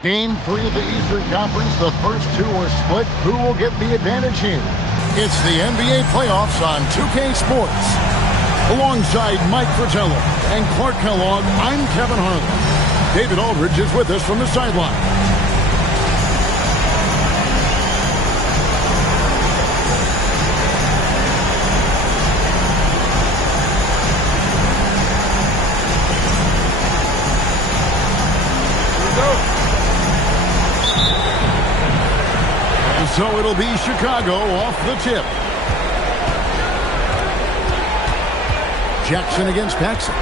Game 3 of the Eastern Conference, the first two are split. Who will get the advantage here? It's the NBA playoffs on 2K Sports. Alongside Mike Fratello and Clark Kellogg, I'm Kevin Harlan. David Aldridge is with us from the sideline. So it'll be Chicago off the tip. Jackson against Paxson.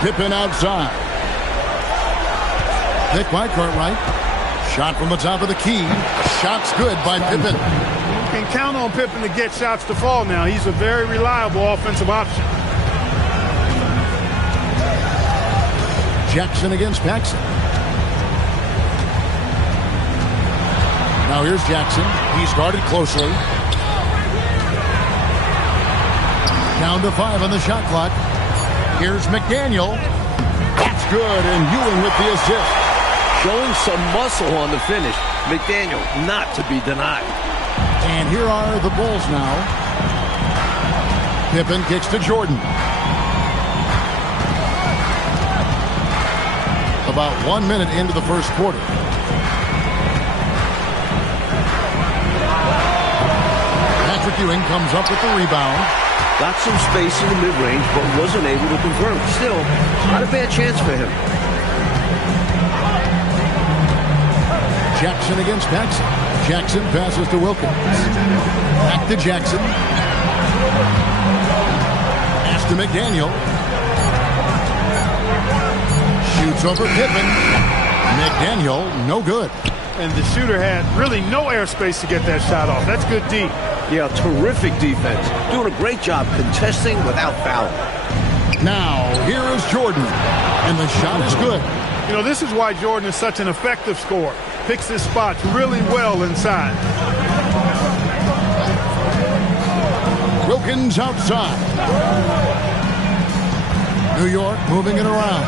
Pippen outside. Nick by Cartwright. Shot from the top of the key. Shot's good by Pippen. You can count on Pippen to get shots to fall now. He's a very reliable offensive option. Jackson against Paxson. Now here's Jackson. He's guarded closely. Down to 5 on the shot clock. Here's McDaniel. That's good, and Ewing with the assist. Showing some muscle on the finish. McDaniel not to be denied. And here are the Bulls now. Pippen kicks to Jordan. About 1 minute into the first quarter. Ewing comes up with the rebound. Got some space in the mid-range, but wasn't able to convert. Still, not a bad chance for him. Jackson against Paxson. Jackson passes to Wilkins. Back to Jackson. Pass to McDaniel. Shoots over Pippen. McDaniel, no good. And the shooter had really no airspace to get that shot off. That's good D. Yeah, terrific defense. Doing a great job contesting without fouling. Now, here is Jordan. And the shot is good. You know, this is why Jordan is such an effective scorer. Picks his spots really well inside. Wilkins outside. New York moving it around.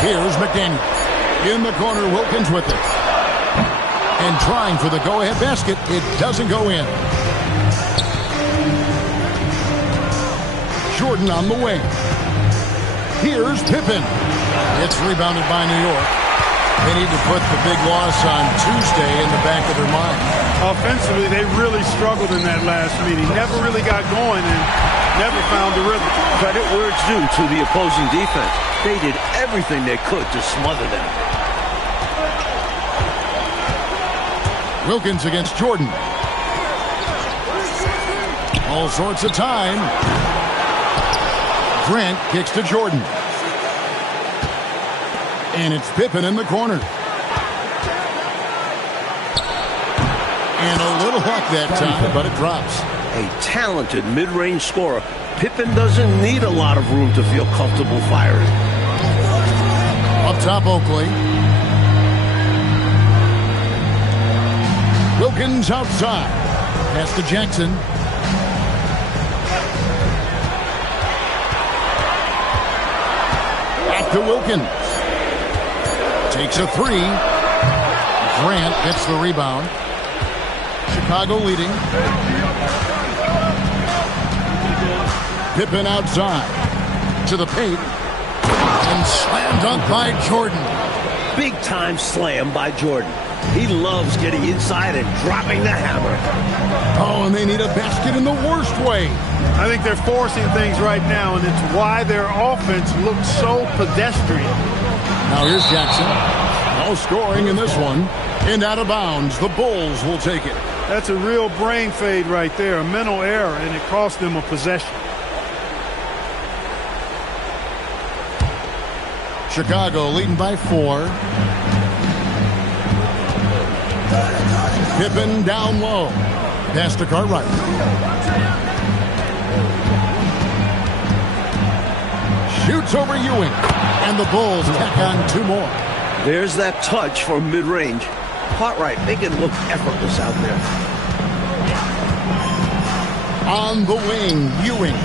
Here's McDaniel. In the corner, Wilkins with it. And trying for the go-ahead basket. It doesn't go in. Jordan on the wing. Here's Pippen. It's rebounded by New York. They need to put the big loss on Tuesday in the back of their mind. Offensively, they really struggled in that last meeting. Never really got going and never found the rhythm. Credit where it's due to the opposing defense. They did everything they could to smother them. Wilkins against Jordan. All sorts of time. Grant kicks to Jordan. And it's Pippen in the corner. And a little luck that time, but it drops. A talented mid-range scorer. Pippen doesn't need a lot of room to feel comfortable firing. Up top, Oakley. Wilkins outside. Pass to Jackson. Back to Wilkins. Takes a three. Grant gets the rebound. Chicago leading. Pippen outside. To the paint. And slam dunk by Jordan. Big time slam by Jordan. He loves getting inside and dropping the hammer. Oh, and they need a basket in the worst way. I think they're forcing things right now, and it's why their offense looks so pedestrian. Now here's Jackson. No scoring in this one. And out of bounds. The Bulls will take it. That's a real brain fade right there, a mental error, and it cost them a possession. Chicago leading by 4. Pippen down low. Pass to Cartwright. Shoots over Ewing. And the Bulls tack on 2 more. There's that touch from mid-range. Cartwright making it look effortless out there. On the wing, Ewing.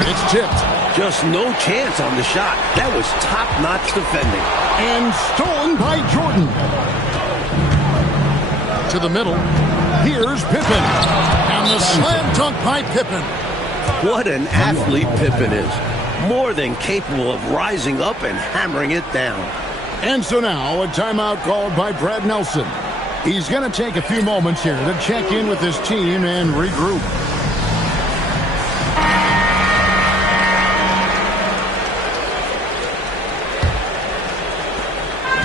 It's tipped. Just no chance on the shot. That was top-notch defending. And stolen by Jordan. To the middle. Here's Pippen. And the slam dunk by Pippen. What an athlete Pippen is. More than capable of rising up and hammering it down. And so now a timeout called by Brad Nelson. He's going to take a few moments here to check in with his team and regroup.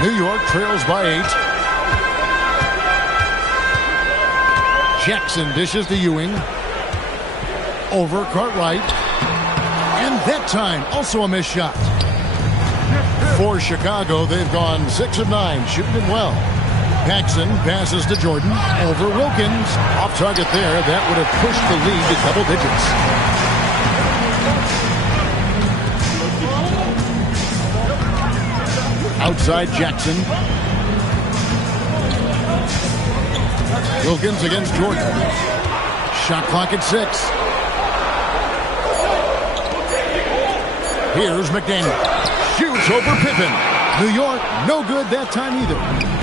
New York trails by 8. Jackson dishes to Ewing. Over Cartwright. And that time, also a missed shot. For Chicago, they've gone 6 of 9, shooting it well. Paxson passes to Jordan. Over Wilkins. Off target there. That would have pushed the lead to double digits. Outside Jackson. Wilkins against Jordan. Shot clock at 6. Here's McDaniel. Shoots over Pippen. New York, no good that time either.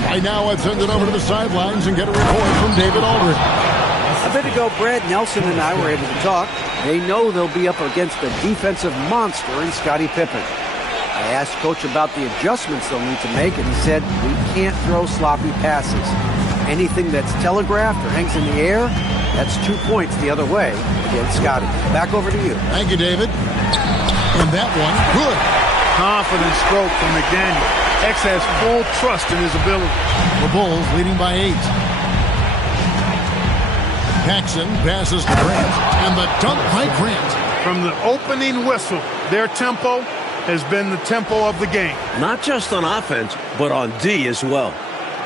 Right now, I've sent it over to the sidelines and get a report from David Aldridge. A bit ago, Brad Nelson and I were able to talk. They know they'll be up against a defensive monster in Scottie Pippen. I asked Coach about the adjustments they'll need to make, and he said, we can't throw sloppy passes. Anything that's telegraphed or hangs in the air, that's 2 points the other way against Scottie. Back over to you. Thank you, David. And that one, good. Confident stroke from McDaniel. X has full trust in his ability. The Bulls leading by 8. Paxson passes to Grant. And the dunk by Grant. From the opening whistle, their tempo has been the tempo of the game. Not just on offense, but on D as well.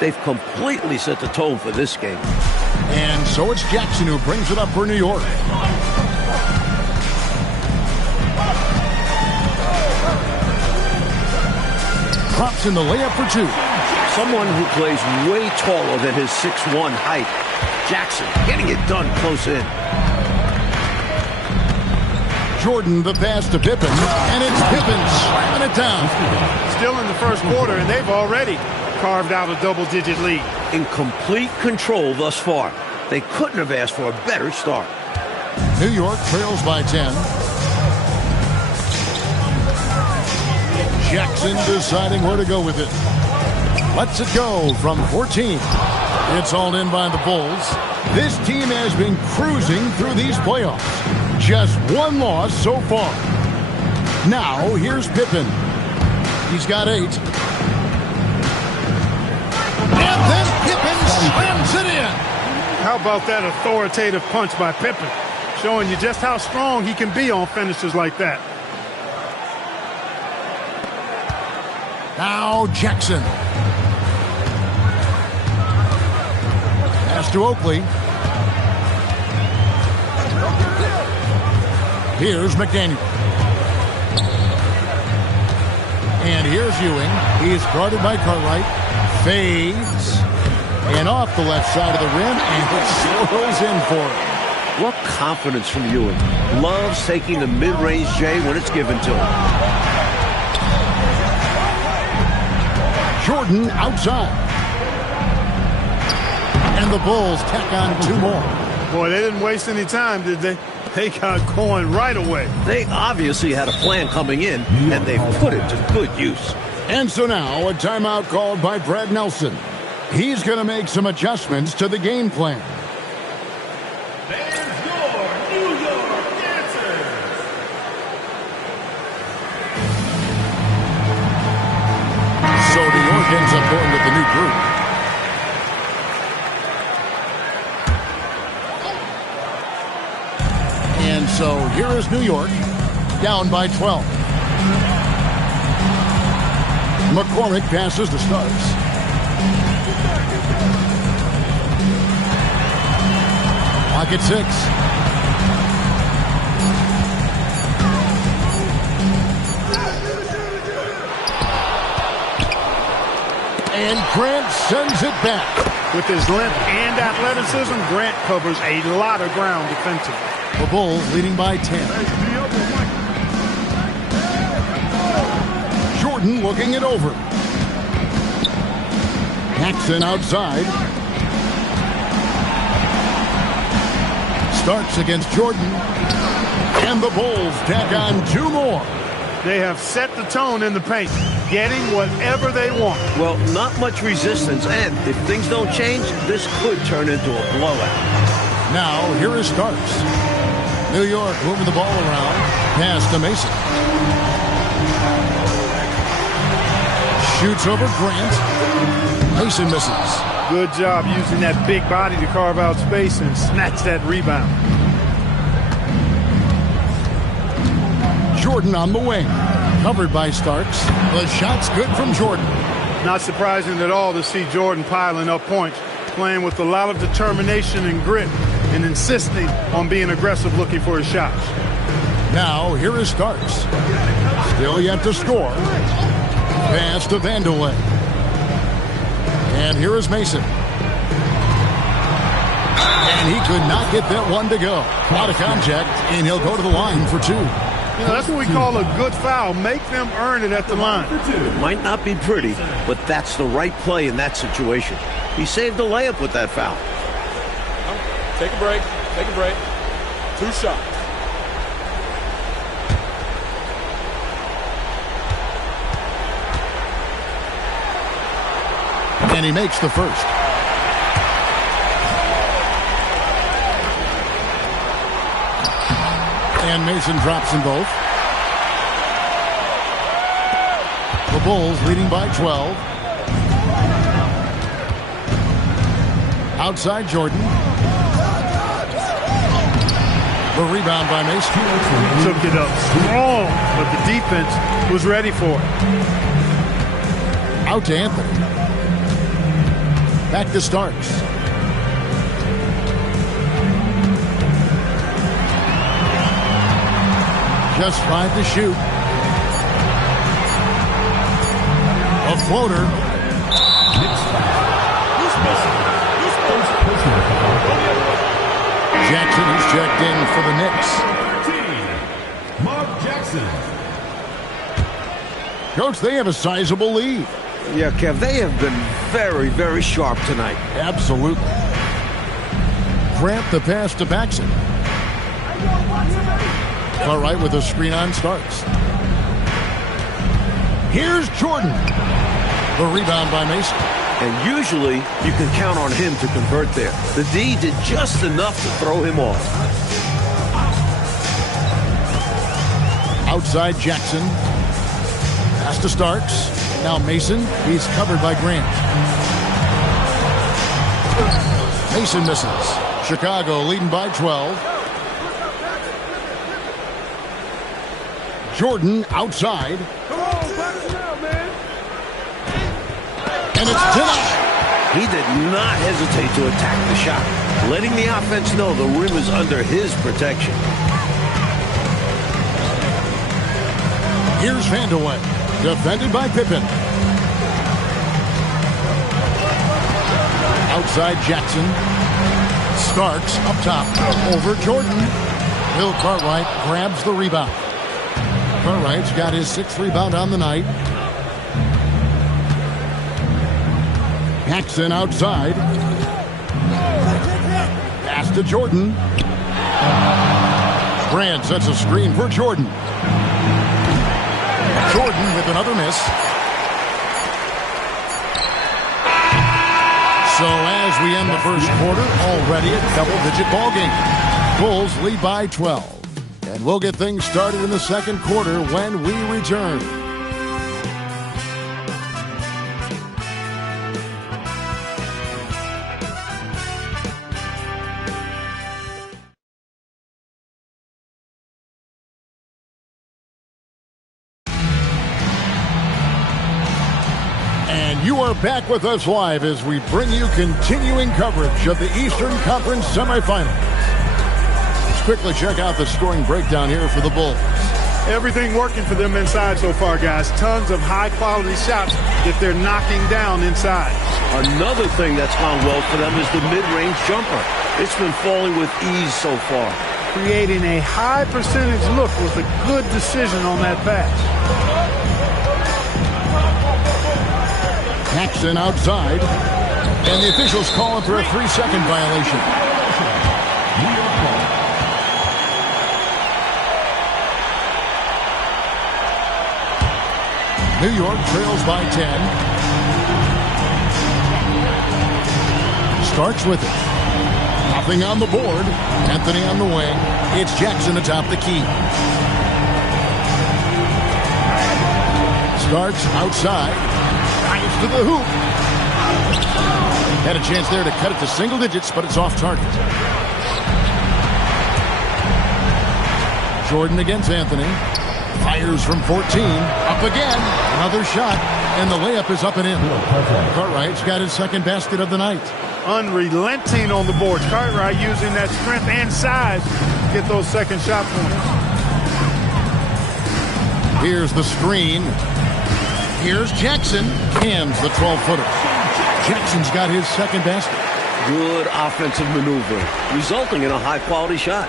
They've completely set the tone for this game. And so it's Jackson who brings it up for New York. Props in the layup for 2. Someone who plays way taller than his 6'1" height. Jackson getting it done close in. Jordan the pass to Pippen, and it's Pippen slamming it down. Still in the first quarter, and they've already carved out a double-digit lead. In complete control thus far. They couldn't have asked for a better start. New York trails by 10. Jackson deciding where to go with it. Lets it go from 14. It's all in by the Bulls. This team has been cruising through these playoffs. Just one loss so far. Now, here's Pippen. He's got 8. And then Pippen slams it in. How about that authoritative punch by Pippen? Showing you just how strong he can be on finishes like that. Now Jackson. Pass to Oakley. Here's McDaniel. And here's Ewing. He's guarded by Cartwright. Fades. And off the left side of the rim, and it swirls in for him. What confidence from Ewing. Loves taking the mid-range J when it's given to him. Jordan outside. And the Bulls tack on 2 more. Boy, they didn't waste any time, did they? They got going right away. They obviously had a plan coming in, and they've put it to good use. And so now a timeout called by Brad Nelson. He's going to make some adjustments to the game plan. There's your New York answer. So New York ends up going with the new group. And so here is New York, down by 12. McCormick passes to Starks. Clock at 6. And Grant sends it back. With his length and athleticism, Grant covers a lot of ground defensively. The Bulls leading by 10. Jordan looking it over. Jackson outside. Starks against Jordan. And the Bulls tack on 2 more. They have set the tone in the paint, getting whatever they want. Well, not much resistance, and if things don't change, this could turn into a blowout. Now, here is Starks. New York moving the ball around. Pass to Mason. Shoots over Grant. Mason misses. Good job using that big body to carve out space and snatch that rebound. Jordan on the wing. Covered by Starks. The shot's good from Jordan. Not surprising at all to see Jordan piling up points, playing with a lot of determination and grit, and insisting on being aggressive looking for his shots. Now, here is Starks. Still yet to score. Pass to Vanderlei. And here is Mason. And he could not get that one to go. Out of contact, and he'll go to the line for 2. You know, that's what we call a good foul. Make them earn it at the line. It might not be pretty, but that's the right play in that situation. He saved the layup with that foul. Take a break. Take a break. 2 shots. And he makes the first. And Mason drops them both. The Bulls leading by 12. Outside Jordan. The rebound by Mason. Took it up strong, but the defense was ready for it. Out to Anthony. Back to Starks. Just 5 to shoot. A floater. Jackson is checked in for the Knicks. Mark Jackson. Coach, they have a sizable lead. Yeah, Kev, they have been very, very sharp tonight. Absolutely. Grant the pass to Paxson. All right, with a screen on starts. Here's Jordan. The rebound by Mason. And usually, you can count on him to convert there. The D did just enough to throw him off. Outside Jackson. Pass to Starks. Now Mason. He's covered by Grant. Mason misses. Chicago leading by 12. Jordan outside. And it's denied. He did not hesitate to attack the shot, letting the offense know the rim is under his protection. Here's Vandeweghe, defended by Pippen. Outside Jackson. Starks up top, over Jordan. Bill Cartwright grabs the rebound. Cartwright's got his 6th rebound on the night. Paxson outside. Pass to Jordan. Grant sets a screen for Jordan. Jordan with another miss. So as we end the first quarter, already a double-digit ball game. Bulls lead by 12. And we'll get things started in the second quarter when we return. You are back with us live as we bring you continuing coverage of the Eastern Conference Semifinals. Let's quickly check out the scoring breakdown here for the Bulls. Everything working for them inside so far, guys. Tons of high-quality shots that they're knocking down inside. Another thing that's gone well for them is the mid-range jumper. It's been falling with ease so far. Creating a high percentage look with a good decision on that pass. Paxson outside, and the officials calling for a 3-second violation. New York trails by 10. Starks with it. Nothing on the board. Anthony on the wing. It's Jackson atop the key. Starks outside. To the hoop. Had a chance there to cut it to single digits, but it's off target. Jordan against Anthony. Fires from 14. Up again. Another shot. And the layup is up and in. Cartwright's got his 2nd basket of the night. Unrelenting on the boards. Cartwright using that strength and size to get those second shot points. Here's the screen. Here's Jackson. Cams the 12-footer. Jackson's got his 2nd basket. Good offensive maneuver, resulting in a high-quality shot.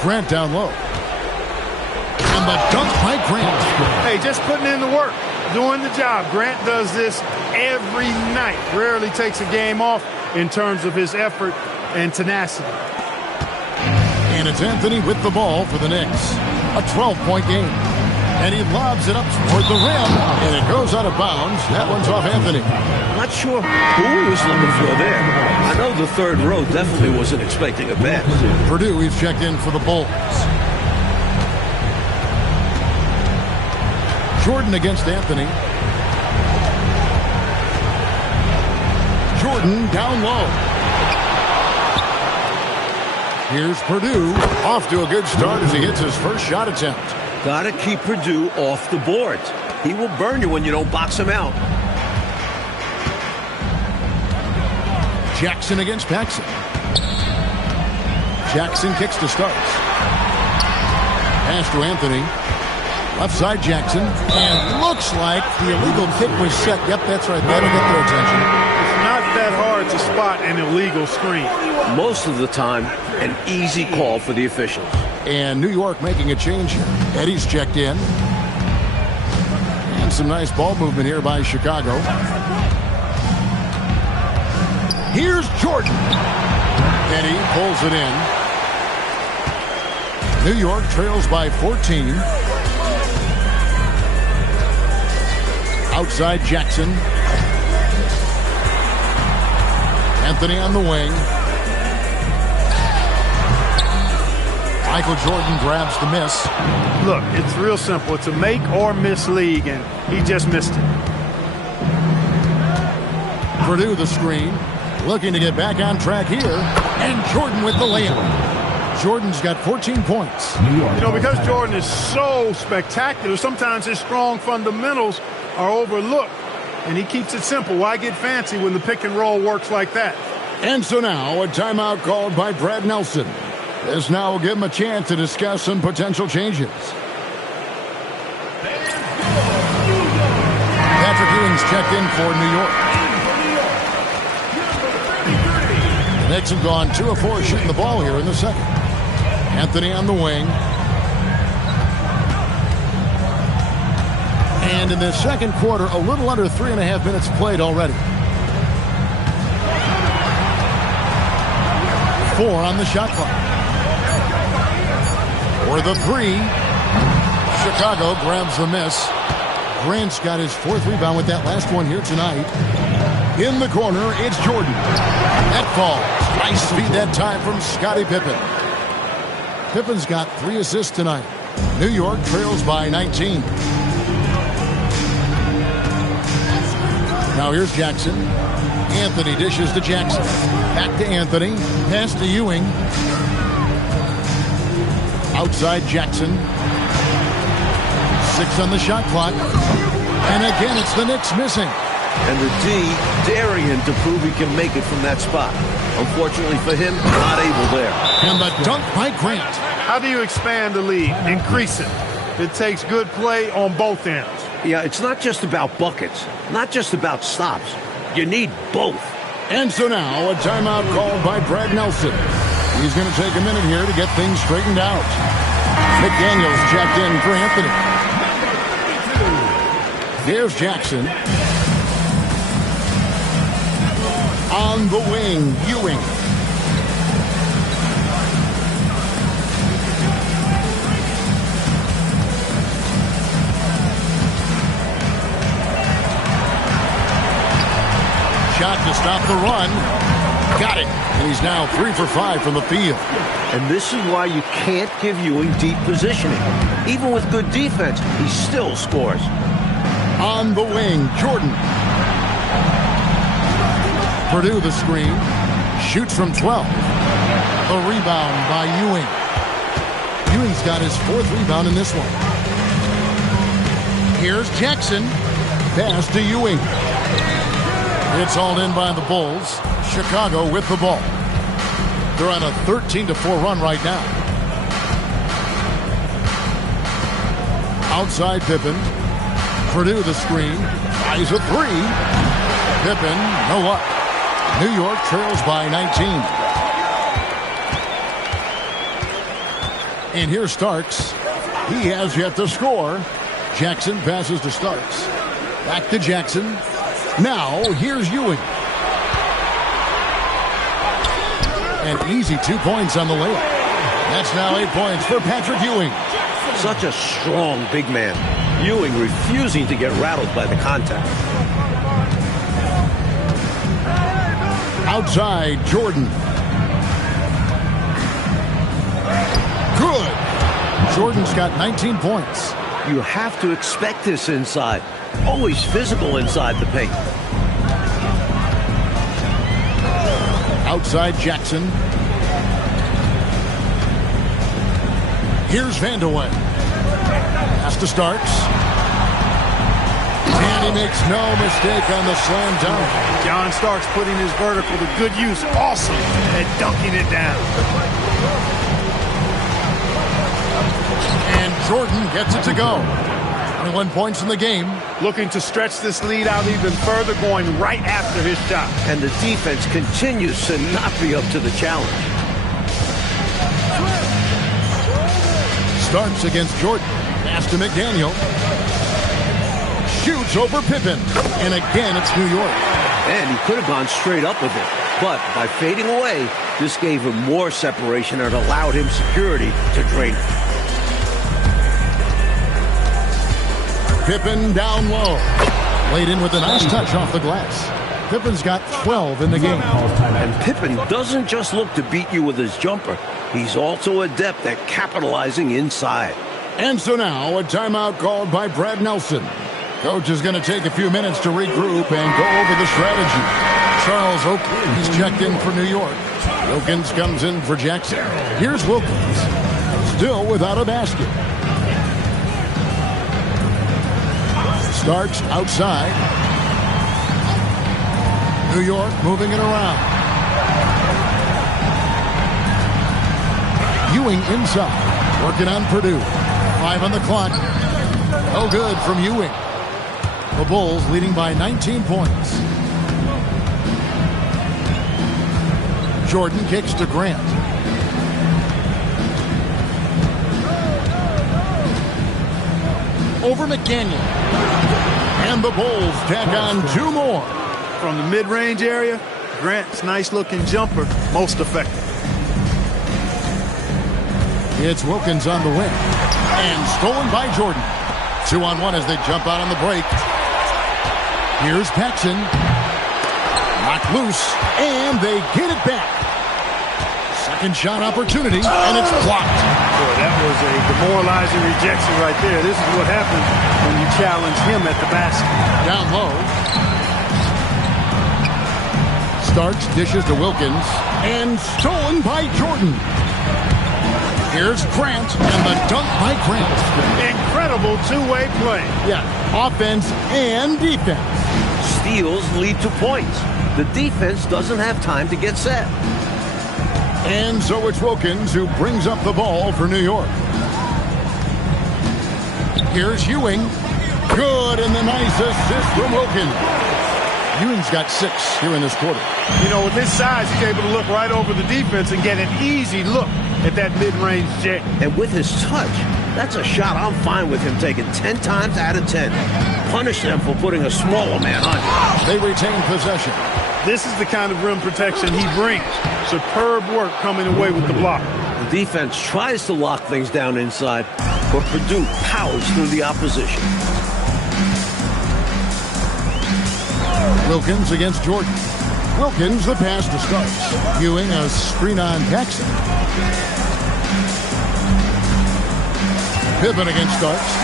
Grant down low. And the dunk by Grant. Hey, just putting in the work, doing the job. Grant does this every night. Rarely takes a game off in terms of his effort and tenacity. And it's Anthony with the ball for the Knicks. A 12-point game. And he lobs it up toward the rim. And it goes out of bounds. That one's off Anthony. Not sure who he was looking for there. I know the third row definitely wasn't expecting a pass. Purdue, he's checked in for the Bulls. Jordan against Anthony. Jordan down low. Here's Purdue, off to a good start as he hits his first shot attempt. Gotta keep Purdue off the boards. He will burn you when you don't box him out. Jackson against Paxson. Jackson kicks to Starks. Pass to Anthony. Left side Jackson. And looks like the illegal kick was set. Yep, that's right. That'll get their attention. It's not that hard to spot an illegal screen. Most of the time, an easy call for the officials. And New York making a change here. Eddie's checked in. And some nice ball movement here by Chicago. Here's Jordan. Eddie pulls it in. New York trails by 14. Outside Jackson. Anthony on the wing. Michael Jordan grabs the miss. Look, it's real simple. It's a make or miss league, and he just missed it. Purdue the screen. Looking to get back on track here. And Jordan with the layup. Jordan's got 14 points. You know, because Jordan is so spectacular, sometimes his strong fundamentals are overlooked, and he keeps it simple. Why get fancy when the pick and roll works like that? And so now a timeout called by Brad Nelson. This now will give him a chance to discuss some potential changes. Patrick Ewing's checked in for New York. The Knicks have gone 2 of 4 shooting the ball here in the second. Anthony on the wing. And in the second quarter, a little under 3.5 minutes played already. 4 on the shot clock. For the 3, Chicago grabs the miss. Grant's got his 4th rebound with that last one here tonight. In the corner, it's Jordan. That falls. Nice speed that time from Scottie Pippen. Pippen's got 3 assists tonight. New York trails by 19. Now here's Jackson. Anthony dishes to Jackson. Back to Anthony. Pass to Ewing. Outside Jackson. 6 on the shot clock. And again, it's the Knicks missing. And the D daring to prove he can make it from that spot. Unfortunately for him, not able there. And the dunk by Grant. How do you expand the lead? Increase it. It takes good play on both ends. Yeah, it's not just about buckets, not just about stops. You need both. And so now a timeout called by Brad Nelson. He's going to take a minute here to get things straightened out. McDaniels checked in for Anthony. There's Jackson. On the wing, Ewing. Shot to stop the run. Got it. And he's now 3 for 5 from the field. And this is why you can't give Ewing deep positioning. Even with good defense, he still scores. On the wing, Jordan. Purdue the screen. Shoots from 12. A rebound by Ewing. Ewing's got his 4th rebound in this one. Here's Jackson. Pass to Ewing. It's hauled in by the Bulls. Chicago with the ball. They're on a 13-4 run right now. Outside Pippen. Purdue the screen. Eyes a 3. Pippen, no luck. New York trails by 19. And here's Starks. He has yet to score. Jackson passes to Starks. Back to Jackson. Now, here's Ewing. An easy 2 points on the layup. That's now 8 points for Patrick Ewing. Such a strong big man. Ewing refusing to get rattled by the contact. Outside, Jordan. Good. Jordan's got 19 points. You have to expect this inside. Always physical inside the paint. Outside Jackson. Here's Vandeweghe. Pass to Starks. And he makes no mistake on the slam dunk. John Starks putting his vertical to good use. Awesome at dunking it down. And Jordan gets it to go. 21 points in the game. Looking to stretch this lead out even further, going right after his shot. And the defense continues to not be up to the challenge. Starts against Jordan. Pass to McDaniel. Shoots over Pippen. And again, it's New York. And he could have gone straight up with it. But by fading away, this gave him more separation and allowed him security to drain it. Pippen down low. Laid in with a nice touch off the glass. Pippen's got 12 in the game. And Pippen doesn't just look to beat you with his jumper. He's also adept at capitalizing inside. And so now a timeout called by Brad Nelson. Coach is going to take a few minutes to regroup and go over the strategy. Charles Oakley, he's checked in for New York. Wilkins comes in for Jackson. Here's Wilkins. Still without a basket. Starks outside. New York moving it around. Ewing inside. Working on Purdue. 5 on the clock. No good from Ewing. The Bulls leading by 19 points. Jordan kicks to Grant. Over McDaniel. And the Bulls tack on 2 more. From the mid-range area, Grant's nice-looking jumper, most effective. It's Wilkins on the wing. And stolen by Jordan. 2-on-1 as they jump out on the break. Here's Paxson. Knocked loose. And they get it back. Second shot opportunity. And it's blocked. Boy, that was a demoralizing rejection right there. This is what happens when you challenge him at the basket. Down low. Starks dishes to Wilkins. And stolen by Jordan. Here's Grant, and the dunk by Grant. Incredible two-way play. Yeah, offense and defense. Steals lead to points. The defense doesn't have time to get set. And so it's Wilkins who brings up the ball for New York. Here's Ewing. Good, and the nice assist from Wilkins. Ewing's got 6 here in this quarter. You know, with his size, he's able to look right over the defense and get an easy look at that mid-range jet. And with his touch, that's a shot I'm fine with him taking 10 times out of 10. Punish them for putting a smaller man on you. They retain possession. This is the kind of rim protection he brings. Superb work coming away with the block. The defense tries to lock things down inside, but Purdue powers through the opposition. Wilkins against Jordan. Wilkins the pass to Starks. Ewing a screen on Paxson. Pippen against Starks.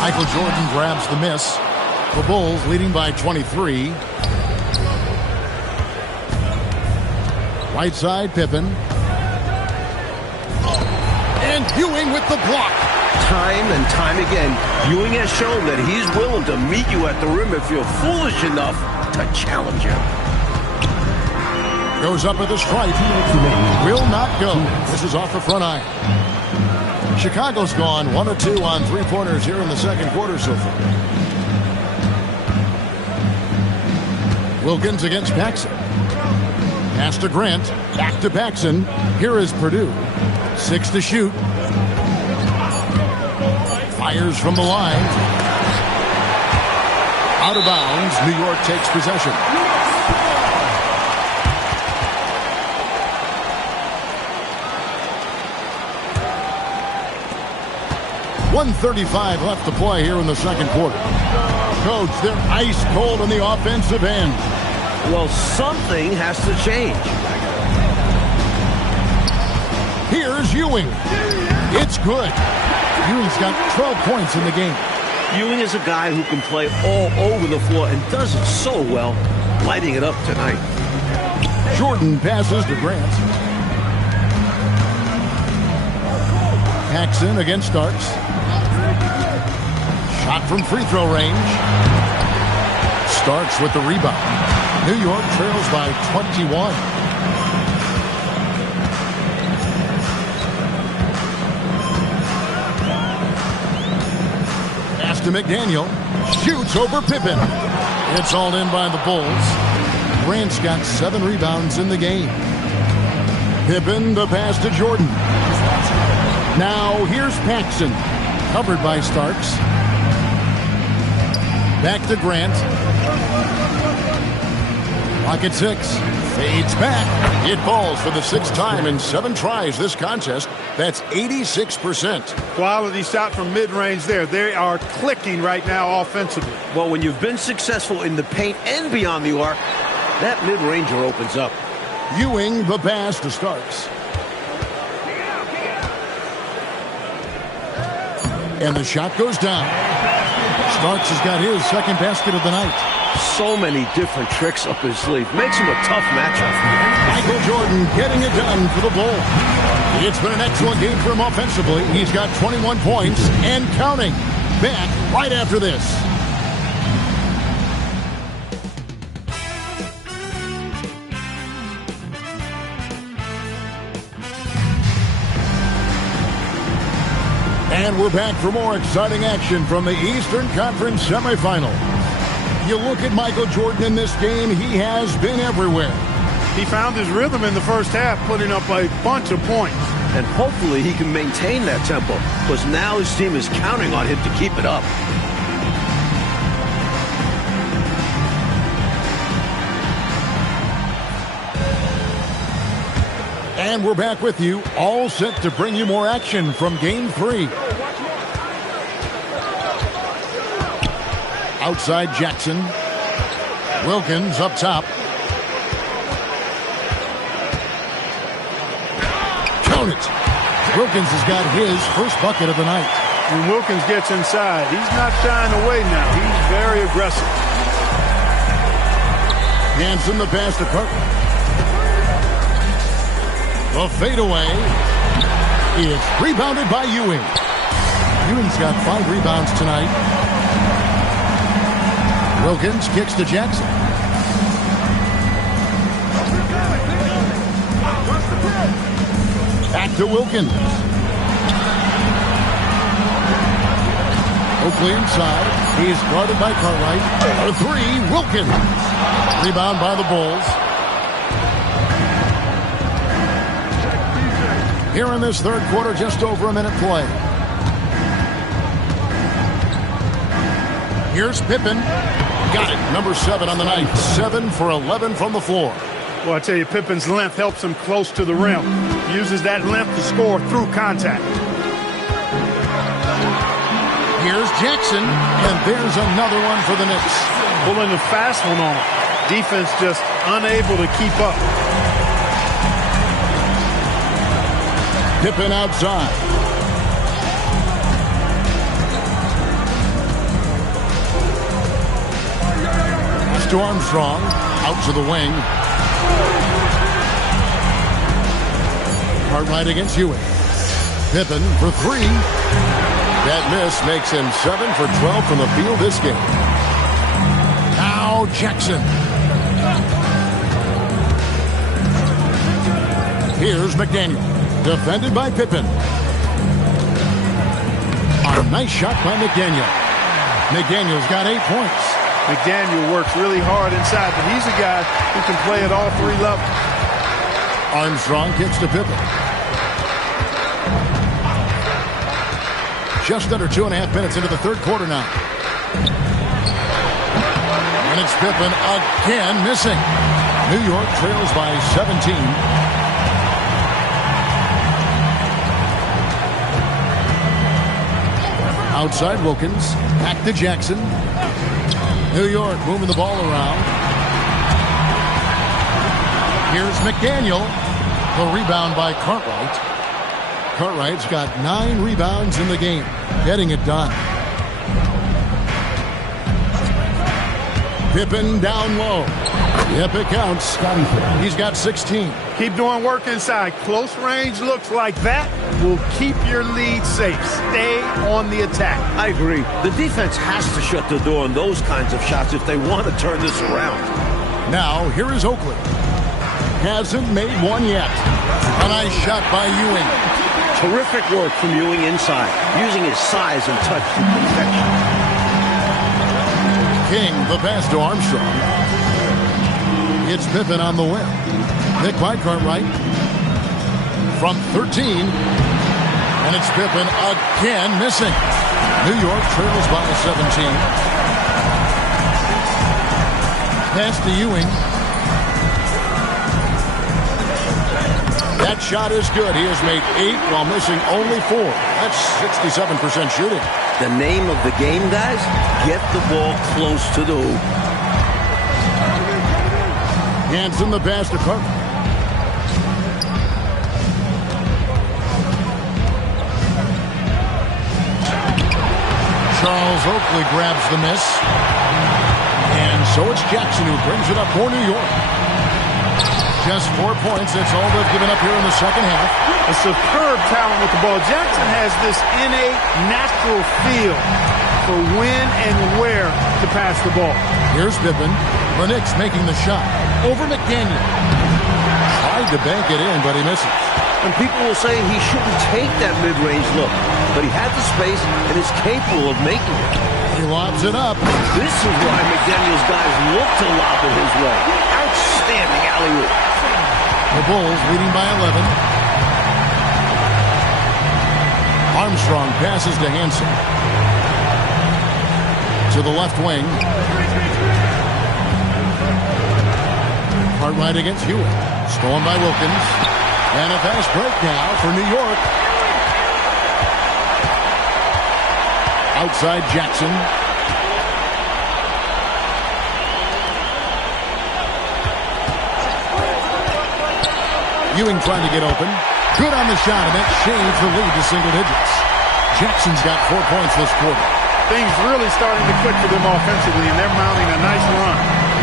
Michael Jordan grabs the miss. The Bulls leading by 23. Right side, Pippen. And Ewing with the block. Time and time again, Ewing has shown that he's willing to meet you at the rim if you're foolish enough to challenge him. Goes up at the stripe. Will not go. This is off the front iron. Chicago's gone 1 of 2 on 3-pointers here in the second quarter so far. Wilkins against Paxson. Pass to Grant. Back to Paxson. Here is Purdue. 6 to shoot. Fires from the line. Out of bounds. New York takes possession. .135 left to play here in the second quarter. Coach, they're ice cold on the offensive end. Well, something has to change. Here's Ewing. It's good. Ewing's got 12 points in the game. Ewing is a guy who can play all over the floor and does it so well, lighting it up tonight. Jordan passes to Grant. Paxson against Starks. Shot from free throw range. Starks with the rebound. New York trails by 21. to McDaniel. Shoots over Pippen. It's all in by the Bulls. Grant's got 7 rebounds in the game. Pippen, the pass to Jordan. Now here's Paxson. Covered by Starks. Back to Grant. Clock at 6. Fades back. It falls for the 6th time in 7 tries this contest. That's 86%. Quality shot from mid-range there. They are clicking right now offensively. Well, when you've been successful in the paint and beyond the arc, that mid-ranger opens up. Ewing, the pass to Starks. And the shot goes down. Starks has got his 2nd basket of the night. So many different tricks up his sleeve. Makes him a tough matchup. Michael Jordan getting it done for the Bulls. It's been an excellent game for him offensively. He's got 21 points and counting. Back right after this. And we're back for more exciting action from the Eastern Conference Semifinal. You look at Michael Jordan in this game, he has been everywhere. He found his rhythm in the first half, putting up a bunch of points. And hopefully he can maintain that tempo, because now his team is counting on him to keep it up. And we're back with you, all set to bring you more action from Game 3. Outside Jackson. Wilkins up top. Count it. Wilkins has got his first bucket of the night. When Wilkins gets inside, he's not shying away now. He's very aggressive. Hanson the pass to Carter. The fadeaway is rebounded by Ewing. Ewing's got 5 rebounds tonight. Wilkins kicks to Jackson. Back to Wilkins. Oakley inside. He's guarded by Cartwright. For 3, Wilkins. Rebound by the Bulls. Here in this 3rd quarter, just over a minute play. Here's Pippen. Got it. Number 7 on the night. 7 for 11 from the floor. Well, I tell you, Pippen's length helps him close to the rim. Uses that length to score through contact. Here's Jackson, and there's another one for the Knicks. Pulling a fast one on him. Defense just unable to keep up. Pippen outside. Pass to Armstrong. Out to the wing. Cartwright against Ewing. Pippen for 3. That miss makes him 7 for 12 from the field this game. Now Jackson. Here's McDaniel. Defended by Pippen. A nice shot by McDaniel. McDaniel's got 8 points. McDaniel works really hard inside, but he's a guy who can play at all 3 levels. Armstrong kicks to Pippen. Just under 2.5 minutes into the 3rd quarter now. And it's Pippen again missing. New York trails by 17. Outside Wilkins. Back to Jackson. New York moving the ball around. Here's McDaniel. The rebound by Cartwright. Cartwright's got 9 rebounds in the game. Getting it done. Pippen down low. Yep, it counts. He's got 16. Keep doing work inside. Close range looks like that will keep your lead safe. Stay on the attack. I agree. The defense has to shut the door on those kinds of shots if they want to turn this around. Now, here is Oakley. Hasn't made one yet. A nice shot by Ewing. Terrific work from Ewing inside, using his size and touch to perfection. King, the pass to Armstrong. It's Pippen on the wing. Picked by Cartwright. From 13. And it's Pippen again missing. New York trails by 17. Pass to Ewing. That shot is good. He has made 8 while missing only 4. That's 67% shooting. The name of the game, guys, get the ball close to the hoop. Hanson the pass to Carter. Charles Oakley grabs the miss. And so it's Jackson who brings it up for New York. Just 4 points. That's all they've given up here in the second half. A superb talent with the ball. Jackson has this innate, natural feel for when and where to pass the ball. Here's Pippen. The Knicks making the shot. Over McDaniel. Tried to bank it in, but he misses. And people will say he shouldn't take that mid-range look, but he had the space and is capable of making it. He lobs it up. This is why McDaniel's guys look to lob it his way. Outstanding alley-oop. The Bulls leading by 11. Armstrong passes to Hanson. To the left wing. Cartwright against Hewitt. Stolen by Wilkins. And a fast break now for New York. Outside Jackson. Ewing trying to get open. Good on the shot, and that shaves the lead to single digits. Jackson's got 4 points this quarter. Things really starting to click for them offensively, and they're mounting a nice run.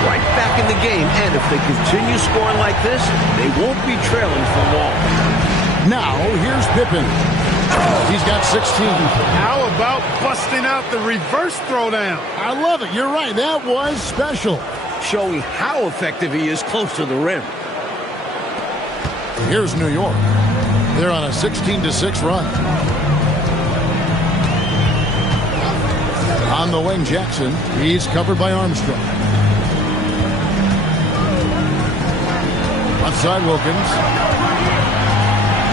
Right back in the game, and if they continue scoring like this, they won't be trailing for long. Now, here's Pippen. He's got 16. How about busting out the reverse throwdown? I love it. You're right. That was special. Showing how effective he is close to the rim. Here's New York. They're on a 16-6 run. On the wing, Jackson. He's covered by Armstrong. Outside Wilkins.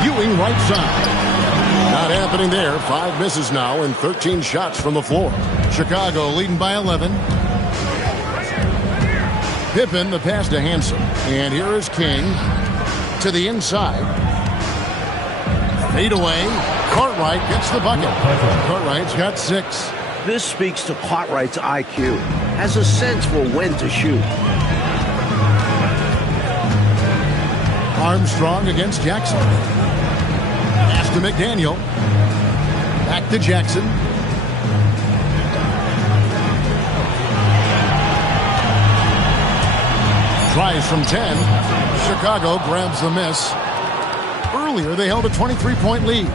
Ewing right side. Not happening there. 5 misses now and 13 shots from the floor. Chicago leading by 11. Pippen, the pass to Hanson. And here is King to the inside. Fade away. Cartwright gets the bucket. Cartwright's got 6. This speaks to Cartwright's IQ. Has a sense for when to shoot. Armstrong against Jackson. Pass to McDaniel. Back to Jackson. Tries from 10. Chicago grabs the miss. Earlier, they held a 23-point lead.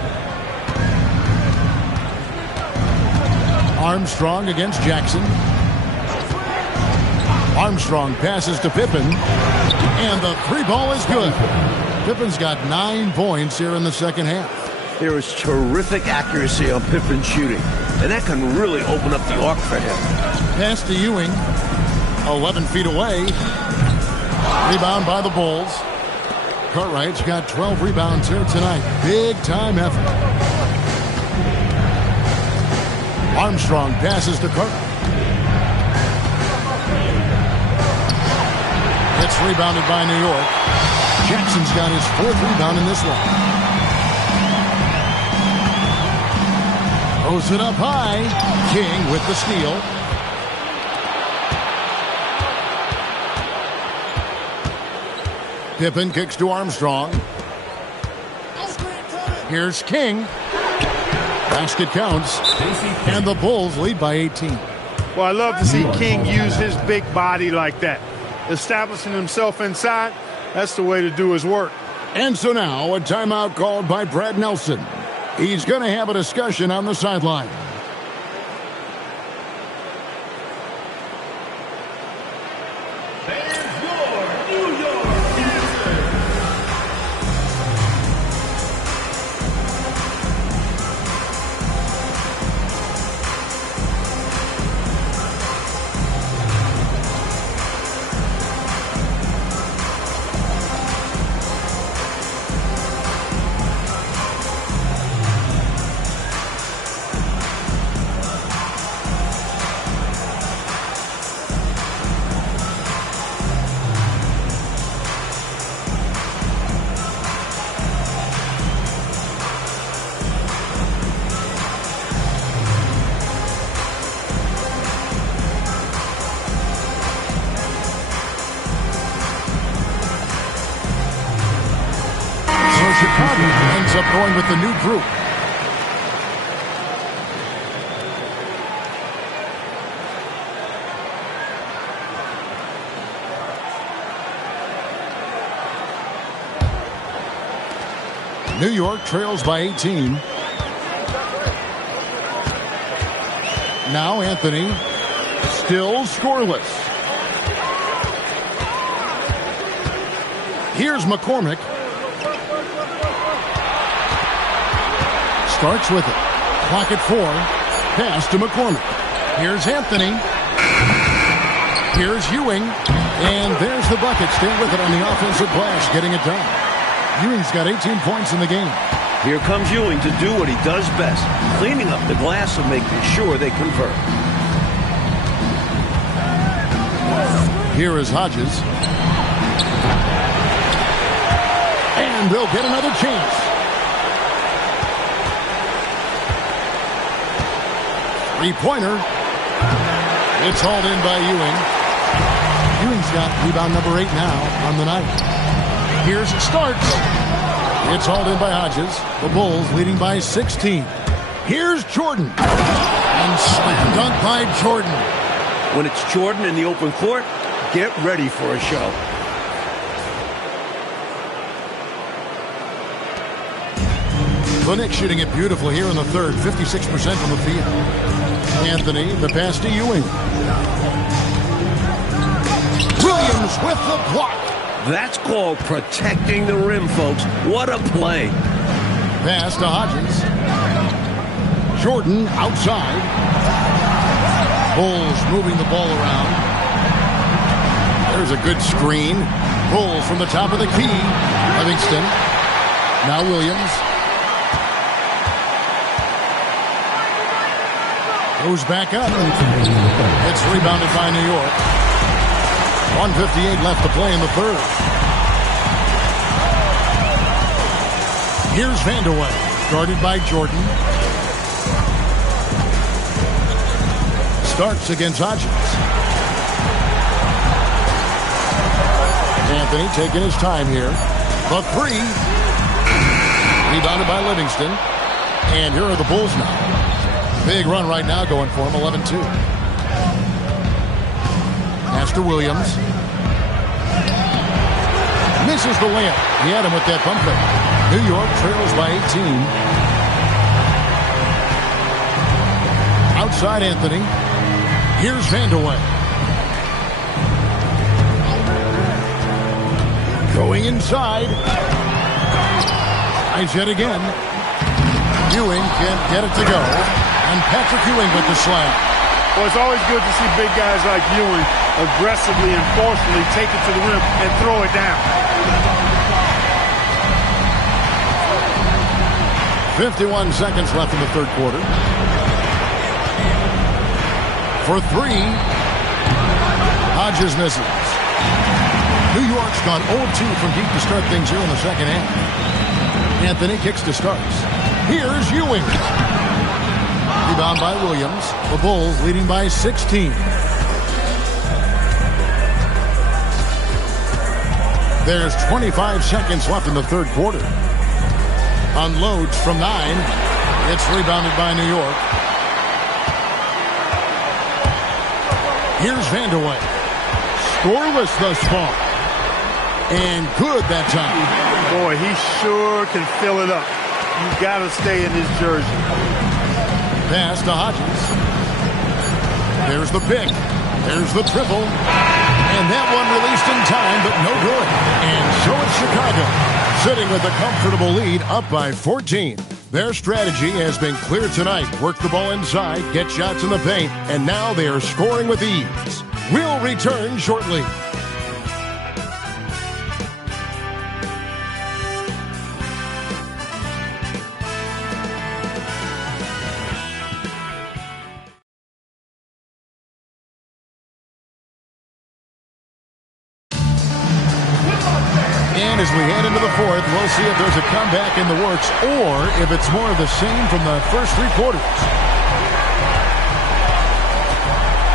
Armstrong against Jackson. Armstrong passes to Pippen. And the 3 ball is good. Pippen's got 9 points here in the second half. There is terrific accuracy on Pippen's shooting, and that can really open up the arc for him. Pass to Ewing. 11 feet away. Rebound by the Bulls. Cartwright's got 12 rebounds here tonight. Big time effort. Armstrong passes to Carter. It's rebounded by New York. Jackson's got his 4th rebound in this one. Throws it up high. King with the steal. Pippen kicks to Armstrong. Here's King. Basket counts. And the Bulls lead by 18. Well, I love to see King use his big body like that. Establishing himself inside, that's the way to do his work. And so now, a timeout called by Brad Nelson. He's going to have a discussion on the sideline. Chicago ends up going with the new group. New York trails by 18. Now Anthony, still scoreless. Here's McCormick. Starts with it. Clock at 4. Pass to McCormick. Here's Anthony. Here's Ewing. And there's the bucket. Stay with it on the offensive glass, getting it done. Ewing's got 18 points in the game. Here comes Ewing to do what he does best, cleaning up the glass and making sure they convert. Here is Hodges. And they'll get another chance. Three-pointer. It's hauled in by Ewing. Ewing's got rebound number 8 now on the night. Here's Starks. It's hauled in by Hodges. The Bulls leading by 16. Here's Jordan. And slam dunk by Jordan. When it's Jordan in the open court, get ready for a show. The Knicks shooting it beautifully here in the third. 56% from the field. Anthony, the pass to Ewing. Williams with the block. That's called protecting the rim, folks. What a play. Pass to Hodges. Jordan outside. Bulls moving the ball around. There's a good screen. Bulls from the top of the key. Livingston. Now Williams. Goes back up. It's rebounded by New York. 1:58 left to play in the third. Here's Vandeweghe, guarded by Jordan. Starks against Hodges. Anthony taking his time here. The three. Rebounded by Livingston. And here are the Bulls now. Big run right now going for him, 11-2. Pass to Williams. Misses the layup. He had him with that pump fake. New York trails by 18. Outside Anthony. Here's Vandeweghe. Going inside. Tries yet again. Ewing can't get it to go. And Patrick Ewing with the slam. Well, it's always good to see big guys like Ewing aggressively and forcefully take it to the rim and throw it down. 51 seconds left in the third quarter. For three, Hodges misses. New York's gone 0-2 from deep to start things here in the second half. Anthony kicks to Starks. Here's Ewing. Rebound by Williams. The Bulls leading by 16. There's 25 seconds left in the third quarter. Unloads from 9. It's rebounded by New York. Here's Vandeweghe. Scoreless thus far. And good that time. Boy, he sure can fill it up. You've got to stay in his jersey. Pass to Hodges. There's the pick. There's the triple. And that one released in time, but no good. And so it's Chicago, sitting with a comfortable lead, up by 14. Their strategy has been clear tonight. Work the ball inside, get shots in the paint, and now they are scoring with ease. We'll return shortly. And as we head into the fourth, we'll see if there's a comeback in the works or if it's more of the same from the first three quarters.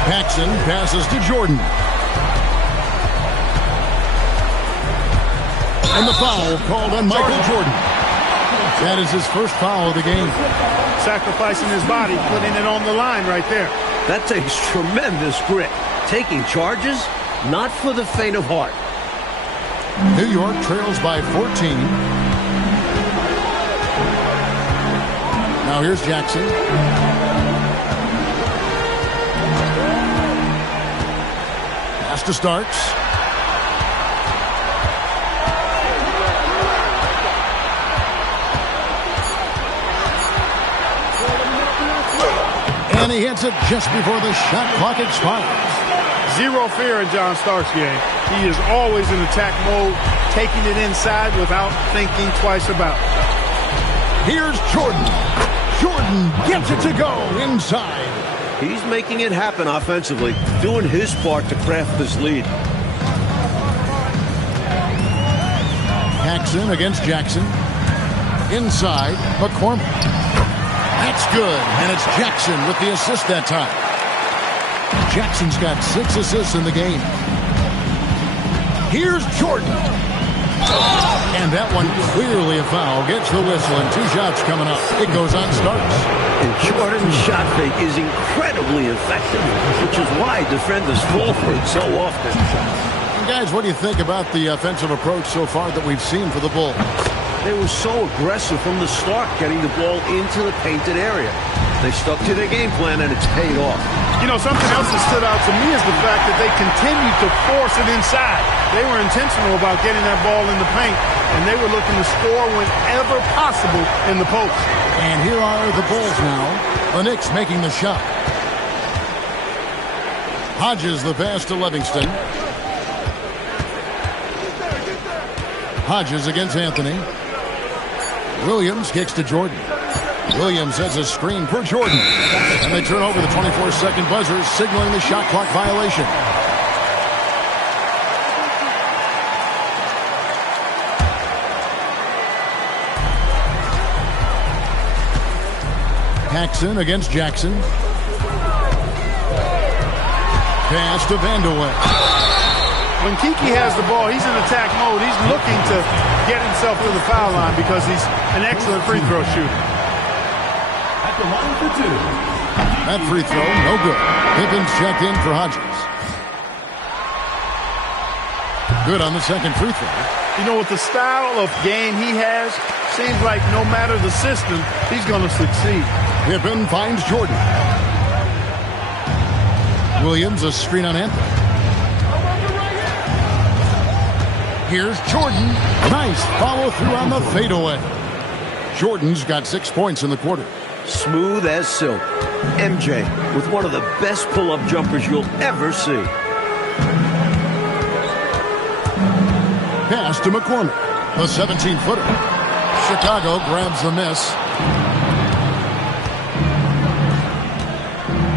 Paxson passes to Jordan. And the foul called on Michael Jordan. That is his first foul of the game. Sacrificing his body, putting it on the line right there. That takes tremendous grit. Taking charges, not for the faint of heart. New York trails by 14. Now here's Jackson. Pass to Starks. And he hits it just before the shot clock expires. Zero fear in John Starks' game. He is always in attack mode, taking it inside without thinking twice about it. Here's Jordan. Jordan gets it to go inside. He's making it happen offensively, doing his part to craft this lead. Paxson against Jackson. Inside, McCormick. That's good, and it's Jackson with the assist that time. Jackson's got 6 assists in the game. Here's Jordan. And that one clearly a foul. Gets the whistle, and 2 shots coming up. It goes on Starks. And Jordan's shot fake is incredibly effective, which is why defenders fall for it so often. And guys, what do you think about the offensive approach so far that we've seen for the Bulls? They were so aggressive from the start, getting the ball into the painted area. They stuck to their game plan, and it's paid off. You know, something else that stood out to me is the fact that they continued to force it inside. They were intentional about getting that ball in the paint, and they were looking to score whenever possible in the post. And here are the Bulls now. The Knicks making the shot. Hodges the pass to Livingston. Hodges against Anthony. Williams kicks to Jordan. Williams sets a screen for Jordan. And they turn over the 24-second buzzer, signaling the shot clock violation. Paxson against Jackson. Pass to Vandeweghe. When Kiki has the ball, he's in attack mode. He's looking to get himself to the foul line because he's an excellent free throw shooter. At the line for 2. That free throw, no good. Pippin's checked in for Hodges. Good on the second free throw. You know, with the style of game he has, seems like no matter the system, he's going to succeed. Pippen finds Jordan. Williams, a screen on Anthony. Here's Jordan. Nice follow through on the fadeaway. Jordan's got 6 points in the quarter. Smooth as silk. MJ with one of the best pull-up jumpers you'll ever see. Pass to McCormick. The 17-footer. Chicago grabs the miss.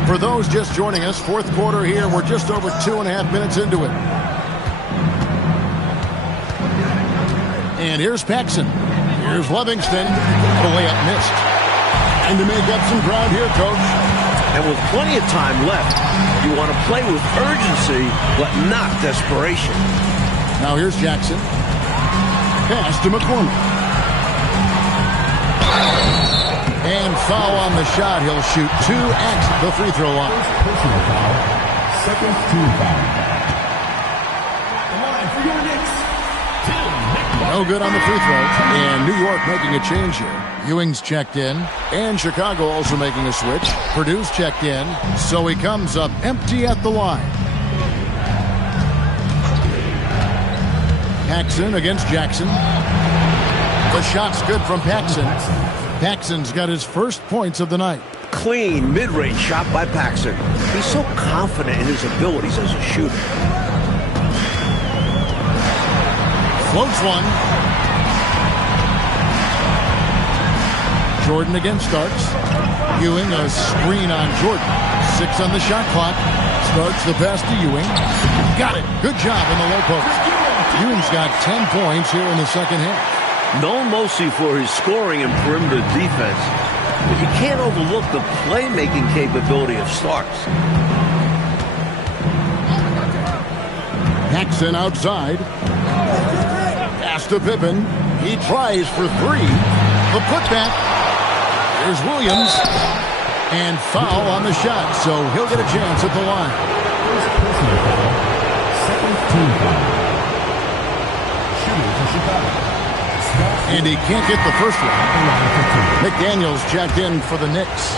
For those just joining us, fourth quarter here. We're just over 2.5 minutes into it. And here's Paxson. Here's Livingston. The layup missed. And to make up some ground here, Coach. And with plenty of time left, you want to play with urgency, but not desperation. Now here's Jackson. Pass to McCormick. And foul on the shot. He'll shoot 2 at the free throw line. Personal foul. Second team foul. The line for your Knicks. No good on the free throw. And New York making a change here. Ewing's checked in. And Chicago also making a switch. Purdue's checked in. So he comes up empty at the line. Paxson against Jackson. The shot's good from Paxson. Paxson's got his first points of the night. Clean mid-range shot by Paxson. He's so confident in his abilities as a shooter. Floats one. Jordan against Starks. Ewing a screen on Jordan. 6 on the shot clock. Starks the pass to Ewing. Got it. Good job in the low post. Ewing's got 10 points here in the second half. Known mostly for his scoring and perimeter defense, but you can't overlook the playmaking capability of Starks. Paxson outside. Pass to Pippen. He tries for 3. The putback. Here's Williams. And foul on the shot, so he'll get a chance at the line. Second team foul. Shooting for Chicago. And he can't get the first one. McDaniels checked in for the Knicks.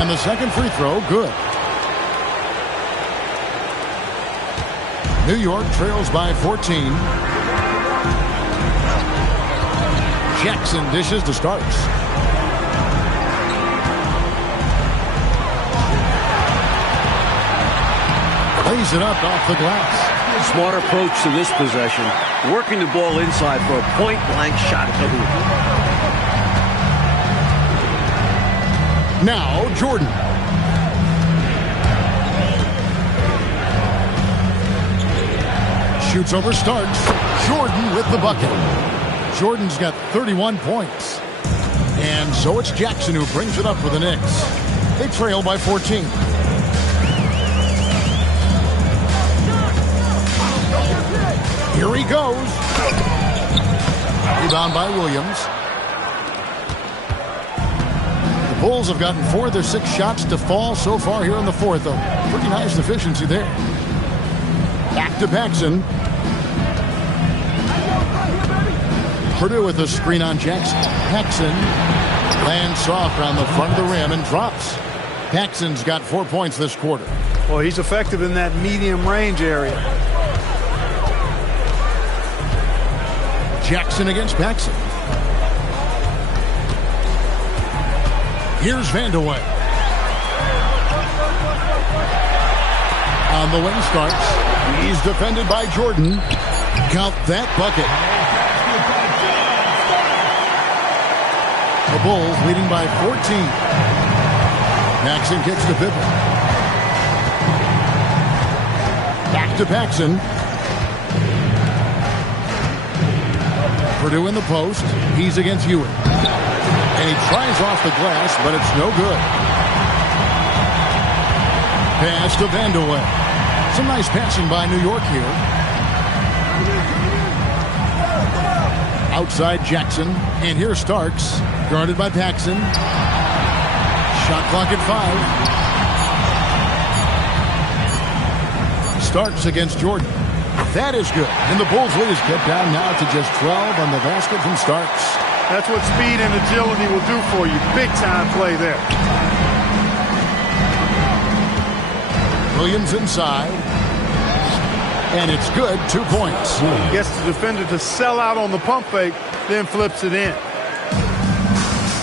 And the second free throw, good. New York trails by 14. Jackson dishes to Starks. Lays it up off the glass. Smart approach to this possession. Working the ball inside for a point-blank shot at the hoop. Now, Jordan. Shoots over Starks. Jordan with the bucket. Jordan's got 31 points. And so it's Jackson who brings it up for the Knicks. They trail by 14. Here he goes. Rebound by Williams. The Bulls have gotten 4 of their 6 shots to fall so far here in the fourth. A pretty nice efficiency there. Back to Paxson. Purdue with a screen on Jackson. Paxson lands soft on the front of the rim and drops. Paxson's got 4 points this quarter. Well, he's effective in that medium range area. Jackson against Paxson. Here's Vandeweghe. On the wing Starks. He's defended by Jordan. Count that bucket. The Bulls leading by 14. Paxson kicks to Pippen. Back to Paxson. Purdue in the post. He's against Ewing. And he tries off the glass, but it's no good. Pass to Vandeweghe. Some nice passing by New York here. Outside Jackson. And here's Starks. Guarded by Paxson. Shot clock at 5. Starks against Jordan. That is good. And the Bulls lead is kept down now to just 12 on the basket from Starks. That's what speed and agility will do for you. Big time play there. Williams inside. And it's good. 2 points. Gets the defender to sell out on the pump fake, then flips it in.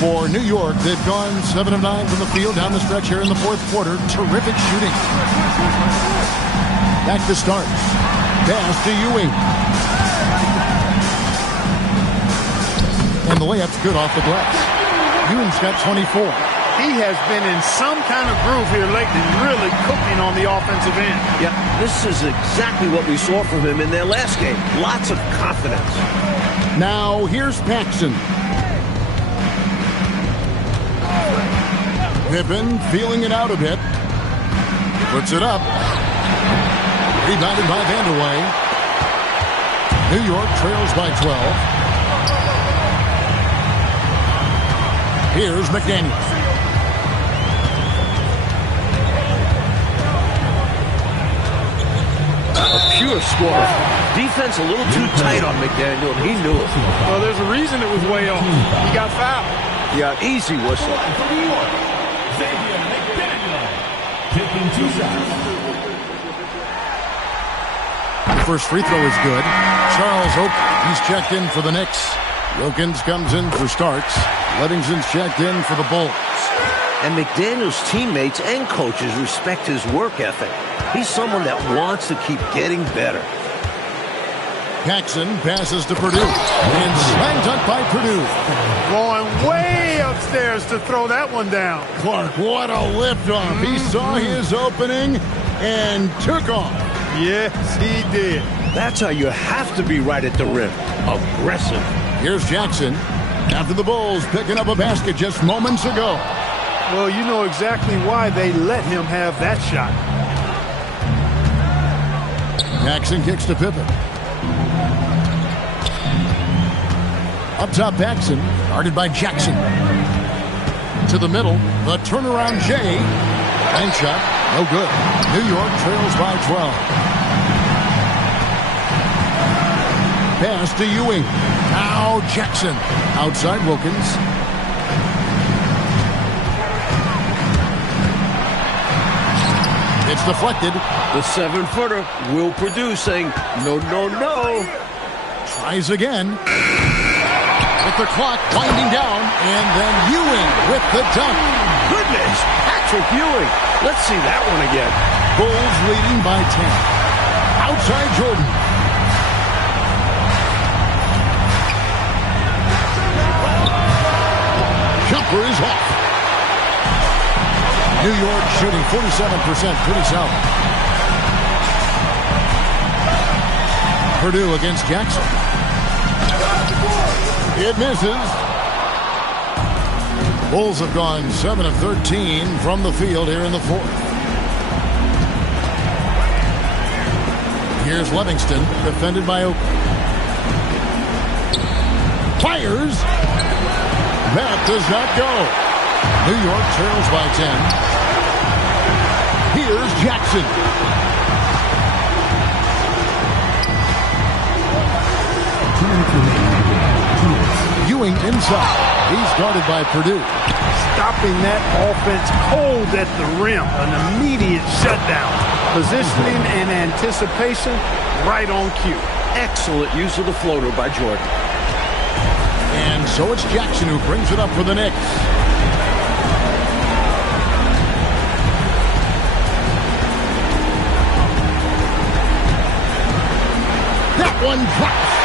For New York, they've gone 7 of 9 from the field down the stretch here in the fourth quarter. Terrific shooting. Back to Starks. Pass to Ewing. And the layup's good off the glass. Ewing's got 24. He has been in some kind of groove here lately, really cooking on the offensive end. Yeah, this is exactly what we saw from him in their last game. Lots of confidence. Now, here's Paxson. Pippen feeling it out a bit. Puts it up. Rebounded by Vandeweghe. New York trails by 12. Here's McDaniels. A pure scorer. Defense a little too tight on McDaniel, and he knew it. Well, there's a reason it was way off. He got fouled. Yeah, easy whistle. For New York, Xavier McDaniel. Taking 2 shots. The first free throw is good. Charles Oak, he's checked in for the Knicks. Wilkins comes in for Starks. Livingston's checked in for the Bulls. And McDaniel's teammates and coaches respect his work ethic. He's someone that wants to keep getting better. Paxson passes to Purdue. And slam dunk by Purdue. Going way upstairs to throw that one down. Clark, what a lift off. He saw his opening and took off. Yes, he did. That's how you have to be right at the rim. Aggressive. Here's Jackson. After the Bulls picking up a basket just moments ago. Well, you know exactly why they let him have that shot. Jackson kicks to Pippen. Up top, Paxson, guarded by Jackson. To the middle, the turnaround Jay. Bank shot, no good. New York trails by 12. Pass to Ewing. Now Jackson. Outside Wilkins. It's deflected. The 7-footer will produce, saying, no, no, no. Tries again. With the clock winding down, and then Ewing with the dunk. Goodness, Patrick Ewing. Let's see that one again. Bulls leading by 10. Outside Jordan. Jumper is off. New York shooting 47%, pretty solid. Purdue against Jackson. It misses. Bulls have gone 7 of 13 from the field here in the fourth. Here's Livingston, defended by Oak. Fires. That does not go. New York trails by 10. Here's Jackson. Ewing inside. He's guarded by Purdue. Stopping that offense cold at the rim. An immediate shutdown. Positioning and anticipation right on cue. Excellent use of the floater by Jordan. And so it's Jackson who brings it up for the Knicks. That one drops.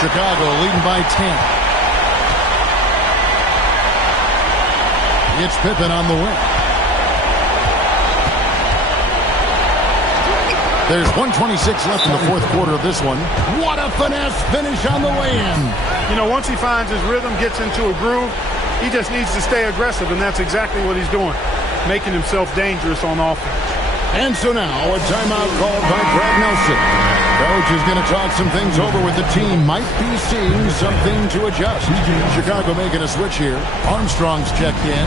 Chicago leading by 10. It's Pippen on the win. There's 1:26 left in the fourth quarter of this one. What a finesse finish on the way-in. You know, once he finds his rhythm, gets into a groove, he just needs to stay aggressive, and that's exactly what he's doing, making himself dangerous on offense. And so now, a timeout called by Brad Nelson. Coach is going to talk some things over with the team. Might be seeing something to adjust. Chicago making a switch here. Armstrong's checked in.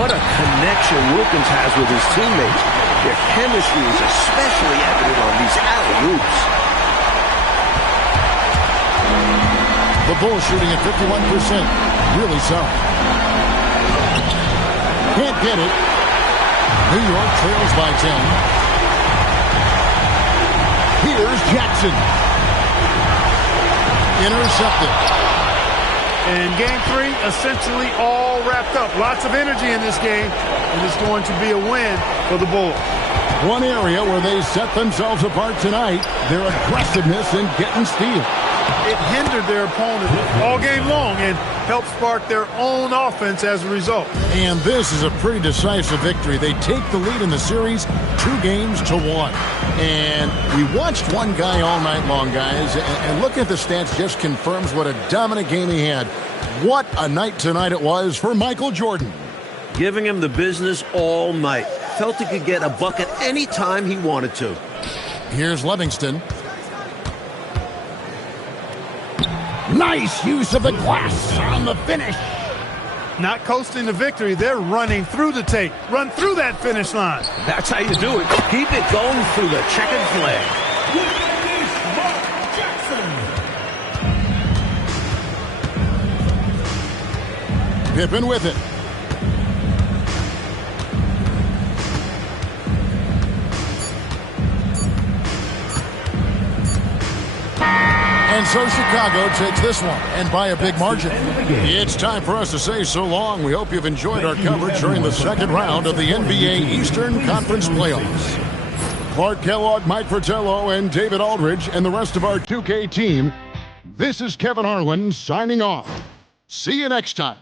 What a connection Wilkins has with his teammates. Their chemistry is especially evident on these alley-oops. The Bulls shooting at 51%. Really solid. Can't get it. New York trails by 10. Here's Jackson. Intercepted. And game three essentially all wrapped up. Lots of energy in this game, and it's going to be a win for the Bulls. One area where they set themselves apart tonight, their aggressiveness in getting steals. It hindered their opponent all game long and helped spark their own offense as a result. And this is a pretty decisive victory. They take the lead in the series 2-1. And we watched one guy all night long, guys, and looking at the stats just confirms what a dominant game he had. What a night tonight it was for Michael Jordan. Giving him the business all night. Felt he could get a bucket any time he wanted to. Here's Livingston. Nice use of the glass on the finish. Not coasting the victory, they're running through the tape. Run through that finish line. That's how you do it. Keep it going through the checkered flag. Pippen with it. And so Chicago takes this one, and by a big margin. It's time for us to say so long. We hope you've enjoyed our coverage during the second round of the NBA Eastern Conference Playoffs. Clark Kellogg, Mike Fratello, and David Aldridge, and the rest of our 2K team, this is Kevin Harlan signing off. See you next time.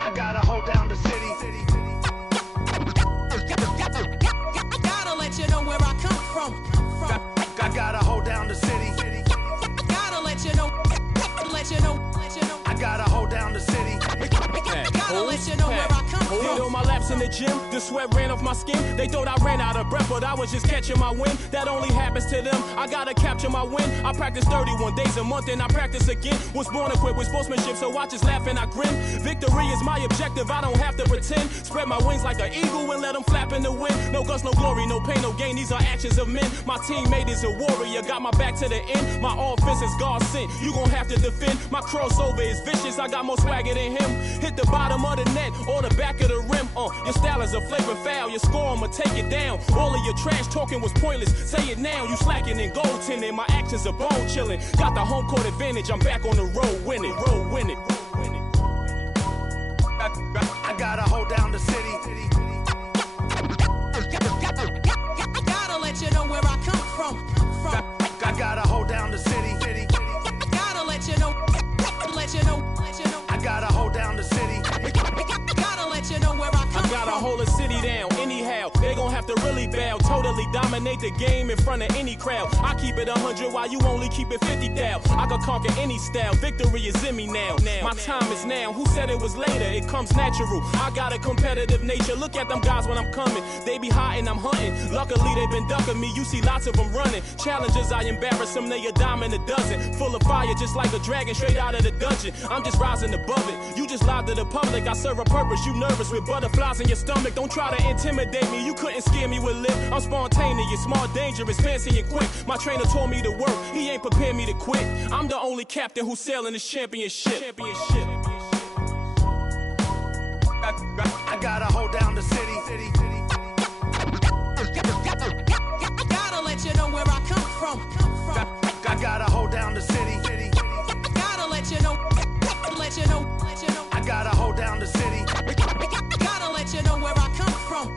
I gotta hold down the city. Gotta let you know where I come from. I gotta hold down the city. Gotta let you know. I gotta hold down the city. Gotta let you know where I come from. Did all my laps in the gym, the sweat ran off my skin. They thought I ran out of breath, but I was just catching my wind. That only happens to them. I gotta capture my win. I practice 31 days a month and I practice again. Was born equipped with sportsmanship, so I just laugh and I grin. Victory is my objective, I don't have to pretend. Spread my wings like an eagle and let them flap in the wind. No guts, no glory, no pain, no gain. These are actions of men. My teammate is a warrior, got my back to the end. My offense is God sent. You gon' have to defend. My crossover is vicious, I got more swagger than him. Hit the bottom of the net or the back of the rim. Your style is a flagrant foul. Your score, I'ma take it down. All of your trash talking was pointless. Say it now. You slacking in goaltending. My actions are bone chilling. Got the home court advantage. I'm back on the road winning. I gotta hold down the city. Gotta let you know hold a city down. Anyhow, they gon' have to really bow. Totally dominate the game in front of any crowd. I keep it 100 while you only keep it 50 thou. I could conquer any style. Victory is in me now. My time is now. Who said it was later? It comes natural. I got a competitive nature. Look at them guys when I'm coming. They be hot and I'm hunting. Luckily they been ducking me. You see lots of them running. Challenges, I embarrass them. They a dime in a dozen. Full of fire just like a dragon straight out of the dungeon. I'm just rising above it. You just lied to the public. I serve a purpose. You nervous with butterflies in your stomach. Don't try to intimidate me. You couldn't scare me with lip. I'm spontaneous, smart, dangerous, fancy and quick. My trainer told me to work. He ain't prepared me to quit. I'm the only captain who's sailing this championship. I gotta hold down the city. Gotta let you know where I come from. I gotta hold down the city. Gotta let you know. I gotta hold down the city. Gotta let you know where I come from.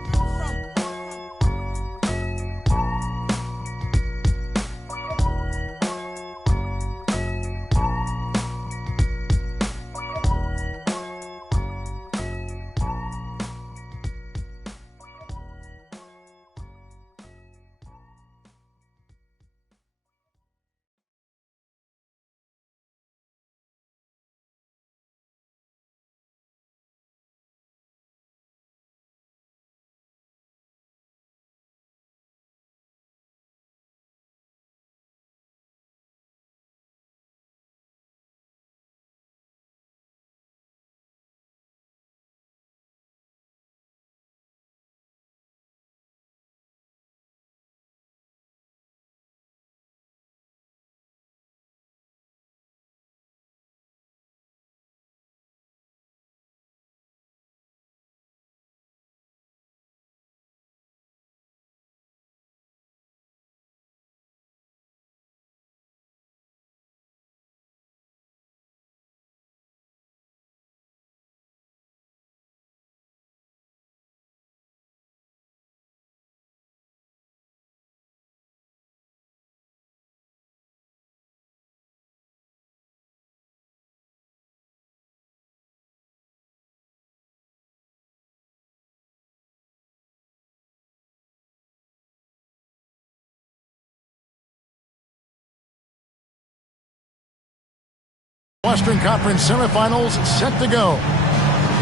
Western Conference semifinals set to go.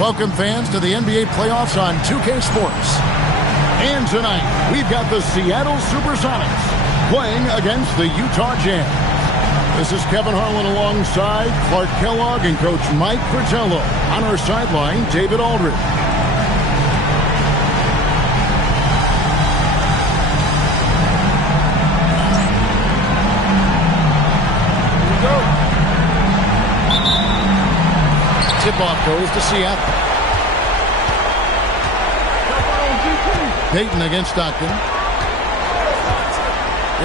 Welcome fans to the NBA playoffs on 2K Sports. And tonight, we've got the Seattle Supersonics playing against the Utah Jazz. This is Kevin Harlan alongside Clark Kellogg and Coach Mike Fratello. On our sideline, David Aldridge. Tip-off goes to Seattle. Payton against Stockton.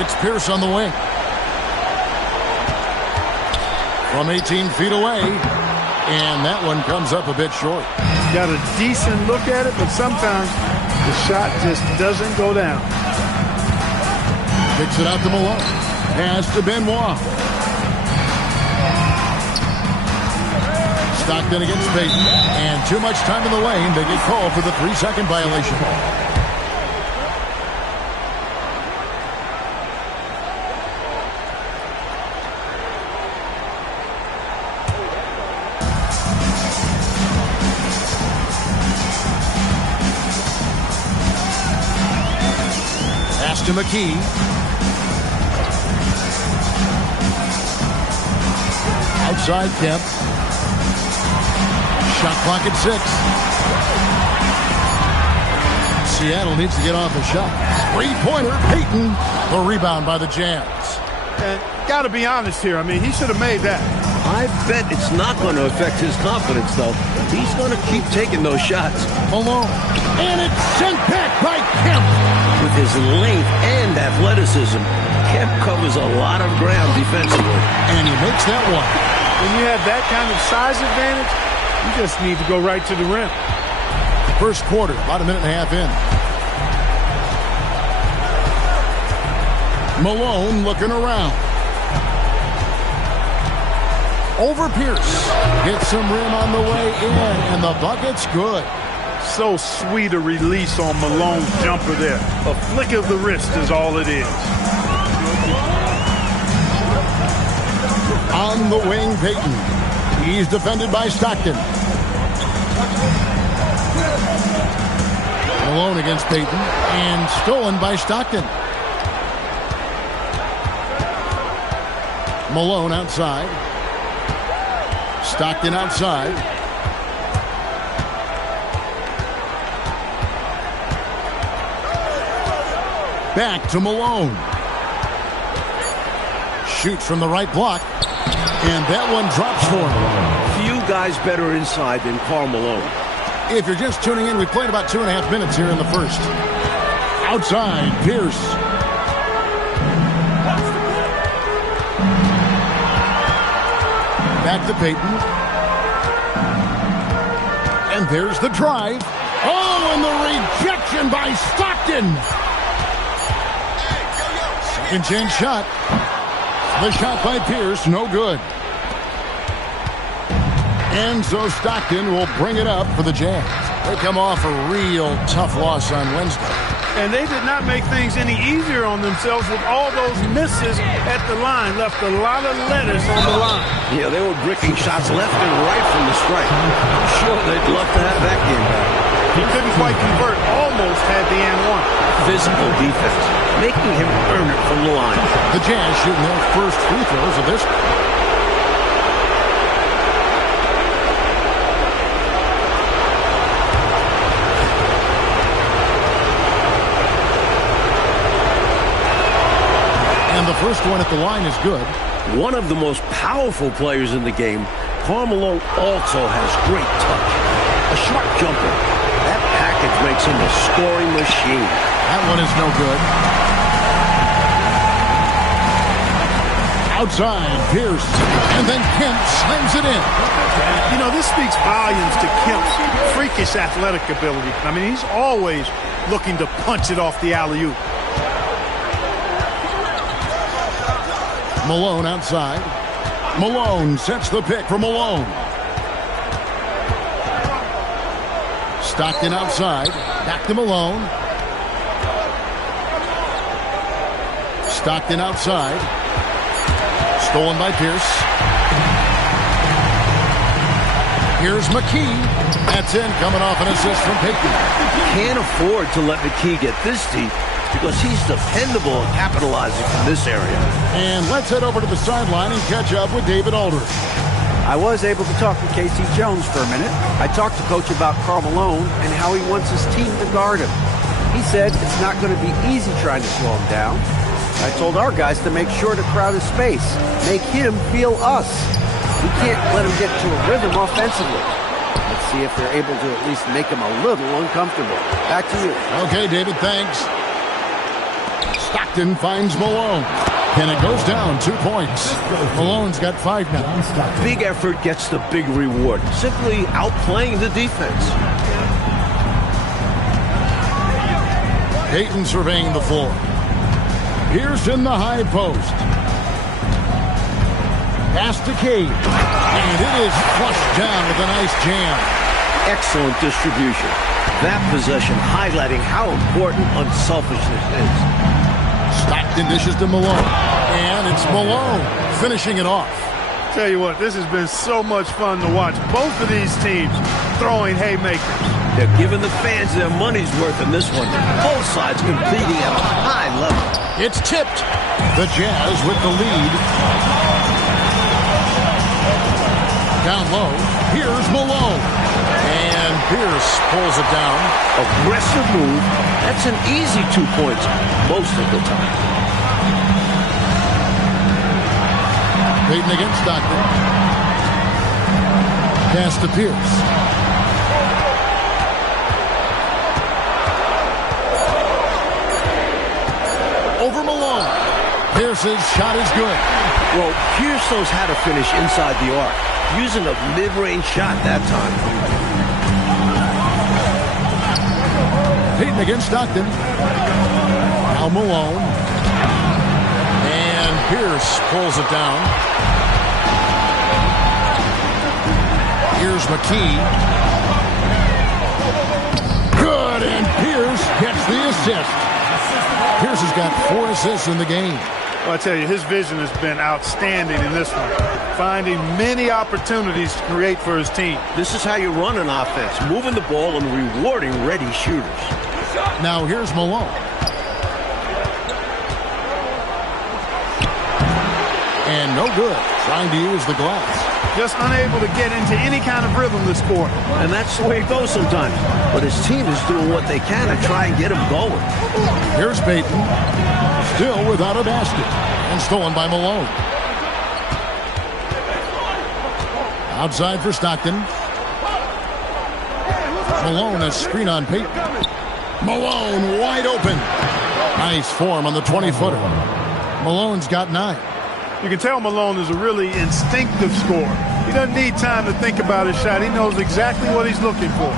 It's Pierce on the wing. From 18 feet away. And that one comes up a bit short. Got a decent look at it, but sometimes the shot just doesn't go down. Kicks it out to Malone. Pass to Benoit. Stockton against Payton. And too much time in the lane. They get called for the 3-second violation. Pass to McKee. Outside Kemp. Shot clock at 6. Seattle needs to get off a shot. Three-pointer, Payton. The rebound by the Jazz. And got to be honest here. I mean, he should have made that. I bet it's not going to affect his confidence, though. He's going to keep taking those shots. Malone. And it's sent back by Kemp. With his length and athleticism, Kemp covers a lot of ground defensively. And he makes that one. When you have that kind of size advantage, you just need to go right to the rim. First quarter, about a minute and a half in. Malone looking around. Over Pierce. Gets some rim on the way in, and the bucket's good. So sweet a release on Malone's jumper there. A flick of the wrist is all it is. On the wing, Payton. He's defended by Stockton. Malone against Payton, and stolen by Stockton. Malone outside. Stockton outside. Back to Malone. Shoots from the right block. And that one drops for him. Few guys better inside than Karl Malone. If you're just tuning in, we played about 2.5 minutes here in the first. Outside, Pierce. Back to Payton. And there's the drive. Oh, and the rejection by Stockton. Second chance shot. The shot by Pierce, no good. And so Stockton will bring it up for the Jazz. They come off a real tough loss on Wednesday. And they did not make things any easier on themselves with all those misses at the line. Left a lot of letters on the line. Yeah, they were bricking shots left and right from the stripe. I'm sure they'd love to have that game back. He couldn't quite convert, almost had the and one. Physical defense, making him earn it from the line. The Jazz shooting their first free throws of this. And the first one at the line is good. One of the most powerful players in the game, Karl Malone also has great touch. A sharp jumper. That package makes him a scoring machine. That one is no good. Outside, Pierce. And then Kemp slams it in. You know, this speaks volumes to Kemp's freakish athletic ability. I mean, he's always looking to punch it off the alley-oop. Malone outside. Malone sets the pick for Malone. Stockton outside. Back to Malone. Stockton outside. Stolen by Pierce. Here's McKee. That's in, coming off an assist from Payton. Can't afford to let McKee get this deep because he's dependable at capitalizing from this area. And let's head over to the sideline and catch up with David Aldridge. I was able to talk to Casey Jones for a minute. I talked to Coach about Karl Malone and how he wants his team to guard him. He said it's not going to be easy trying to slow him down. I told our guys to make sure to crowd his space, make him feel us. We can't let him get to a rhythm offensively. Let's see if they're able to at least make him a little uncomfortable. Back to you. Okay, David, thanks. Stockton finds Malone. And it goes down 2 points. Malone's got 5 now. Big effort gets the big reward. Simply outplaying the defense. Payton surveying the floor. Pierce in the high post. Pass to Cade. And it is flushed down with a nice jam. Excellent distribution. That possession highlighting how important unselfishness is. Stockton dishes to Malone. And it's Malone finishing it off. Tell you what, this has been so much fun to watch. Both of these teams throwing haymakers. They're giving the fans their money's worth in this one. Both sides competing at a high level. It's tipped. The Jazz with the lead. Down low. Here's Malone. And Pierce pulls it down. Aggressive move. That's an easy 2 points most of the time. Payton against Stockton. Pass to Pierce. Over Malone. Pierce's shot is good. Well, Pierce knows how to finish inside the arc, using a mid-range shot that time. Payton against Stockton. Now Malone. And Pierce pulls it down. Here's McKee. assist. Pierce has got 4 assists in the game. Well, I tell you, his vision has been outstanding in this one, finding many opportunities to create for his team. This is how you run an offense, moving the ball and rewarding ready shooters. Now here's Malone. And no good, trying to use the glass. Just unable to get into any kind of rhythm this quarter. And that's the way it goes sometimes. But his team is doing what they can to try and get him going. Here's Payton, still without a basket, and stolen by Malone. Outside for Stockton. Malone, a screen on Payton. Malone wide open. Nice form on the 20-footer. Malone's got 9. You can tell Malone is a really instinctive scorer. He doesn't need time to think about his shot. He knows exactly what he's looking for.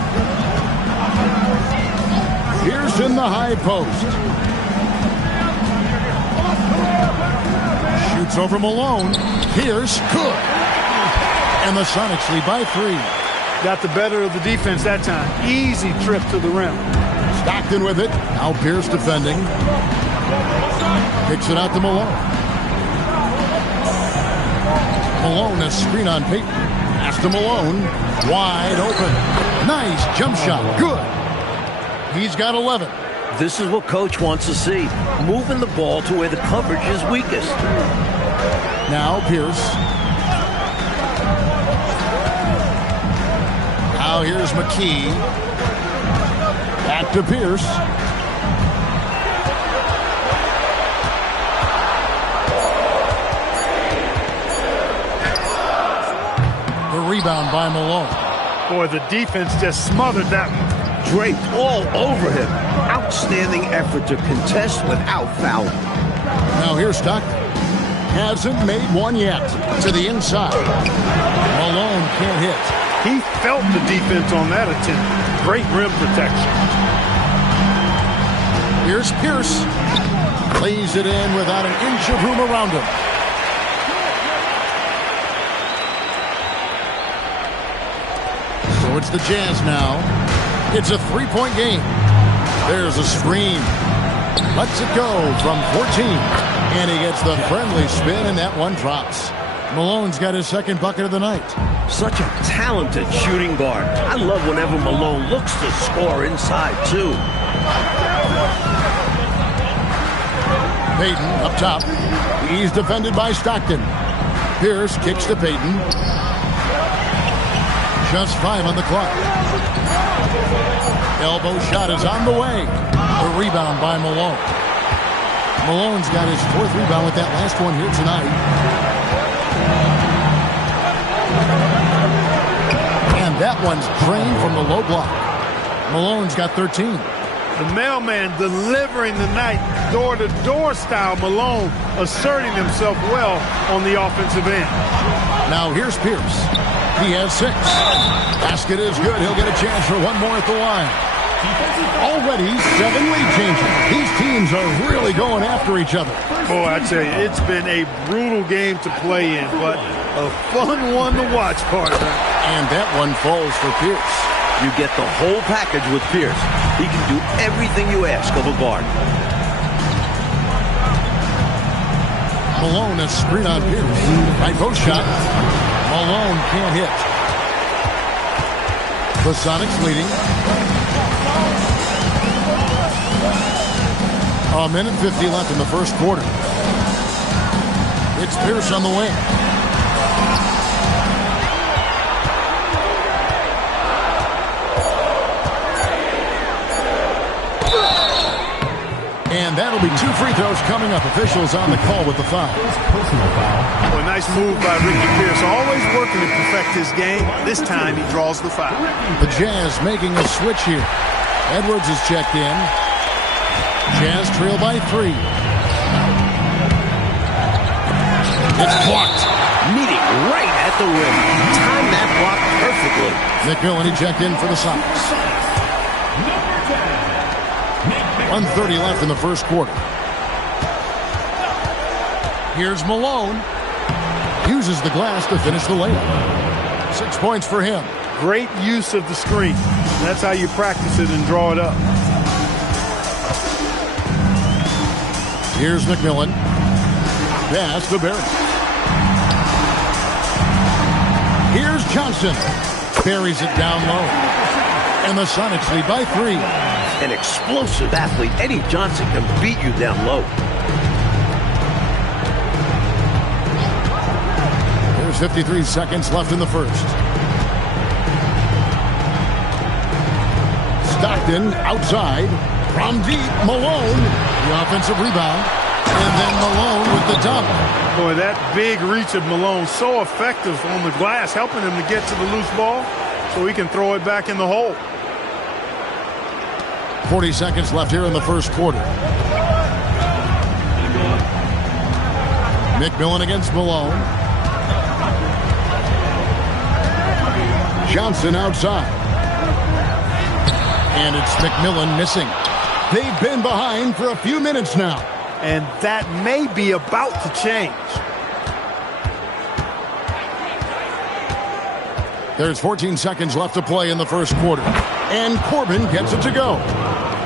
Pierce in the high post. Shoots over Malone. Pierce, good. And the Sonics lead by 3. Got the better of the defense that time. Easy trip to the rim. Stockton with it. Now Pierce defending. Kicks it out to Malone. Malone, a screen on Payton. Pass to Malone. Wide open. Nice jump shot. Good. He's got 11. This is what Coach wants to see. Moving the ball to where the coverage is weakest. Now Pierce. Now here's McKee. Back to Pierce. Rebound by Malone. Boy, the defense just smothered that one. Draped all over him. Outstanding effort to contest without fouling. Now here's Stockton. Hasn't made one yet. To the inside. Malone can't hit. He felt the defense on that attempt. Great rim protection. Here's Pierce. Lays it in without an inch of room around him. So it's the Jazz now. It's a 3-point game. There's a screen. Lets it go from 14. And he gets the friendly spin, and that one drops. Malone's got his second bucket of the night. Such a talented shooting guard. I love whenever Malone looks to score inside, too. Payton up top. He's defended by Stockton. Pierce kicks to Payton. Just 5 on the clock. Elbow shot is on the way. A rebound by Malone. Malone's got his 4th rebound with that last one here tonight. And that one's drained from the low block. Malone's got 13. The mailman delivering the night, door-to-door style. Malone asserting himself well on the offensive end. Now here's Pierce. He has 6. Basket is good. He'll get a chance for one more at the line. Already 7 lead changes. These teams are really going after each other. Boy, I tell you, it's been a brutal game to play in, but a fun one to watch, partner. And that one falls for Pierce. You get the whole package with Pierce. He can do everything you ask of a guard. Malone, a screen on Pierce. Right post shot. Malone can't hit. The Sonics leading. A minute 50 left in the first quarter. It's Pierce on the wing. And that'll be 2 free throws coming up. Officials on the call with the foul. Well, nice move by Ricky Pierce. Always working to perfect his game. This time he draws the foul. The Jazz making a switch here. Edwards is checked in. Jazz trail by 3. It's blocked. Meeting right at the rim. Timed that block perfectly. McMillan checked in for the Sonics. 1:30 left in the first quarter. Here's Malone. Uses the glass to finish the layup. 6 points for him. Great use of the screen. That's how you practice it and draw it up. Here's McMillan. Pass to Barry. Here's Johnson. Buries it down low. And the Sonics lead by 3. An explosive athlete, Eddie Johnson can beat you down low. There's 53 seconds left in the first. Stockton outside. From deep, Malone. The offensive rebound. And then Malone with the dunk. Boy, that big reach of Malone, so effective on the glass, helping him to get to the loose ball so he can throw it back in the hole. 40 seconds left here in the first quarter. McMillan against Malone. Johnson outside. And it's McMillan missing. They've been behind for a few minutes now. And that may be about to change. There's 14 seconds left to play in the first quarter. And Corbin gets it to go.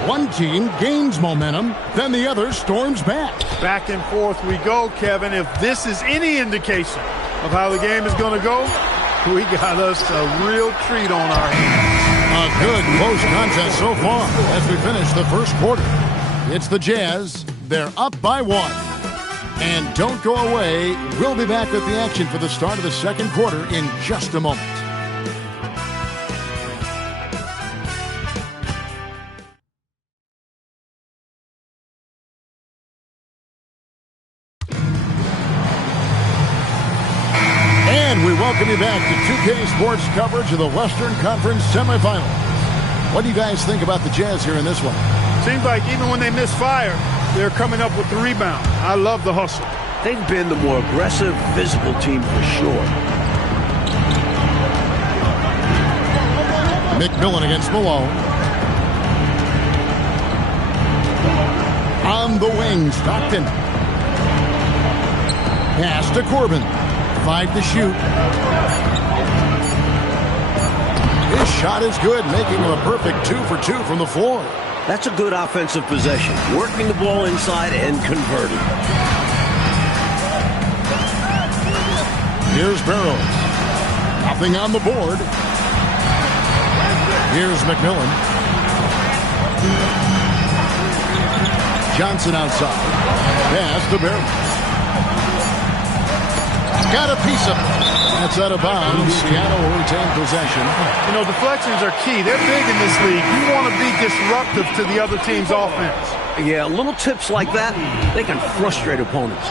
One team gains momentum, then the other storms back. Back and forth we go, Kevin. If this is any indication of how the game is going to go, we got us a real treat on our hands. A good close contest so far as we finish the first quarter. It's the Jazz. They're up by 1. And don't go away. We'll be back with the action for the start of the second quarter in just a moment. And we welcome you back to 2K Sports coverage of the Western Conference Semifinals. What do you guys think about the Jazz here in this one? Seems like even when they miss fire, they're coming up with the rebound. I love the hustle. They've been the more aggressive, physical team for sure. McMillan against Malone. On the wing, Stockton. Pass to Corbin. 5 to shoot. His shot is good, making him a perfect 2 for 2 from the floor. That's a good offensive possession. Working the ball inside and converting. Here's Barrows. Nothing on the board. Here's McMillan. Johnson outside. Pass to Barrows. Got a piece of it. That's out of bounds. Seattle will retain possession. You know, deflections are key. They're big in this league. You want to be disruptive to the other team's offense. Yeah, little tips like that, they can frustrate opponents.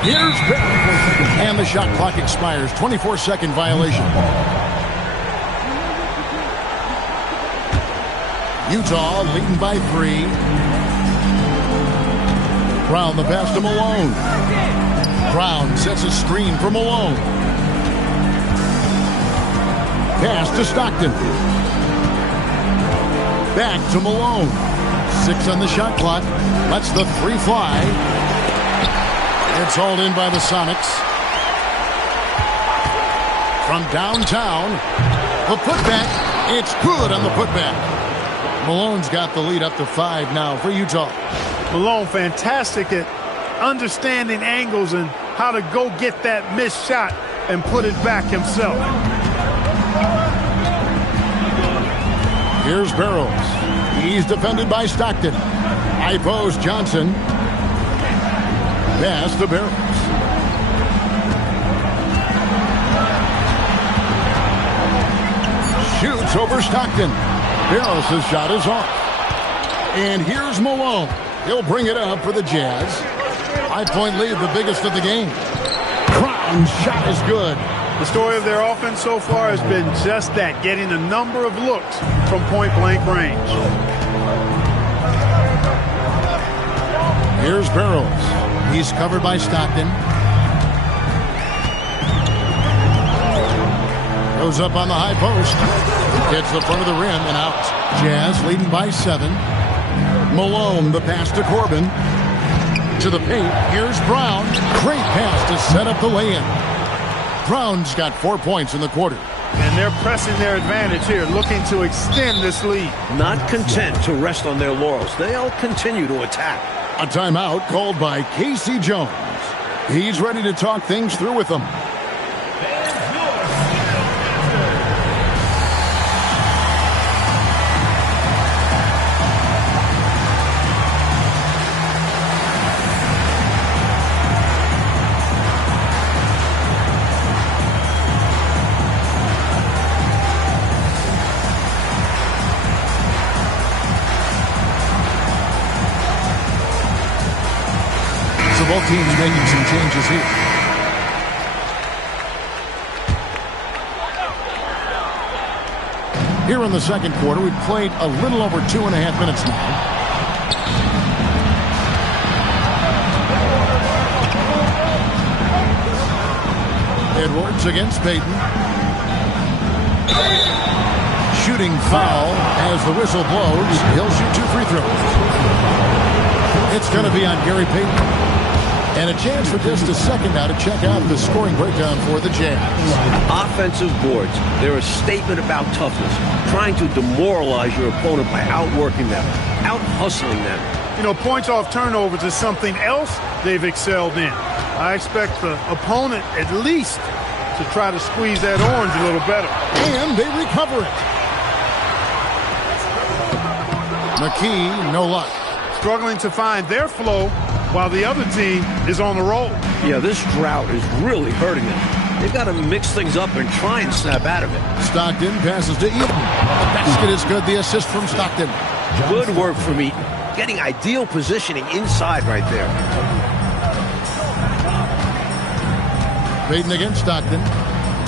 Here's Barrows. And the shot clock expires. 24-second violation. Utah leading by 3. Brown the pass to Malone. Brown sets a screen for Malone. Pass to Stockton. Back to Malone. 6 on the shot clock. Lets the 3 fly. It's hauled in by the Sonics. From downtown, the putback. It's good on the putback. Malone's got the lead up to 5 now for Utah. Malone, fantastic at understanding angles and how to go get that missed shot and put it back himself. Here's Barrows. He's defended by Stockton. High post Johnson. Pass to Barrows. Shoots over Stockton. Barrows' shot is off. And here's Malone. He'll bring it up for the Jazz. 5-point lead, the biggest of the game. Brown's shot is good. The story of their offense so far has been just that, getting a number of looks from point-blank range. Here's Barrows. He's covered by Stockton. Goes up on the high post. Hits the front of the rim and out. Jazz leading by 7. Malone, the pass to Corbin. To the paint. Here's Brown. Great pass to set up the lay-in. Brown's got 4 points in the quarter. And they're pressing their advantage here, looking to extend this lead. Not content to rest on their laurels. They'll continue to attack. A timeout called by Casey Jones. He's ready to talk things through with them. Both teams making some changes here. Here in the second quarter, we've played a little over 2.5 minutes now. Edwards against Payton. Shooting foul as the whistle blows. He'll shoot 2 free throws. It's going to be on Gary Payton. And a chance for just a second now to check out the scoring breakdown for the Jazz. Offensive boards. They're a statement about toughness. Trying to demoralize your opponent by outworking them, out-hustling them. You know, points off turnovers is something else they've excelled in. I expect the opponent at least to try to squeeze that orange a little better. And they recover it. McKee, no luck. Struggling to find their flow while the other team is on the roll. Yeah, this drought is really hurting them. They've got to mix things up and try and snap out of it. Stockton passes to Eaton. The basket is good. The assist from Stockton. Good work from Eaton. Getting ideal positioning inside right there. Payton against Stockton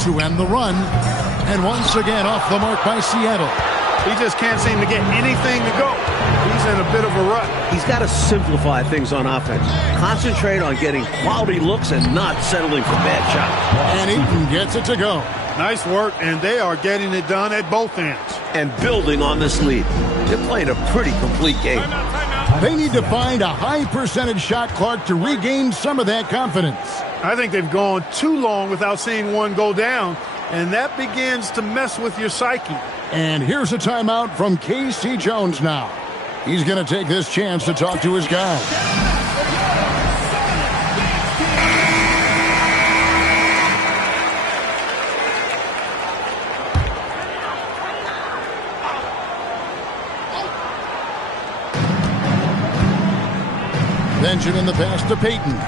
to end the run. And once again off the mark by Seattle. He just can't seem to get anything to go. He's in a bit of a rut. He's got to simplify things on offense. Concentrate on getting quality looks and not settling for bad shots. And Eaton gets it to go. Nice work, and they are getting it done at both ends. And building on this lead. They're playing a pretty complete game. They need to find a high percentage shot, Clark, to regain some of that confidence. I think they've gone too long without seeing one go down, and that begins to mess with your psyche. And here's a timeout from Casey Jones now. He's going to take this chance to talk to his guys. Benjamin the pass to Payton.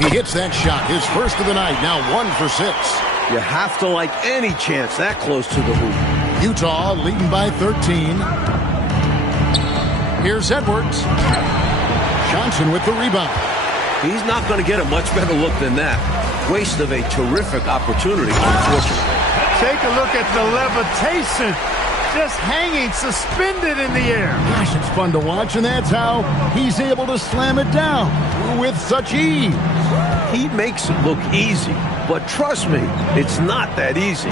He hits that shot, his first of the night, now 1 for 6. You have to like any chance that close to the hoop. Utah leading by 13. Here's Edwards. Johnson with the rebound. He's not going to get a much better look than that. Waste of a terrific opportunity, unfortunately. Take a look at the levitation. Just hanging, suspended in the air. Gosh, it's fun to watch, and that's how he's able to slam it down with such ease. He makes it look easy, but trust me, it's not that easy.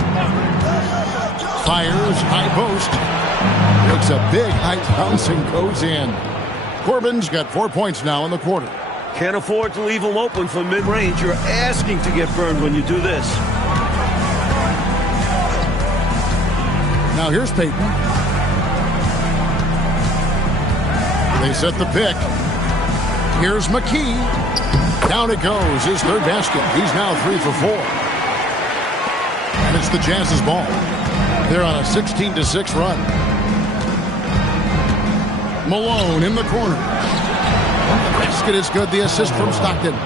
Fires, high post. Looks a big high bounce and goes in. Corbin's got 4 points now in the quarter. Can't afford to leave him open from mid-range. You're asking to get burned when you do this. Now here's Payton. They set the pick. Here's McKee. Down it goes. His third basket. He's now 3 for 4. And it's the Jazz's ball. They're on a 16-6 run. Malone in the corner. The basket is good. The assist from Stockton.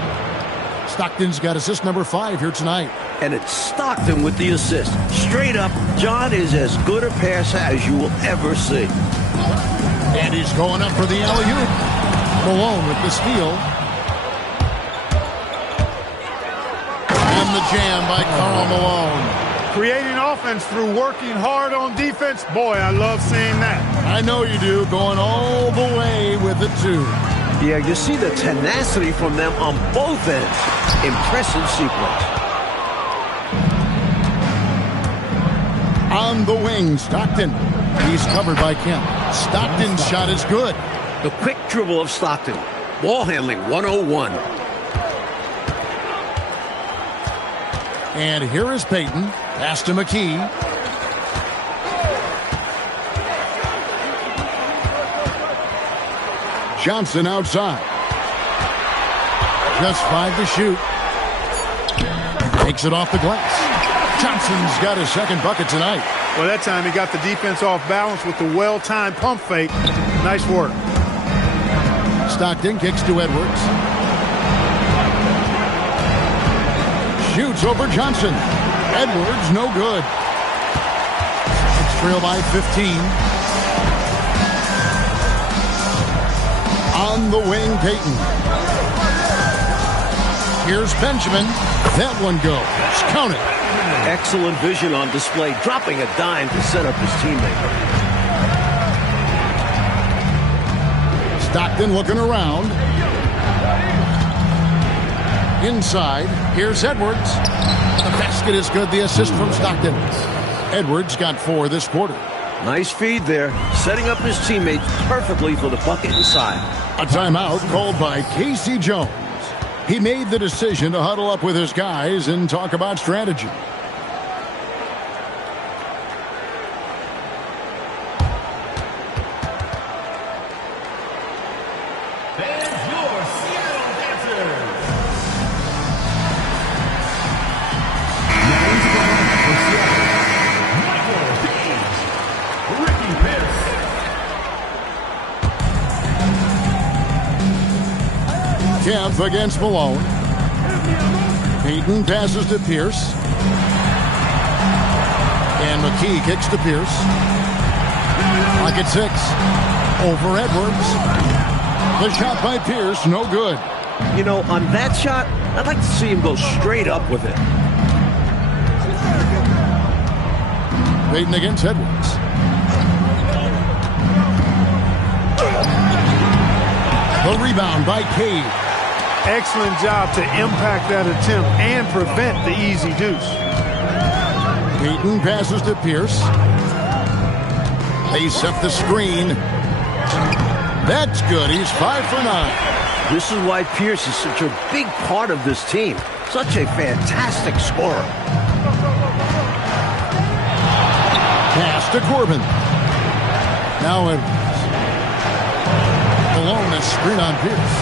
Stockton's got assist number 5 here tonight. And it's Stockton with the assist. Straight up, John is as good a passer as you will ever see. And he's going up for the alley-oop. Malone with the steal. And the jam by Karl Malone. Creating offense through working hard on defense. Boy, I love seeing that. I know you do. Going all the way with it, too. Yeah, you see the tenacity from them on both ends. Impressive sequence. On the wing, Stockton. He's covered by Kemp. Stockton's shot is good. The quick dribble of Stockton. Ball handling 101. And here is Peyton. Pass to McKee. Johnson outside. Just 5 to shoot. Takes it off the glass. Johnson's got his second bucket tonight. Well, that time he got the defense off balance with the well-timed pump fake. Nice work. Stockton kicks to Edwards. Shoots over Johnson. Edwards, no good. It's trail by 15. On the wing, Peyton. Here's Benjamin. That one goes. Count it. Excellent vision on display, dropping a dime to set up his teammate. Stockton looking around. Inside. Here's Edwards. The basket is good. The assist from Stockton. Edwards got 4 this quarter. Nice feed there, setting up his teammates perfectly for the bucket inside. A timeout called by Casey Jones. He made the decision to huddle up with his guys and talk about strategy. Kemp against Malone. Peyton passes to Pierce. And McKee kicks to Pierce. Clock at 6. Over Edwards. The shot by Pierce, no good. You know, on that shot, I'd like to see him go straight up with it. Peyton against Edwards. The rebound by Cade. Excellent job to impact that attempt and prevent the easy deuce. Peyton passes to Pierce. They set the screen. That's good. He's 5 for 9. This is why Pierce is such a big part of this team. Such a fantastic scorer. Pass to Corbin. Now Edwards. Malone, a screen on Pierce.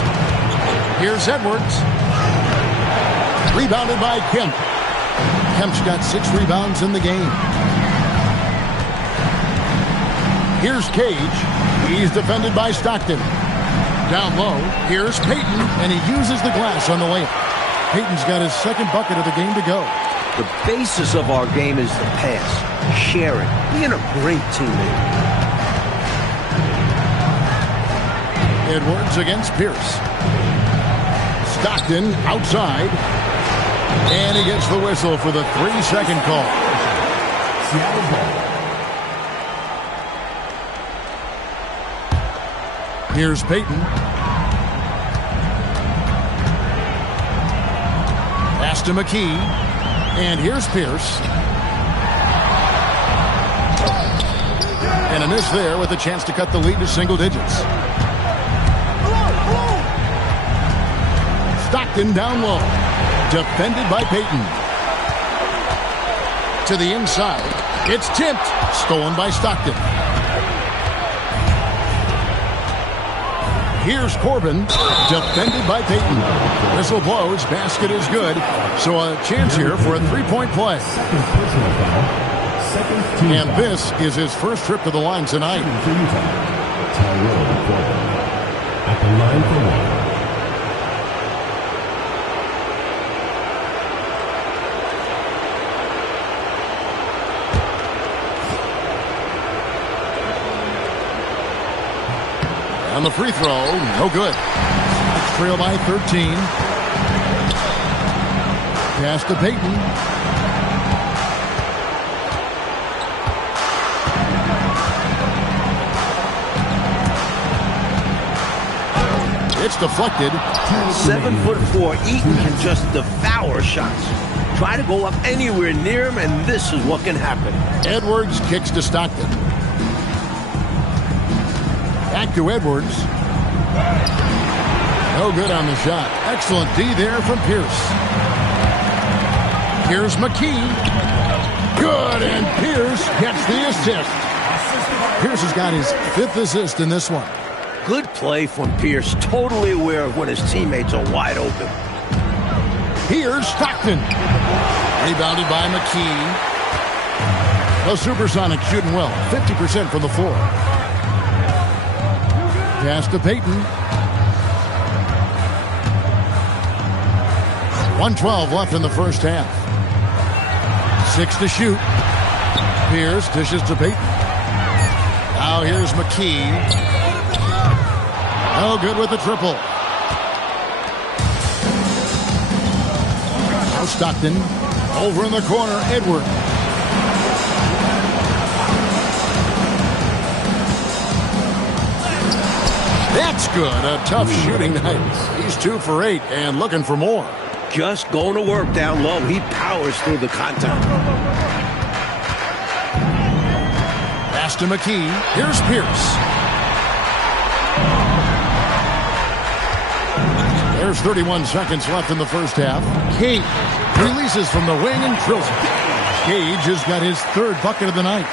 Here's Edwards. Rebounded by Kemp. Kemp's got 6 rebounds in the game. Here's Cage. He's defended by Stockton. Down low, here's Peyton, and he uses the glass on the layup. Peyton's got his second bucket of the game to go. The basis of our game is the pass, sharing, being a great teammate. Edwards against Pierce. Stockton outside. And he gets the whistle for the 3-second call. Seattle ball. Here's Peyton. Pass to McKee. And here's Pierce. And a miss there with a chance to cut the lead to single digits. Stockton down low. Defended by Peyton. To the inside. It's tipped. Stolen by Stockton. Here's Corbin. Defended by Peyton. Whistle blows. Basket is good. So a chance here for a 3-point play. And this is his first trip to the line tonight. At the line for 1. On the free throw, no good. It's trail by 13. Pass to Peyton. It's deflected. 7'4", Eaton can just devour shots. Try to go up anywhere near him, and this is what can happen. Edwards kicks to Stockton. Back to Edwards. No good on the shot. Excellent D there from Pierce. Here's McKee. Good, and Pierce gets the assist. Pierce has got his 5th assist in this one. Good play from Pierce. Totally aware of when his teammates are wide open. Here's Stockton. Rebounded by McKee. The Supersonics shooting well. 50% from the floor. Pass to Payton. 1:12 left in the first half. 6 to shoot. Pierce dishes to Payton. Now here's McKee. No good with the triple. Now Stockton. Over in the corner, Edward. That's good. A tough shooting night. He's 2 for 8 and looking for more. Just going to work down low. He powers through the contact. Pass to McKee. Here's Pierce. There's 31 seconds left in the first half. Cage releases from the wing and drills it. Cage has got his 3rd bucket of the night.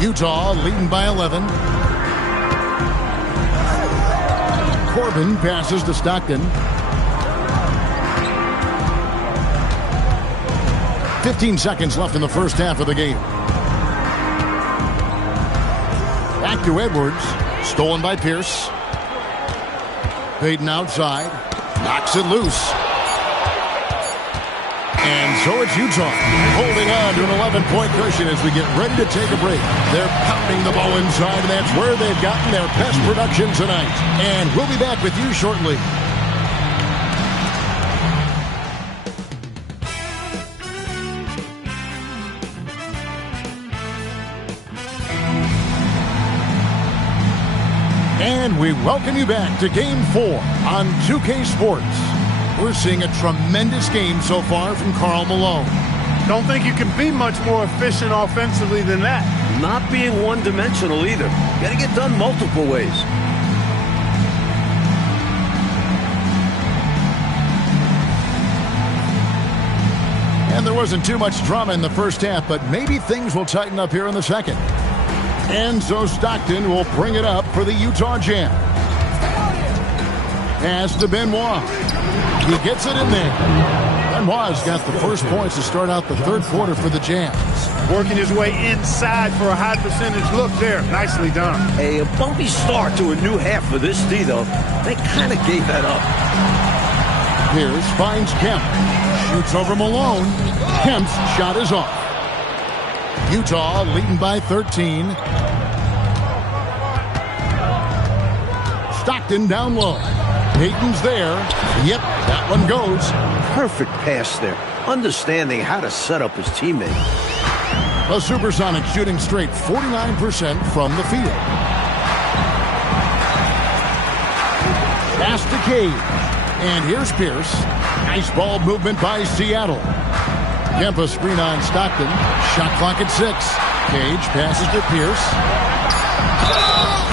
Utah leading by 11. Corbin passes to Stockton. 15 seconds left in the first half of the game. Back to Edwards. Stolen by Pierce. Payton outside. Knocks it loose. And so it's Utah holding on to an 11-point cushion as we get ready to take a break. They're pounding the ball inside, and that's where they've gotten their best production tonight. And we'll be back with you shortly. And we welcome you back to Game 4 on 2K Sports. We're seeing a tremendous game so far from Karl Malone. Don't think you can be much more efficient offensively than that. Not being one-dimensional either. Got to get done multiple ways. And there wasn't too much drama in the first half, but maybe things will tighten up here in the second. And so Stockton will bring it up for the Utah Jam. Pass to Benoit. He gets it in there. Benoit's got the first points to start out the 3rd quarter for the Jams. Working his way inside for a high percentage look there. Nicely done. A bumpy start to a new half for this D, though. They kind of gave that up. Pierce finds Kemp. Shoots over Malone. Kemp's shot is off. Utah leading by 13. Stockton down low. Payton's there. Yep, that one goes. Perfect pass there. Understanding how to set up his teammate. The Supersonics shooting straight 49% from the field. Pass to Cage. And here's Pierce. Nice ball movement by Seattle. Kemp a screen on Stockton. Shot clock at 6. Cage passes to Pierce.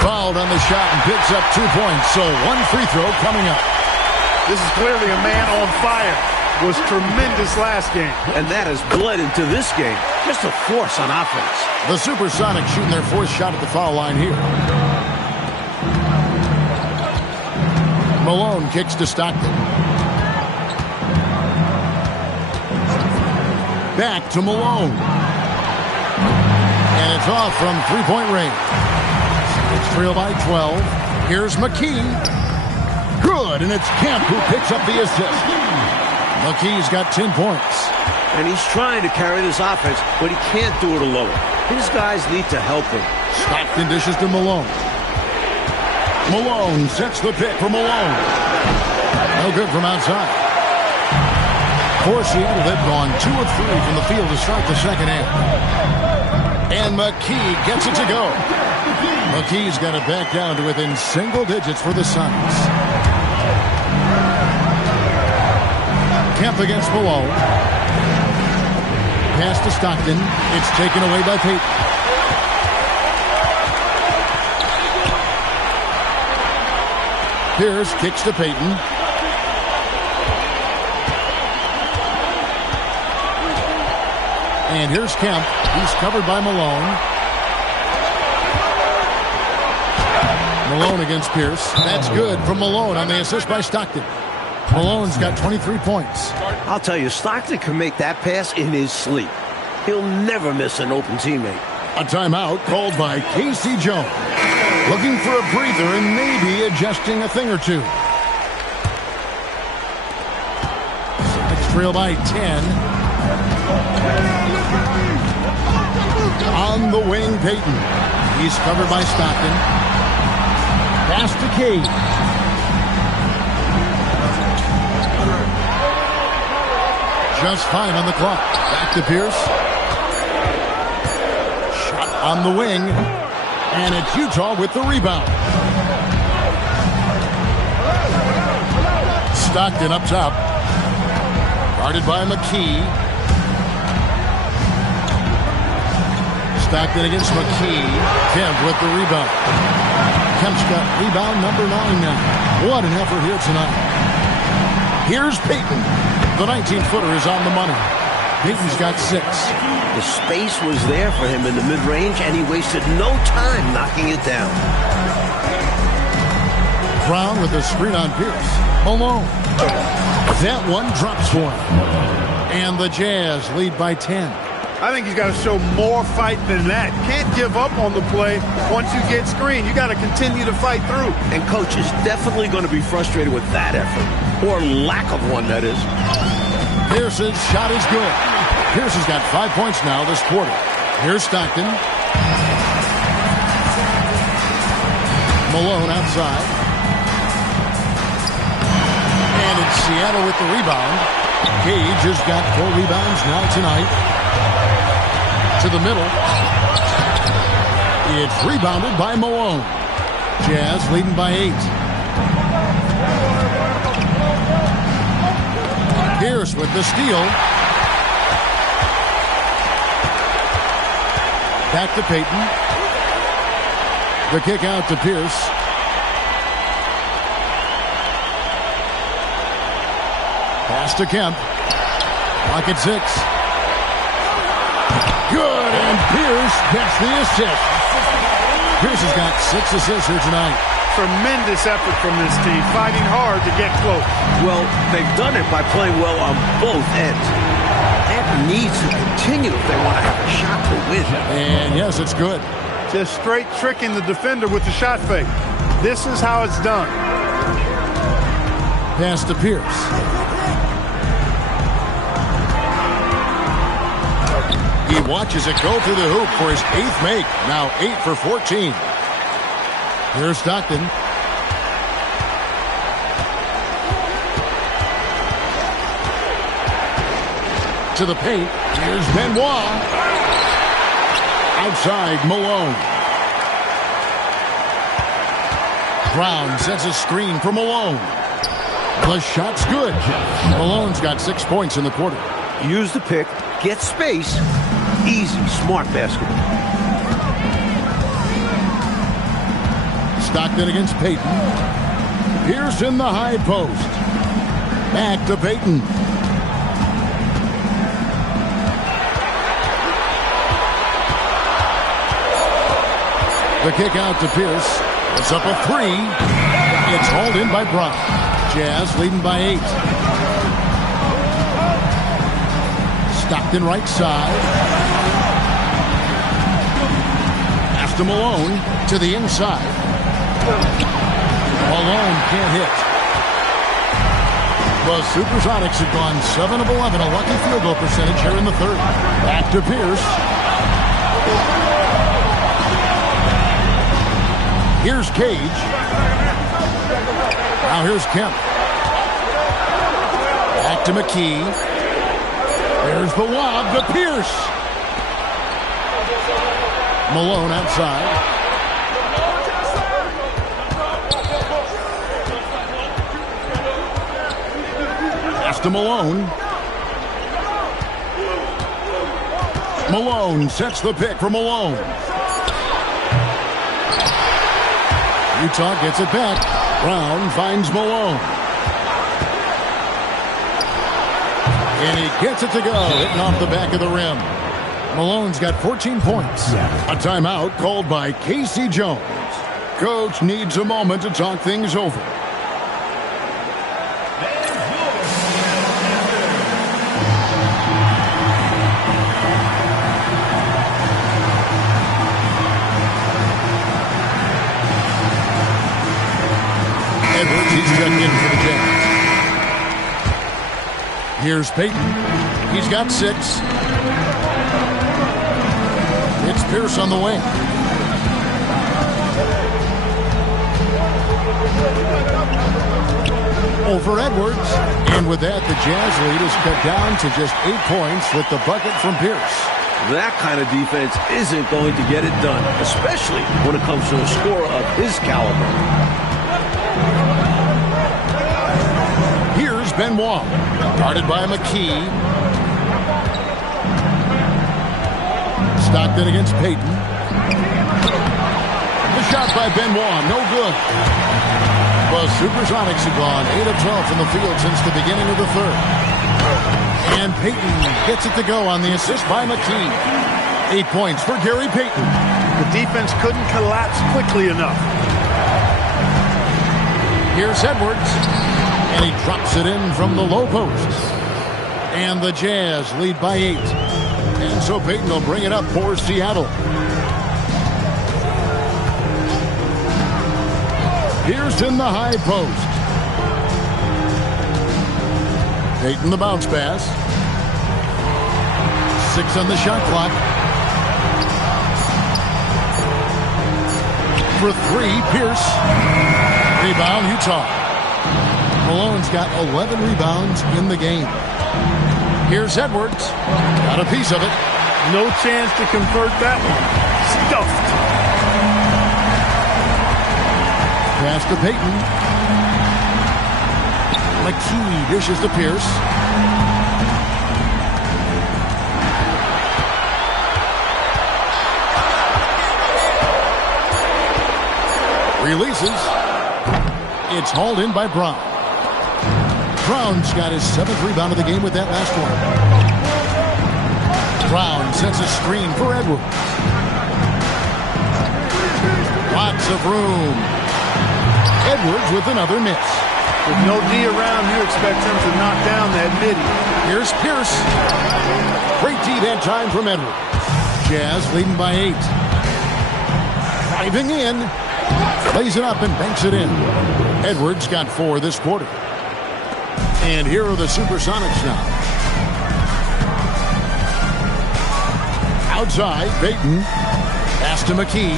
Fouled on the shot and picks up 2 points. So 1 free throw coming up. This is clearly a man on fire. Was tremendous last game. And that has bled into this game. Just a force on offense. The Supersonics shooting their 4th shot at the foul line here. Malone kicks to Stockton. Back to Malone. And it's off from 3-point range. It's trail by 12. Here's McKee. Good, and it's Kemp who picks up the assist. McKee's got 10 points. And he's trying to carry this offense, but he can't do it alone. His guys need to help him. Stockton dishes to Malone. Malone sets the pick for Malone. No good from outside. For Seattle, they've gone 2 of 3 from the field to start the second half. And McKee gets it to go. McKee's got it back down to within single digits for the Suns. Kemp against Malone. Pass to Stockton. It's taken away by Payton. Pierce kicks to Payton. And here's Kemp. He's covered by Malone. Malone against Pierce. That's good from Malone on the assist by Stockton. Malone's got 23 points. I'll tell you, Stockton can make that pass in his sleep. He'll never miss an open teammate. A timeout called by Casey Jones. Looking for a breather and maybe adjusting a thing or two. Next trail by 10. On the wing, Payton. He's covered by Stockton. Pass to Cade. Just 5 on the clock. Back to Pierce. Shot on the wing. And it's Utah with the rebound. Stockton up top. Guarded by McKee. Stockton against McKee. Kemp with the rebound. Kemp's got rebound number 9 now. What an effort here tonight. Here's Payton. The 19-footer is on the money. Payton's got 6. The space was there for him in the mid-range, and he wasted no time knocking it down. Brown with the screen on Pierce. Malone. That one drops for him. And the Jazz lead by 10. I think he's got to show more fight than that. Can't give up on the play once you get screened. You got to continue to fight through. And coach is definitely going to be frustrated with that effort. Or lack of one, that is. Pierce's shot is good. Pierce has got 5 points now this quarter. Here's Stockton. Malone outside. And it's Seattle with the rebound. Gage has got 4 rebounds now tonight. To the middle. It's rebounded by Malone. Jazz leading by 8. Pierce with the steal. Back to Payton. The kick out to Pierce. Pass to Kemp. Clock at 6. Good, and Pierce gets the assist. Pierce has got 6 assists here tonight. Tremendous effort from this team, fighting hard to get close. Well, they've done it by playing well on both ends. That needs to continue if they want to have a shot to win. And yes, it's good. Just straight tricking the defender with the shot fake. This is how it's done. Pass to Pierce. He watches it go through the hoop for his 8th make. Now 8 for 14. Here's Stockton. To the paint. Here's Benoit. Outside, Malone. Brown sets a screen for Malone. The shot's good. Malone's got 6 points in the quarter. Use the pick. Get space. Easy, smart basketball. Stockton against Payton. Pierce in the high post. Back to Payton. The kick out to Pierce. It's up a 3. It's hauled in by Brown. Jazz leading by 8. Stockton right side. Pass to Malone to the inside. Malone can't hit. The Supersonics have gone 7 of 11, a lucky field goal percentage here in the 3rd. Back to Pierce. Here's Cage. Now here's Kemp. Back to McKee. There's the lob to Pierce. Malone outside. Pass to Malone. Malone sets the pick for Malone. Utah gets it back. Brown finds Malone. And he gets it to go, hitting off the back of the rim. Malone's got 14 points. A timeout called by Casey Jones. Coach needs a moment to talk things over. Edwards, he's checked in for the Jazz. Here's Payton. He's got 6. It's Pierce on the wing. Over Edwards. And with that, the Jazz lead is cut down to just 8 points with the bucket from Pierce. That kind of defense isn't going to get it done, especially when it comes to a scorer of his caliber. Here's Benoit, guarded by McKee. Stockton against Payton. The shot by Benoit, no good. The Supersonics have gone 8 of 12 from the field since the beginning of the third. And Payton gets it to go on the assist by McKee. 8 points for Gary Payton. The defense couldn't collapse quickly enough. Here's Edwards. And he drops it in from the low post. And the Jazz lead by 8. And so Payton will bring it up for Seattle. Pierce in the high post. Payton the bounce pass. 6 on the shot clock. For 3, Pierce. Rebound, Utah. Malone's got 11 rebounds in the game. Here's Edwards. Got a piece of it. No chance to convert that one. Stuffed. Pass to Payton. McKee dishes to Pierce. Releases. It's hauled in by Brown. Brown's got his 7th rebound of the game with that last one. Brown sets a screen for Edwards. Lots of room. Edwards with another miss. With no D around here, expect him to knock down that midi. Here's Pierce. Great D that time from Edwards. Jazz leading by 8. Driving in. Lays it up and banks it in. Edwards got 4 this quarter. And here are the Supersonics now. Outside, Payton. Pass to McKee.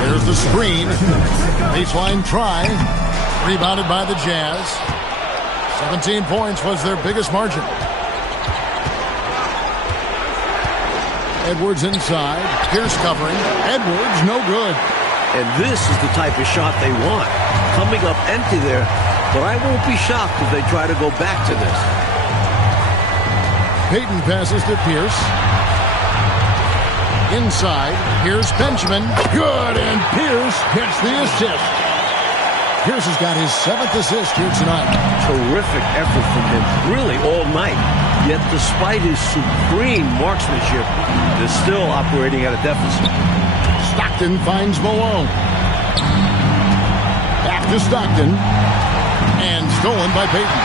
There's the screen. Baseline try. Rebounded by the Jazz. 17 points was their biggest margin. Edwards inside. Pierce covering. Edwards, no good. And this is the type of shot they want. Coming up empty there, but I won't be shocked if they try to go back to this. Payton passes to Pierce. Inside, here's Benjamin. Good, and Pierce gets the assist. Pierce has got his 7th assist here tonight. Terrific effort from him, really all night. Yet despite his supreme marksmanship, they're still operating at a deficit. Stockton finds Malone. Back to Stockton. And stolen by Payton.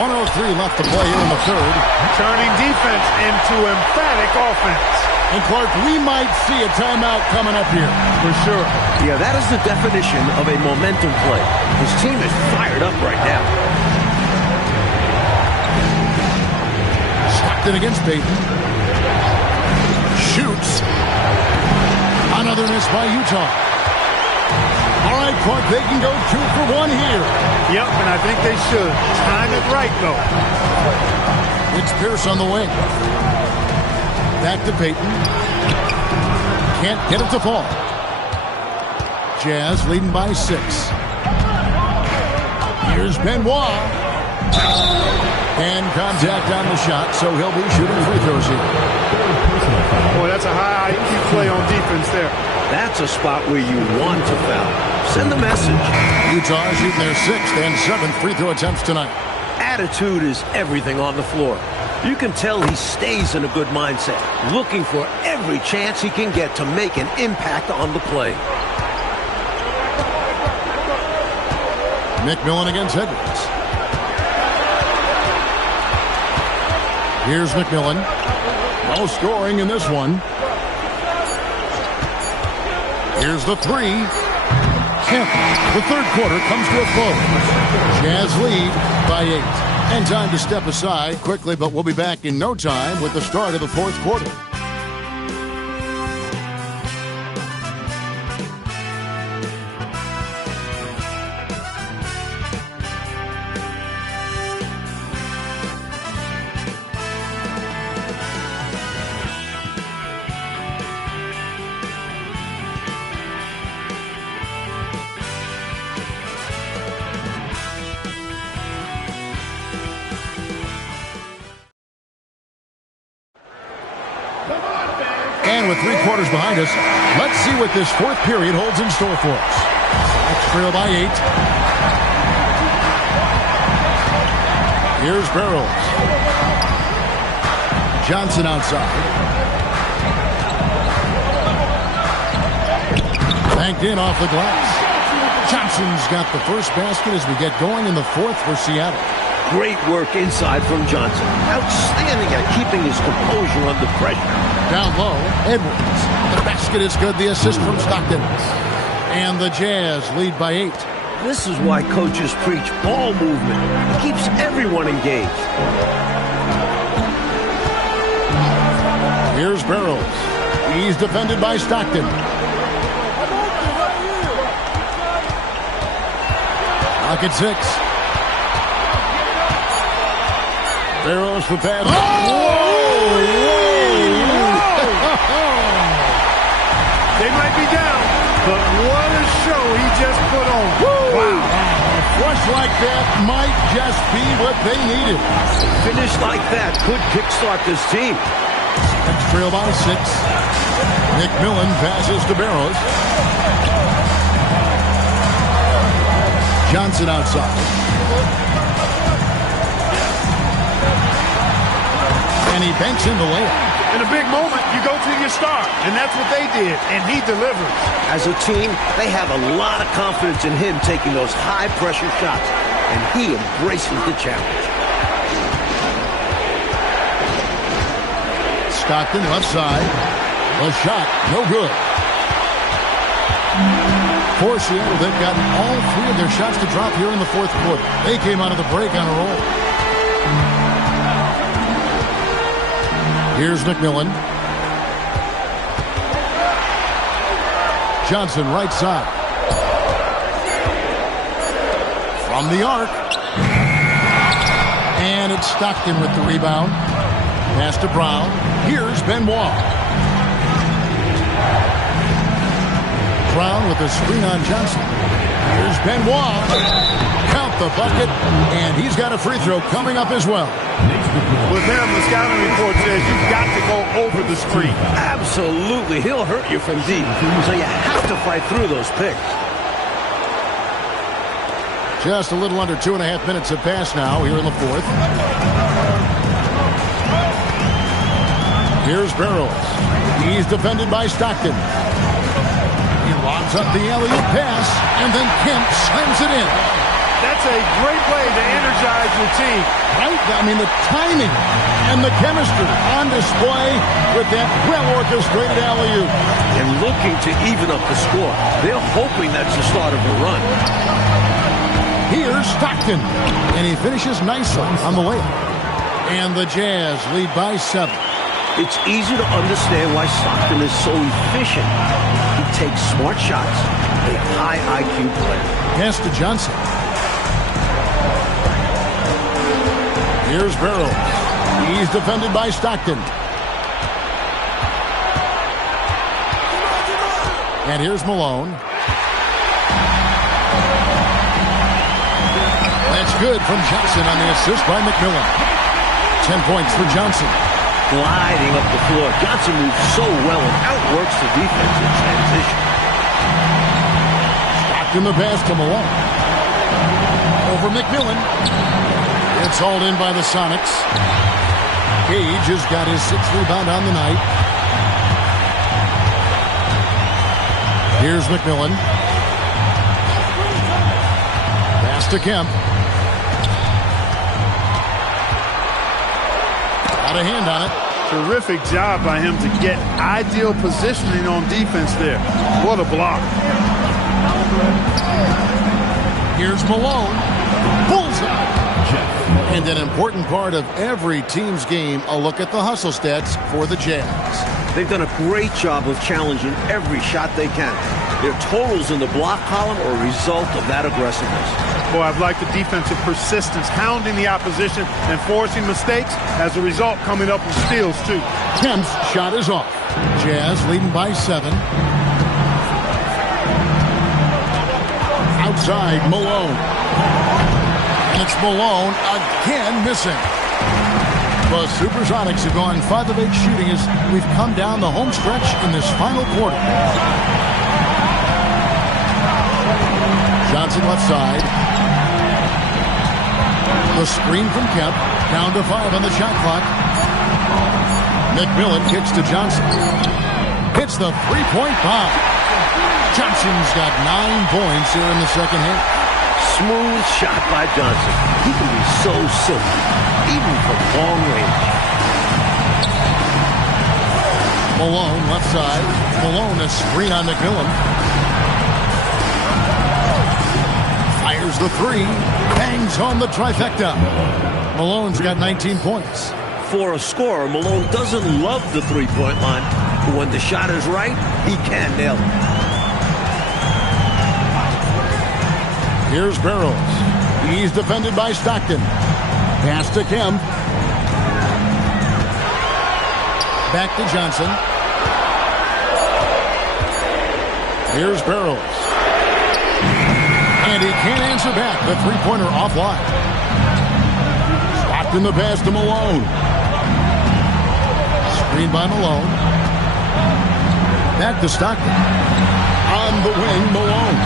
1:03 left to play here in the third. Turning defense into emphatic offense. And Clark, we might see a timeout coming up here. For sure. Yeah, that is the definition of a momentum play. His team is fired up right now. Stockton against Payton. Shoots. Another miss by Utah. All right, Clark, they can go 2 for 1 here. Yep, and I think they should. Time it right, though. It's Pierce on the wing. Back to Payton. Can't get it to fall. Jazz leading by 6. Here's Benoit. And contact on the shot, so he'll be shooting free throws here. Boy, that's a high IQ play on defense there. That's a spot where you want to foul. Send the message. Utah shooting their 6th and 7th free throw attempts tonight. Attitude is everything on the floor. You can tell he stays in a good mindset, looking for every chance he can get to make an impact on the play. McMillan against Edwards. Here's McMillan. No scoring in this one. Here's the 3. Kemp. The third quarter comes to a close. Jazz lead by 8. And time to step aside quickly, but we'll be back in no time with the start of the fourth quarter. And with 3 quarters behind us, let's see what this fourth period holds in store for us. Sox trail by 8. Here's Barrows. Johnson outside. Banked in off the glass. Johnson's got the first basket as we get going in the fourth for Seattle. Great work inside from Johnson. Outstanding at keeping his composure under pressure. Down low, Edwards. The basket is good. The assist from Stockton. And the Jazz lead by 8. This is why coaches preach ball movement. It keeps everyone engaged. Here's Barrows. He's defended by Stockton. Lock at 6. Barrows for pass. They might be down, but what a show he just put on. Wow. A flush like that might just be what they needed. Finish like that could kickstart this team. Next trail by 6. McMillan passes to Barrows. Johnson outside. And he banks in the layup. In a big moment, you go to your star, and that's what they did, and he delivers. As a team, they have a lot of confidence in him taking those high-pressure shots, and he embraces the challenge. Stockton left side. A shot, no good. For Seattle, they've gotten all 3 of their shots to drop here in the fourth quarter. They came out of the break on a roll. Here's McMillan. Johnson right side. From the arc. And it's Stockton with the rebound. Pass to Brown. Here's Benoit. Brown with a screen on Johnson. Here's Benoit. Count the bucket. And he's got a free throw coming up as well. With him, the scouting report says you've got to go over the screen. Absolutely. He'll hurt you from deep. So you have to fight through those picks. Just a little under 2.5 minutes have passed now here in the fourth. Here's Barrows. He's defended by Stockton. He lobs up the alley-oop pass, and then Kemp slams it in. That's a great way to energize your team. Right? I mean, the timing and the chemistry on display with that well-orchestrated alley-oop. And looking to even up the score. They're hoping that's the start of a run. Here's Stockton. And he finishes nicely on the layup. And the Jazz lead by 7. It's easy to understand why Stockton is so efficient. He takes smart shots. A high IQ player. Pass to Johnson. Here's Barrows. He's defended by Stockton. And here's Malone. That's good from Johnson on the assist by McMillan. 10 points for Johnson. gliding up the floor. Johnson moves so well and outworks the defense in transition. In the pass to Malone. Over McMillan. It's hauled in by the Sonics. Cage has got his 6th rebound on the night. Here's McMillan. Pass to Kemp. Got a hand on it. Terrific job by him to get ideal positioning on defense there. What a block. Here's Malone. Bullseye. And an important part of every team's game, a look at the hustle stats for the Jazz. They've done a great job of challenging every shot they can. Their totals in the block column are a result of that aggressiveness. Boy, I've liked the defensive persistence, hounding the opposition and forcing mistakes. As a result, coming up with steals, too. Kemp's shot is off. Jazz leading by 7. Outside, Malone. And it's Malone again missing. The Supersonics have gone 5 of 8 shooting as we've come down the home stretch in this final quarter. Johnson left side. The screen from Kemp. Down to 5 on the shot clock. McMillan kicks to Johnson. Hits the three-point bomb. Johnson's got 9 points here in the second half. Smooth shot by Johnson. He can be so silky, even from long range. Malone left side. Malone a screen on McMillan. Fires the 3. Bangs home the trifecta. Malone's got 19 points. For a scorer, Malone doesn't love the three-point line, but when the shot is right, he can nail it. Here's Barrows. He's defended by Stockton. Pass to Kemp. Back to Johnson. Here's Barrows. And he can't answer back. The three-pointer offline. Stockton the pass to Malone. Screen by Malone. Back to Stockton. On the wing, Malone.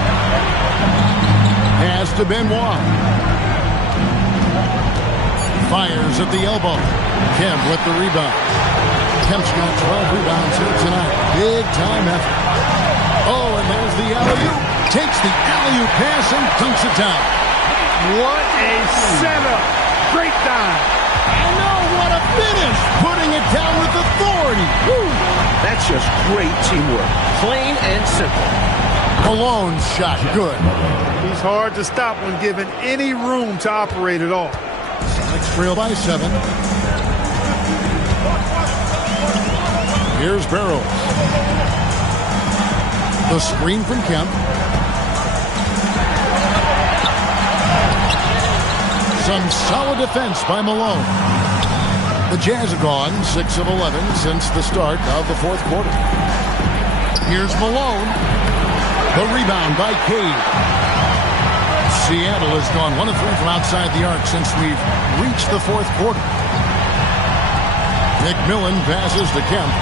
Pass to Benoit. Fires at the elbow. Kemp with the rebound. Kemp's got 12 rebounds here tonight. Big time effort. Oh, and there's the alley-oop. Takes the alley-oop pass and dunks it down. What a setup. Great dive. I know, what a finish. Putting it down with authority. Woo. That's just great teamwork. Plain and simple. Malone's shot good. He's hard to stop when given any room to operate at all. Sonics trail by 7. Here's Barrows. The screen from Kemp. Some solid defense by Malone. The Jazz have gone 6 of 11 since the start of the fourth quarter. Here's Malone. The rebound by Cade. Seattle has gone 1 of 3 from outside the arc since we've reached the fourth quarter. McMillan passes to Kemp.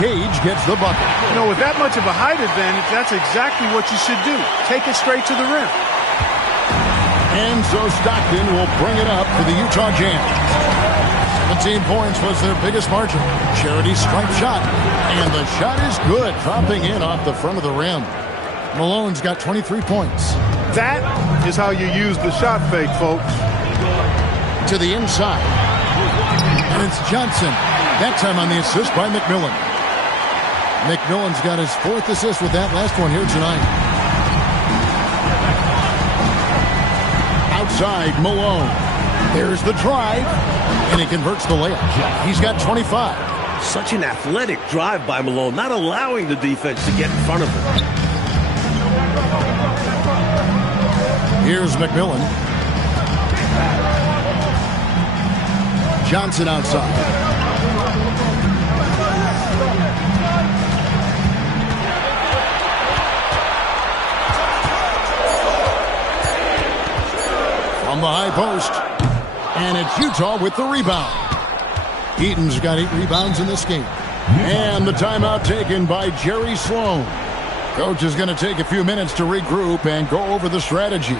Cage gets the bucket. You know, with that much of a height advantage, that's exactly what you should do. Take it straight to the rim. And so Stockton will bring it up for the Utah Jazz. 17 points was their biggest margin. Charity stripe shot. And the shot is good, dropping in off the front of the rim. Malone's got 23 points. That is how you use the shot fake, folks. To the inside. And it's Johnson. That time on the assist by McMillan. McMillan's got his 4th assist with that last one here tonight. Outside, Malone. There's the drive. And he converts the layup. He's got 25. Such an athletic drive by Malone, not allowing the defense to get in front of him. Here's McMillan. Johnson outside. From the high post. And it's Utah with the rebound. Eaton's got 8 rebounds in this game. And the timeout taken by Jerry Sloan. Coach is going to take a few minutes to regroup and go over the strategy.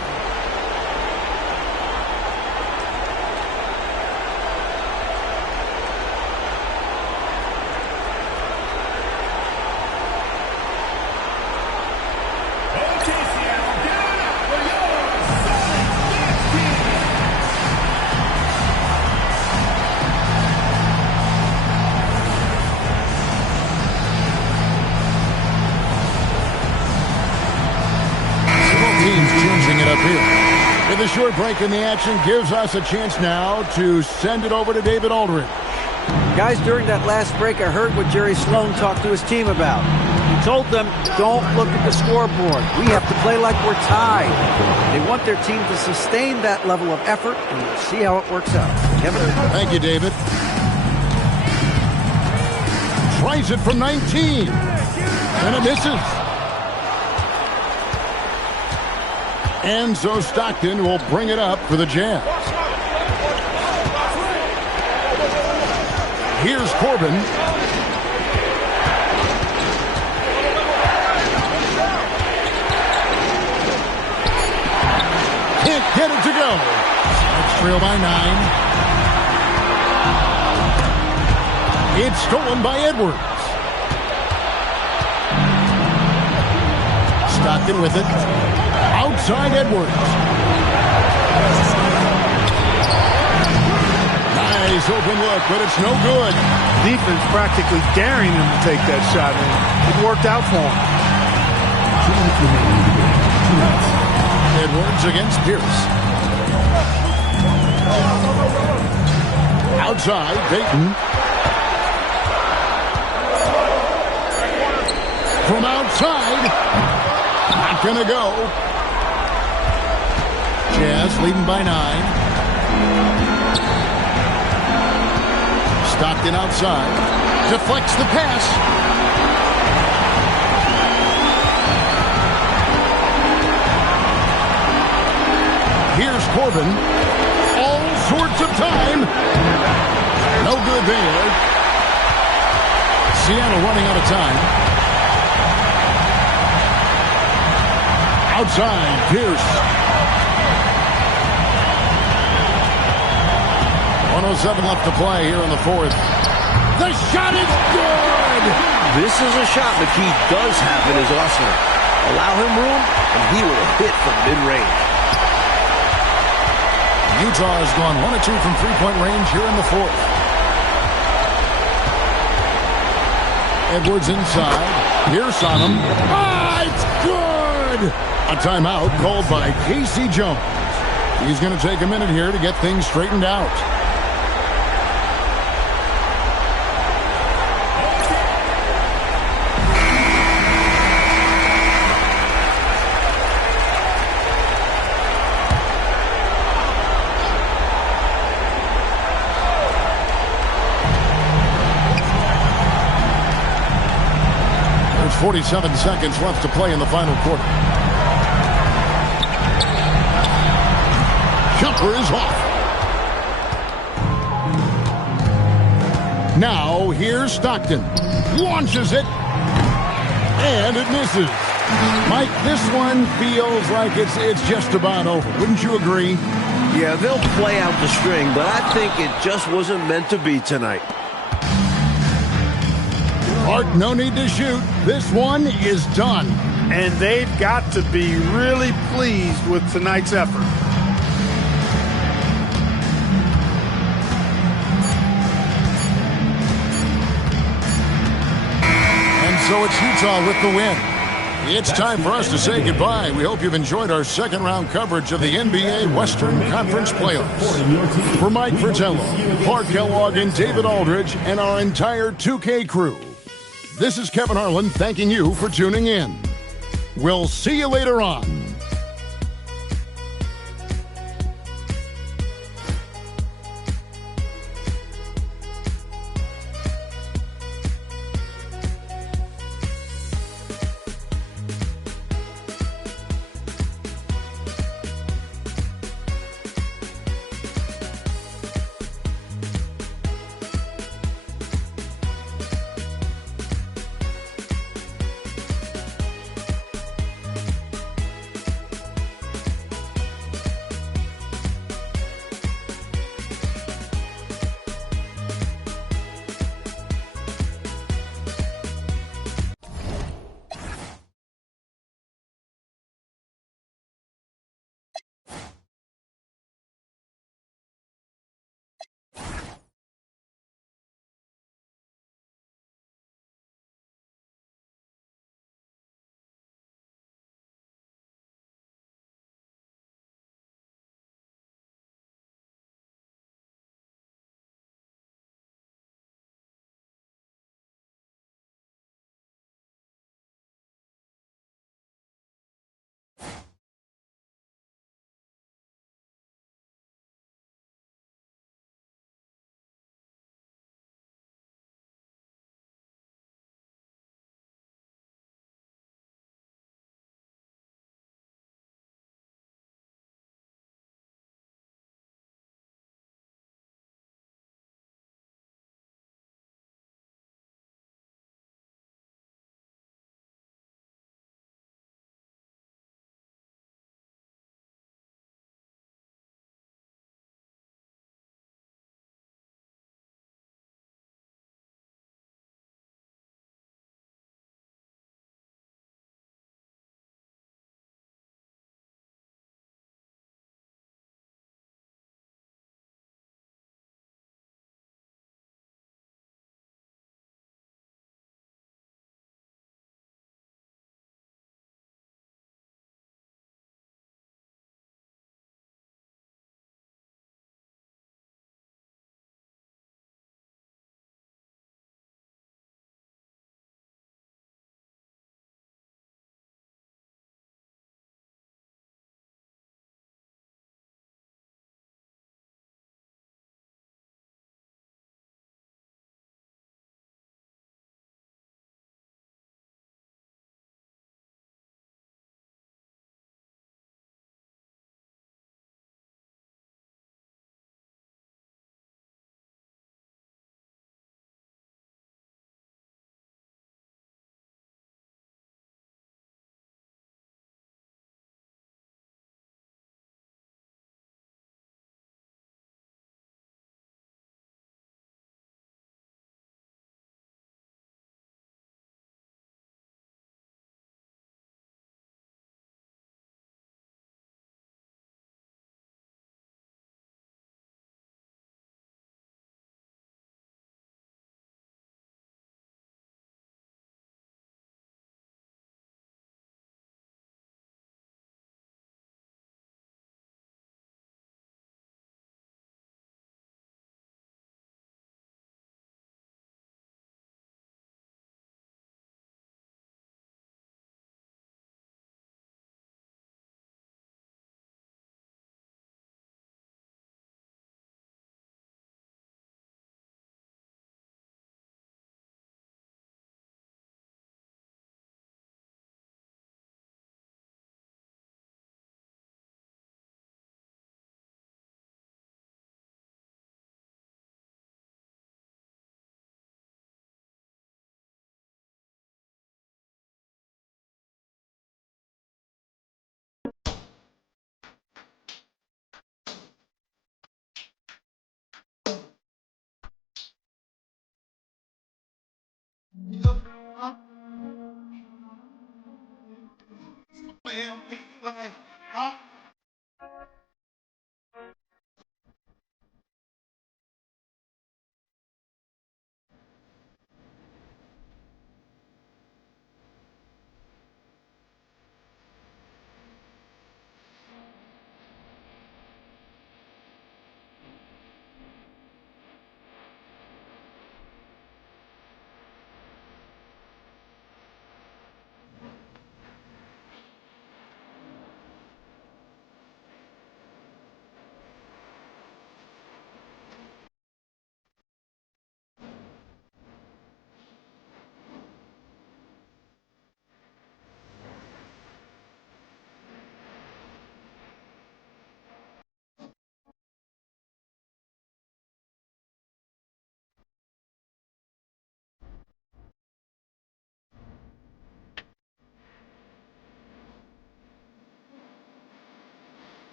The short break in the action gives us a chance now to send it over to David Aldridge. Guys, during that last break, I heard what Jerry Sloan talked to his team about. He told them, don't look at the scoreboard. We have to play like we're tied. They want their team to sustain that level of effort, and we'll see how it works out. Kevin? Thank you, David. Tries it from 19. And it misses. And so Stockton will bring it up for the Jazz. Here's Corbin. Can't get it to go. Let's trail by 9. It's stolen by Edwards. Stockton with it. Outside Edwards. Nice open look, but it's no good. Defense practically daring him to take that shot, and it worked out for him. Edwards against Pierce. Outside, Dayton. From outside. Not gonna go. Jazz leading by 9. Stockton outside. Deflects the pass. Here's Corbin. All sorts of time. No good there. Seattle running out of time. Outside, Pierce. 1:07 left to play here in the fourth. The shot is good! This is a shot McKee does have in his arsenal. Allow him room, and he will hit from mid-range. Utah has gone 1 of 2 from three-point range here in the fourth. Edwards inside. Pierce on him. Ah, it's good! A timeout called by Casey Jones. He's going to take a minute here to get things straightened out. There's 47 seconds left to play in the final quarter. Jumper is off. Now here's Stockton. Launches it. And it misses. Mike, this one feels like it's just about over. Wouldn't you agree? Yeah, they'll play out the string, but I think it just wasn't meant to be tonight. Art, no need to shoot. This one is done. And they've got to be really pleased with tonight's effort. So it's Utah with the win. It's time for us to say goodbye. We hope you've enjoyed our second round coverage of the NBA Western Conference Playoffs. For Mike Fratello, Clark Kellogg, and David Aldridge, and our entire 2K crew, this is Kevin Harlan thanking you for tuning in. We'll see you later on.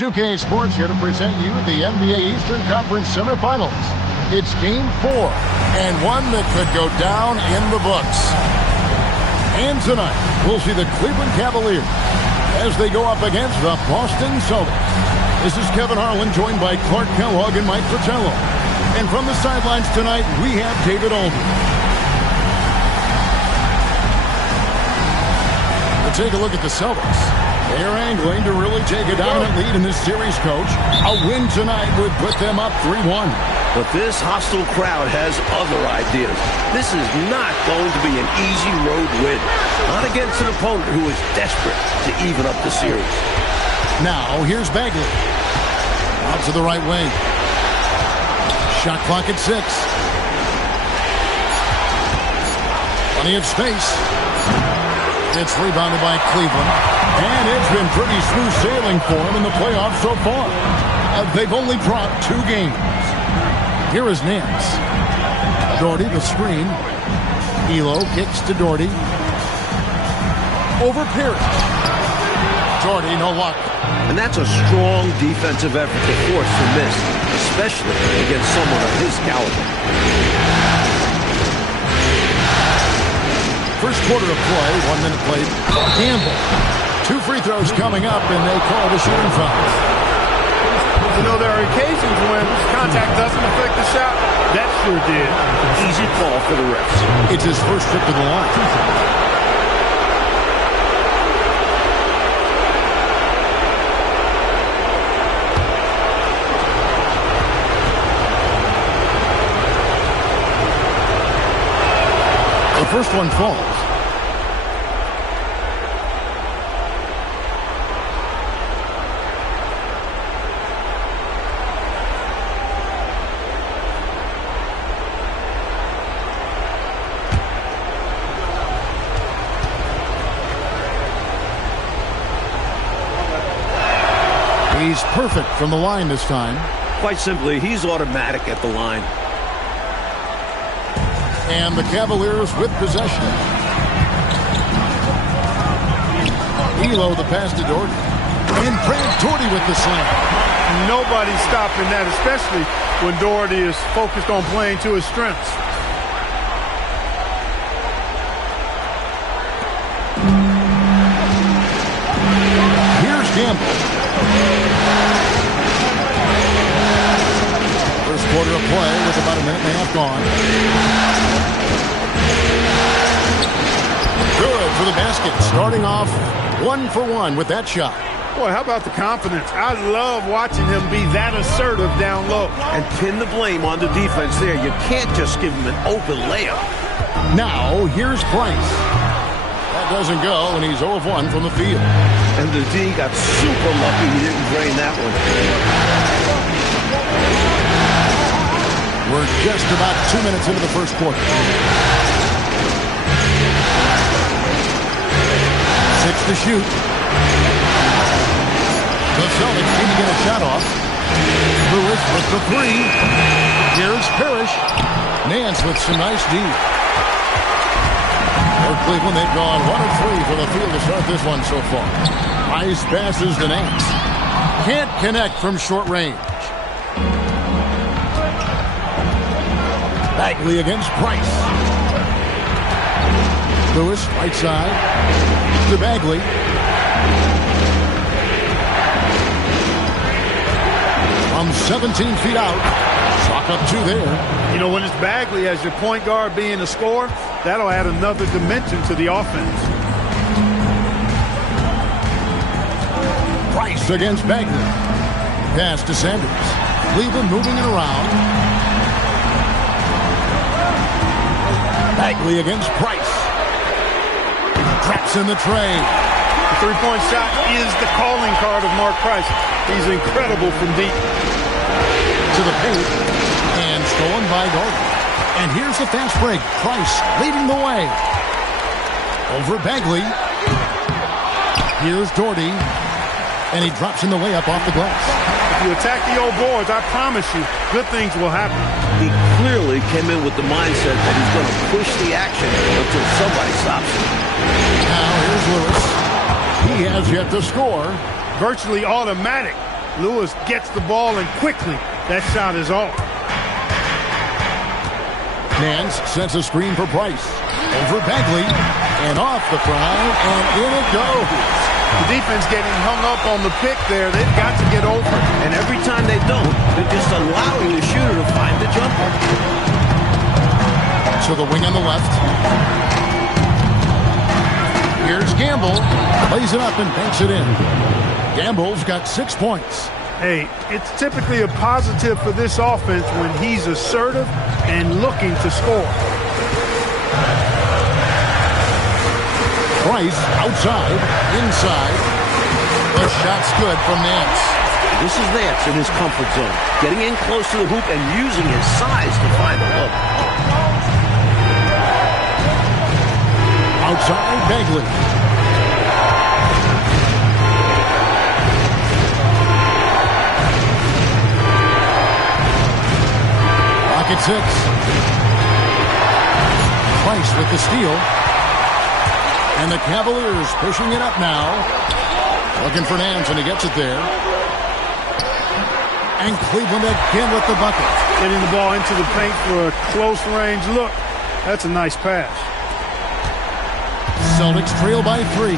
2K Sports here to present you the NBA Eastern Conference Semifinals. It's Game 4, and one that could go down in the books. And tonight, we'll see the Cleveland Cavaliers as they go up against the Boston Celtics. This is Kevin Harlan, joined by Clark Kellogg and Mike Fratello. And from the sidelines tonight, we have David Aldridge. To take a look at the Celtics. They're angling to really take a dominant lead in this series, Coach. A win tonight would put them up 3-1. But this hostile crowd has other ideas. This is not going to be an easy road win. Not against an opponent who is desperate to even up the series. Now, here's Bagley. Out to the right wing. Shot clock at 6. Plenty of space. It's rebounded by Cleveland. And it's been pretty smooth sailing for them in the playoffs so far. They've only dropped 2 games. Here is Nance. Doherty, the screen. Elo kicks to Doherty. Over Pierce. Doherty, no luck. And that's a strong defensive effort to force the miss, especially against someone of his caliber. First quarter of play, 1 minute played. Campbell. 2 free throws coming up, and they call the shooting foul. You know, there are occasions when contact doesn't affect the shot. That sure did. Easy call for the refs. It's his first trip to the line. The first one falls. He's perfect from the line this time. Quite simply, he's automatic at the line. And the Cavaliers with possession. Elo the pass to Doherty. And Brad Doherty with the slam. Nobody's stopping that, especially when Doherty is focused on playing to his strengths. Here's Gamble. First quarter of play with about a minute and a half gone. Good for the basket. Starting off 1 for 1 with that shot. Boy, how about the confidence? I love watching him be that assertive down low. And pin the blame on the defense there. You can't just give him an open layup. Now, here's Price. That doesn't go, and he's 0 of 1 from the field. And the D got super lucky he didn't drain that one. We're just about 2 minutes into the first quarter. 6 to shoot. The Celtics need to get a shot off. Lewis with the 3. Here's Parrish. Nance with some nice D. For Cleveland, they've gone 1 of 3 for the field to start this one so far. Nice passes to Nance. Can't connect from short range. Bagley against Price. Lewis, right side. To Bagley. From 17 feet out. Chalk up 2 there. You know, when it's Bagley as your point guard being a scorer, that'll add another dimension to the offense. Price against Bagley. Pass to Sanders. Cleveland moving it around. Bagley against Price. Traps in the tray. The three-point shot is the calling card of Mark Price. He's incredible from deep. To the paint. And stolen by Doherty. And here's the fast break. Price leading the way. Over Bagley. Here's Doherty. And he drops in the way up off the glass. If you attack the old boards, I promise you, good things will happen. He clearly came in with the mindset that he's going to push the action until somebody stops him. Now here's Lewis. He has yet to score. Virtually automatic. Lewis gets the ball, and quickly, that shot is off. Nance sets a screen for Price. Over Bagley. And off the drive. And in it goes. The defense getting hung up on the pick there. They've got to get over. And every time they don't, they're just allowing the shooter to find the jumper. To the wing on the left. Here's Gamble. Plays it up and banks it in. Gamble's got 6 points. Hey, it's typically a positive for this offense when he's assertive and looking to score. Price outside, inside. The shot's good from Nance. This is Nance in his comfort zone, getting in close to the hoop and using his size to find the look. Outside, Bagley. Rocket 6. Price with the steal. And the Cavaliers pushing it up now. Looking for Nance, and he gets it there. And Cleveland again with the bucket. Getting the ball into the paint for a close range look. That's a nice pass. Celtics trail by 3.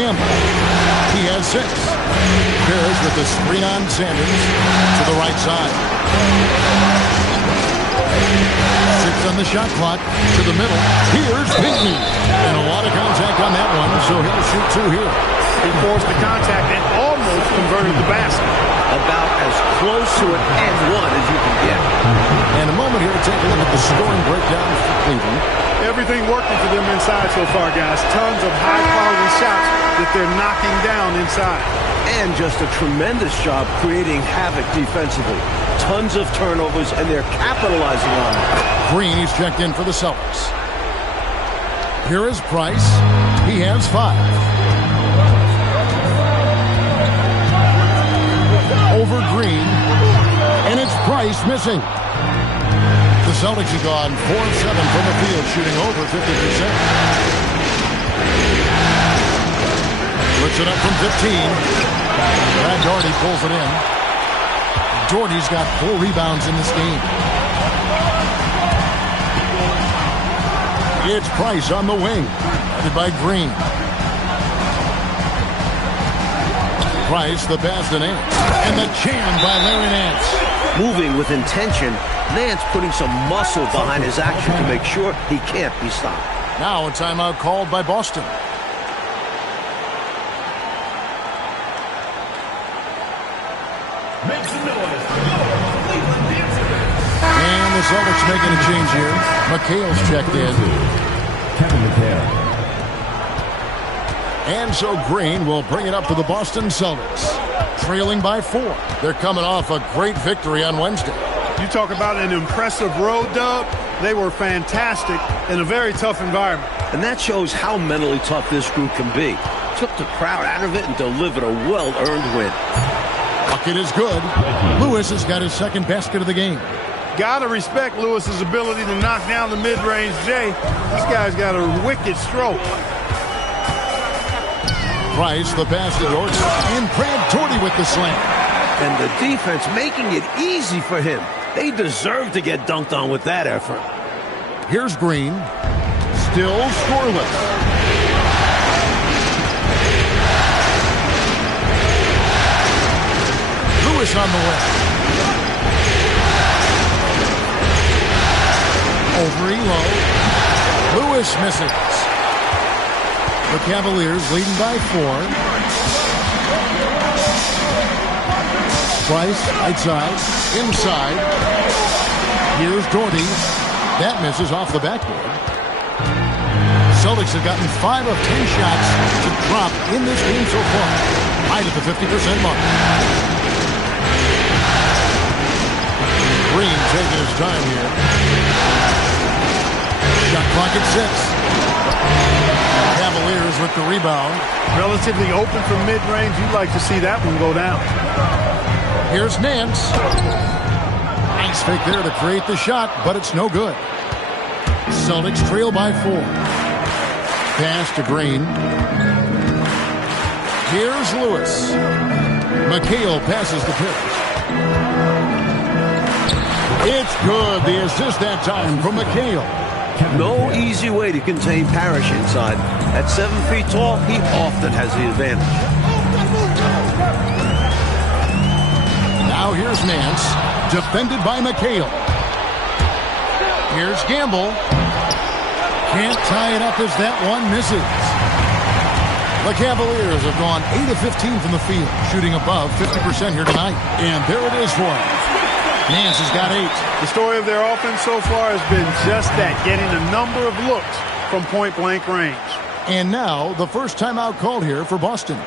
Gamble. He has 6. Bears with the screen on Sanders to the right side. 6 on the shot clock to the middle. Here's Pinckney. And a lot of contact on that one, so he'll shoot 2 here. He forced the contact and almost converted the basket. About as close to an and one as you can get. And a moment here to take a look at the scoring breakdown for Cleveland. Everything working for them inside so far, guys. Tons of high-quality shots that they're knocking down inside. And just a tremendous job creating havoc defensively. Tons of turnovers, and they're capitalizing on it. Green, he's checked in for the Celtics. Here is Price. He has 5. Over Green. And it's Price missing. The Celtics have gone 4 of 7 from the field, shooting over 50%. Puts it up from 15. Brad Daugherty pulls it in. Daugherty's got 4 rebounds in this game. It's Price on the wing, headed by Green. Price, the pass to Nance. And the jam by Larry Nance. Moving with intention, Nance putting some muscle behind his action to make sure he can't be stopped. Now a timeout called by Boston. Make some noise for your Cleveland Dancers. And the Celtics making a change here. McHale's checked in. Kevin McHale. And so Green will bring it up for the Boston Celtics. Trailing by 4. They're coming off a great victory on Wednesday. You talk about an impressive road dub. They were fantastic in a very tough environment. And that shows how mentally tough this group can be. Took the crowd out of it and delivered a well-earned win. Bucket is good. Lewis has got his 2nd basket of the game. Gotta respect Lewis's ability to knock down the mid-range J. This guy's got a wicked stroke. Price, the pass to Daugherty. And Brad Daugherty with the slam. And the defense making it easy for him. They deserve to get dunked on with that effort. Here's Green. Still scoreless. Lewis on the way. Over Elo. Lewis misses. The Cavaliers leading by 4. Price, right side, inside. Here's Daugherty. That misses off the backboard. Celtics have gotten 5 of 10 shots to drop in this game so far. Right at the 50% mark. Green taking his time here. Shot clock at 6. Cavaliers with the rebound. Relatively open from mid-range. You'd like to see that one go down. Here's Nance. Nice fake there to create the shot, but it's no good. Celtics trail by 4. Pass to Green. Here's Lewis. McHale passes the pitch. It's good. The assist that time from McHale. No easy way to contain Parrish inside. At 7 feet tall, he often has the advantage. Now here's Nance, defended by McHale. Here's Gamble. Can't tie it up as that one misses. The Cavaliers have gone 8 of 15 from the field, shooting above 50% here tonight. And there it is for them. Nance has got 8. The story of their offense so far has been just that, getting a number of looks from point-blank range. And now, the first timeout called here for Boston.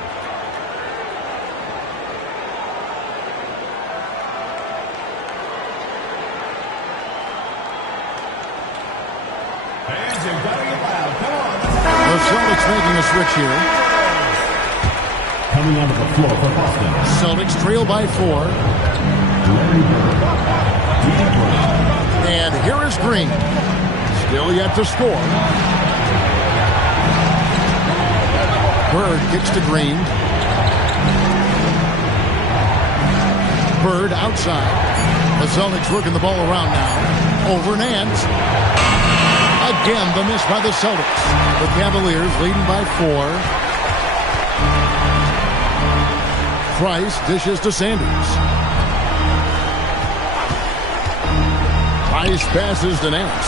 The Celtics making a switch here. Coming onto the floor for Boston. Celtics trail by 4. And here is Green. Still yet to score. Bird kicks to Green. Bird outside. The Celtics working the ball around now. Over Nance. Again, the miss by the Celtics. The Cavaliers leading by 4. Price dishes to Sanders. Price passes to Nance.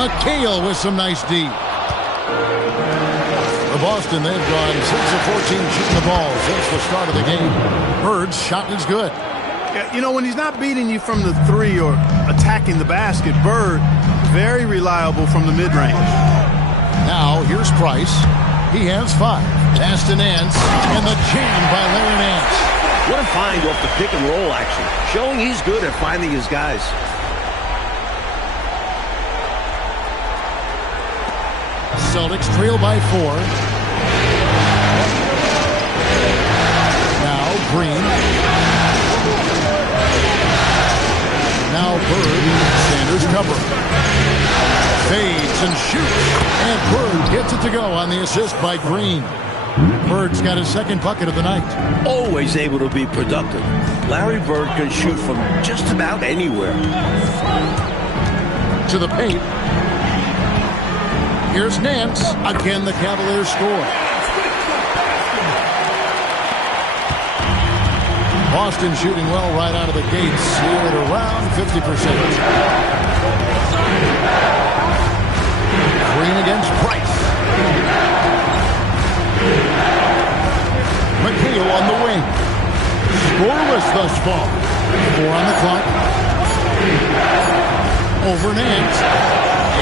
McHale with some nice D. For Boston, they've gone 6 of 14 shooting the ball since the start of the game. Bird's shot is good. Yeah, you know, when he's not beating you from the three or attacking the basket, Bird, very reliable from the mid-range. Now, here's Price. He has 5. Pass to Nance, and the jam by Larry Nance. What a find off the pick and roll action, showing he's good at finding his guys. Celtics trail by 4. Now Green. Now Bird. Sanders cover. Fades and shoots. And Bird gets it to go on the assist by Green. Bird's got his second bucket of the night. Always able to be productive. Larry Bird can shoot from just about anywhere. To the paint. Here's Nance. Again, the Cavaliers score. Boston shooting well right out of the gates here at around 50%. Green against Price. McHale on the wing. Scoreless thus far. 4 on the clock. Over Nance.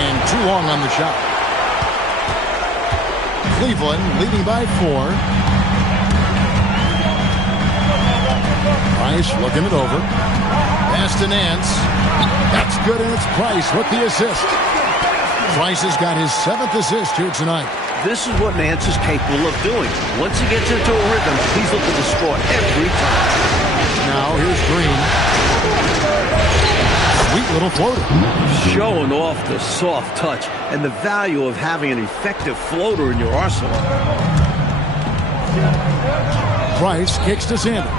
And too long on the shot. Cleveland leading by 4. Price looking it over. Pass to Nance. That's good, and it's Price with the assist. Price has got his 7th assist here tonight. This is what Nance is capable of doing. Once he gets into a rhythm, he's looking to score every time. Now here's Green. Sweet little floater. Showing off the soft touch and the value of having an effective floater in your arsenal. Price kicks to Sanders.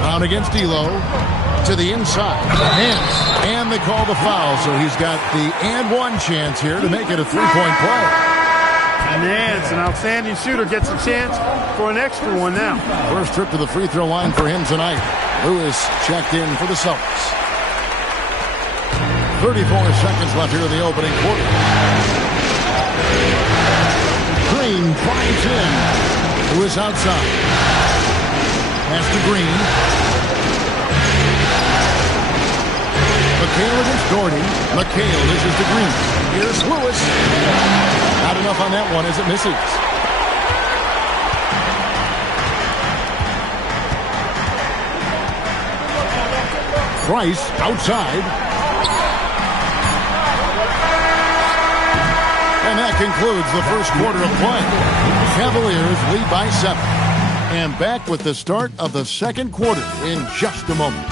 Round against D'Lo. To the inside. Nance. And they call the foul, so he's got the and one chance here to make it a 3-point play. Nance, an outstanding shooter, gets a chance for an extra one now. First trip to the free throw line for him tonight. Lewis checked in for the Celtics. 34 seconds left here in the opening quarter. Green drives in. Lewis outside. Pass to Green. McHale against Doherty. McHale dishes to Green. Here's Lewis. Not enough on that one as it misses. Price outside. And that concludes the first quarter of play. Cavaliers lead by 7. And back with the start of the second quarter in just a moment.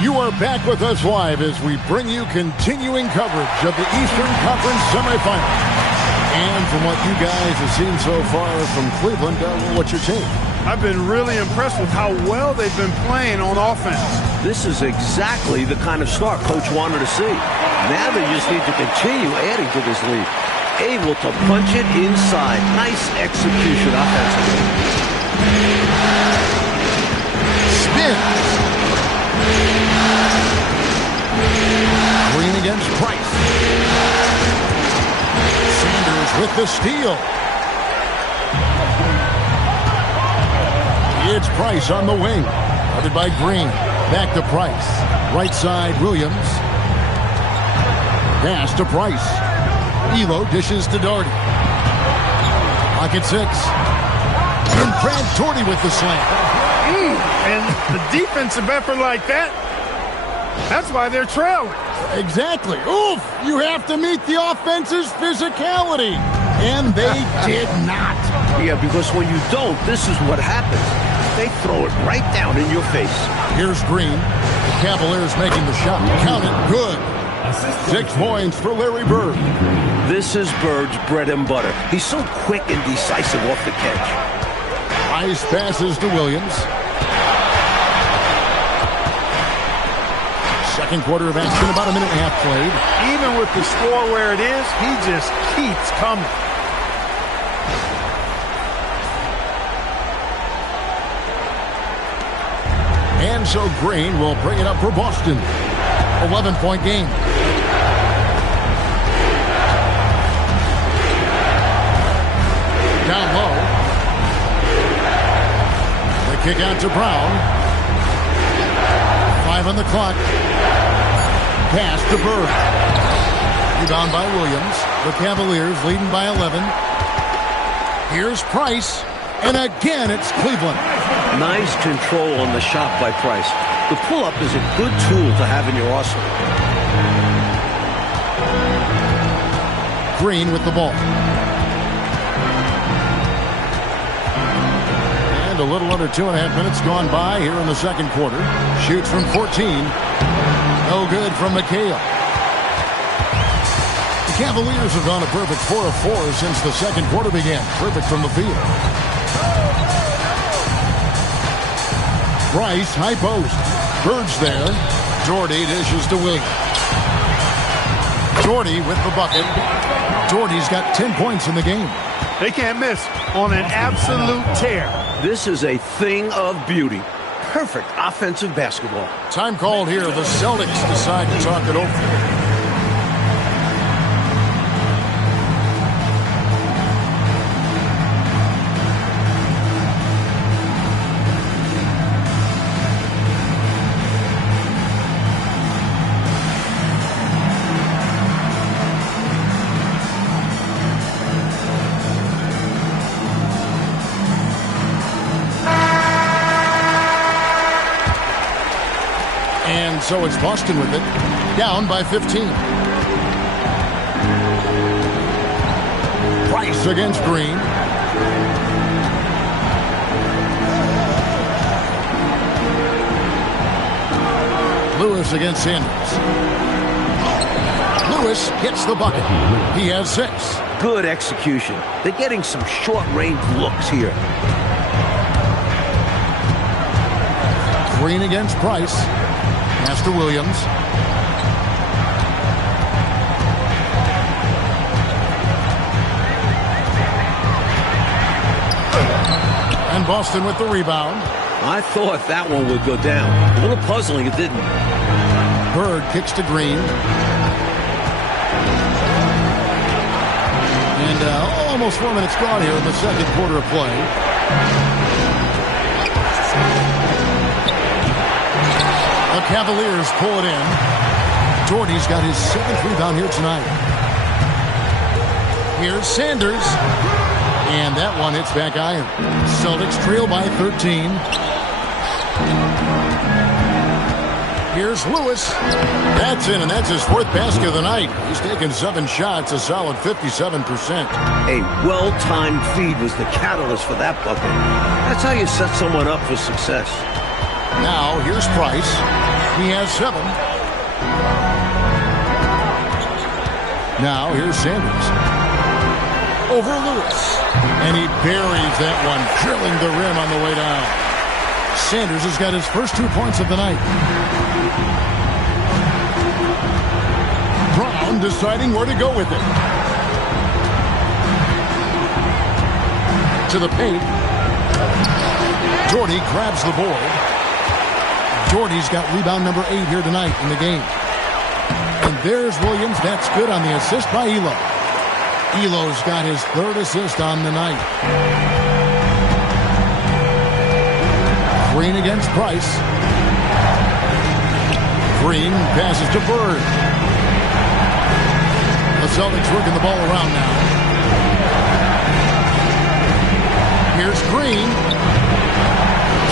You are back with us live as we bring you continuing coverage of the Eastern Conference Semifinals. And from what you guys have seen so far from Cleveland, what's your take? I've been really impressed with how well they've been playing on offense. This is exactly the kind of start Coach wanted to see. Now they just need to continue adding to this lead. Able to punch it inside. Nice execution offensively. Spins. Green against Price. Sanders with the steal. It's Price on the wing. Guarded by Green. Back to Price. Right side, Williams. Pass to Price. Elo dishes to Doherty. Pocket 6. And Brad Doherty with the slam. And the defensive effort like that, that's why they're trailing. Exactly. Oof! You have to meet the offense's physicality. And they did not. Yeah, because when you don't, this is what happens. They throw it right down in your face. Here's Green. Cavaliers making the shot. Count it. Good. 6 points for Larry Bird. This is Bird's bread and butter. He's so quick and decisive off the catch. Ice passes to Williams. Second quarter of action, about a minute and a half played. Even with the score where it is, he just keeps coming. And so Green will bring it up for Boston. 11-point game. Down low. The kick out to Brown. 5 on the clock. Pass to Bird. Rebound by Williams. The Cavaliers leading by 11. Here's Price. And again, it's Cleveland. Nice control on the shot by Price. The pull-up is a good tool to have in your arsenal. Green with the ball. And a little under 2.5 minutes gone by here in the second quarter. Shoots from 14. No good from McHale. The Cavaliers have gone a perfect 4 of 4 since the second quarter began. Perfect from the field. Bryce, high post. Bird's there. Jordy dishes to Williams. Jordy with the bucket. Jordy's got 10 points in the game. They can't miss on an absolute tear. This is a thing of beauty. Perfect offensive basketball. Time called here. The Celtics decide to talk it over. So it's Boston with it, down by 15. Price against Green. Lewis against Sanders. Lewis gets the bucket. He has 6. Good execution. They're getting some short-range looks here. Green against Price. Pass to Williams. And Boston with the rebound. I thought that one would go down. A little puzzling, it didn't. Bird kicks to Green. And almost 4 minutes gone here in the second quarter of play. The Cavaliers pull it in. Jordy's got his 7th rebound here tonight. Here's Sanders. And that one hits back iron. Celtics trail by 13. Here's Lewis. That's in, and that's his 4th basket of the night. He's taken 7 shots, a solid 57%. A well-timed feed was the catalyst for that bucket. That's how you set someone up for success. Now, here's Price. He has 7. Now, here's Sanders. Over Lewis. And he buries that one, drilling the rim on the way down. Sanders has got his first 2 points of the night. Brown deciding where to go with it. To the paint. Jordy grabs the board. Jordy's got rebound number 8 here tonight in the game. And there's Williams. That's good on the assist by Elo. Elo's got his 3rd assist on the night. Green against Price. Green passes to Bird. The Celtics working the ball around now. Here's Green.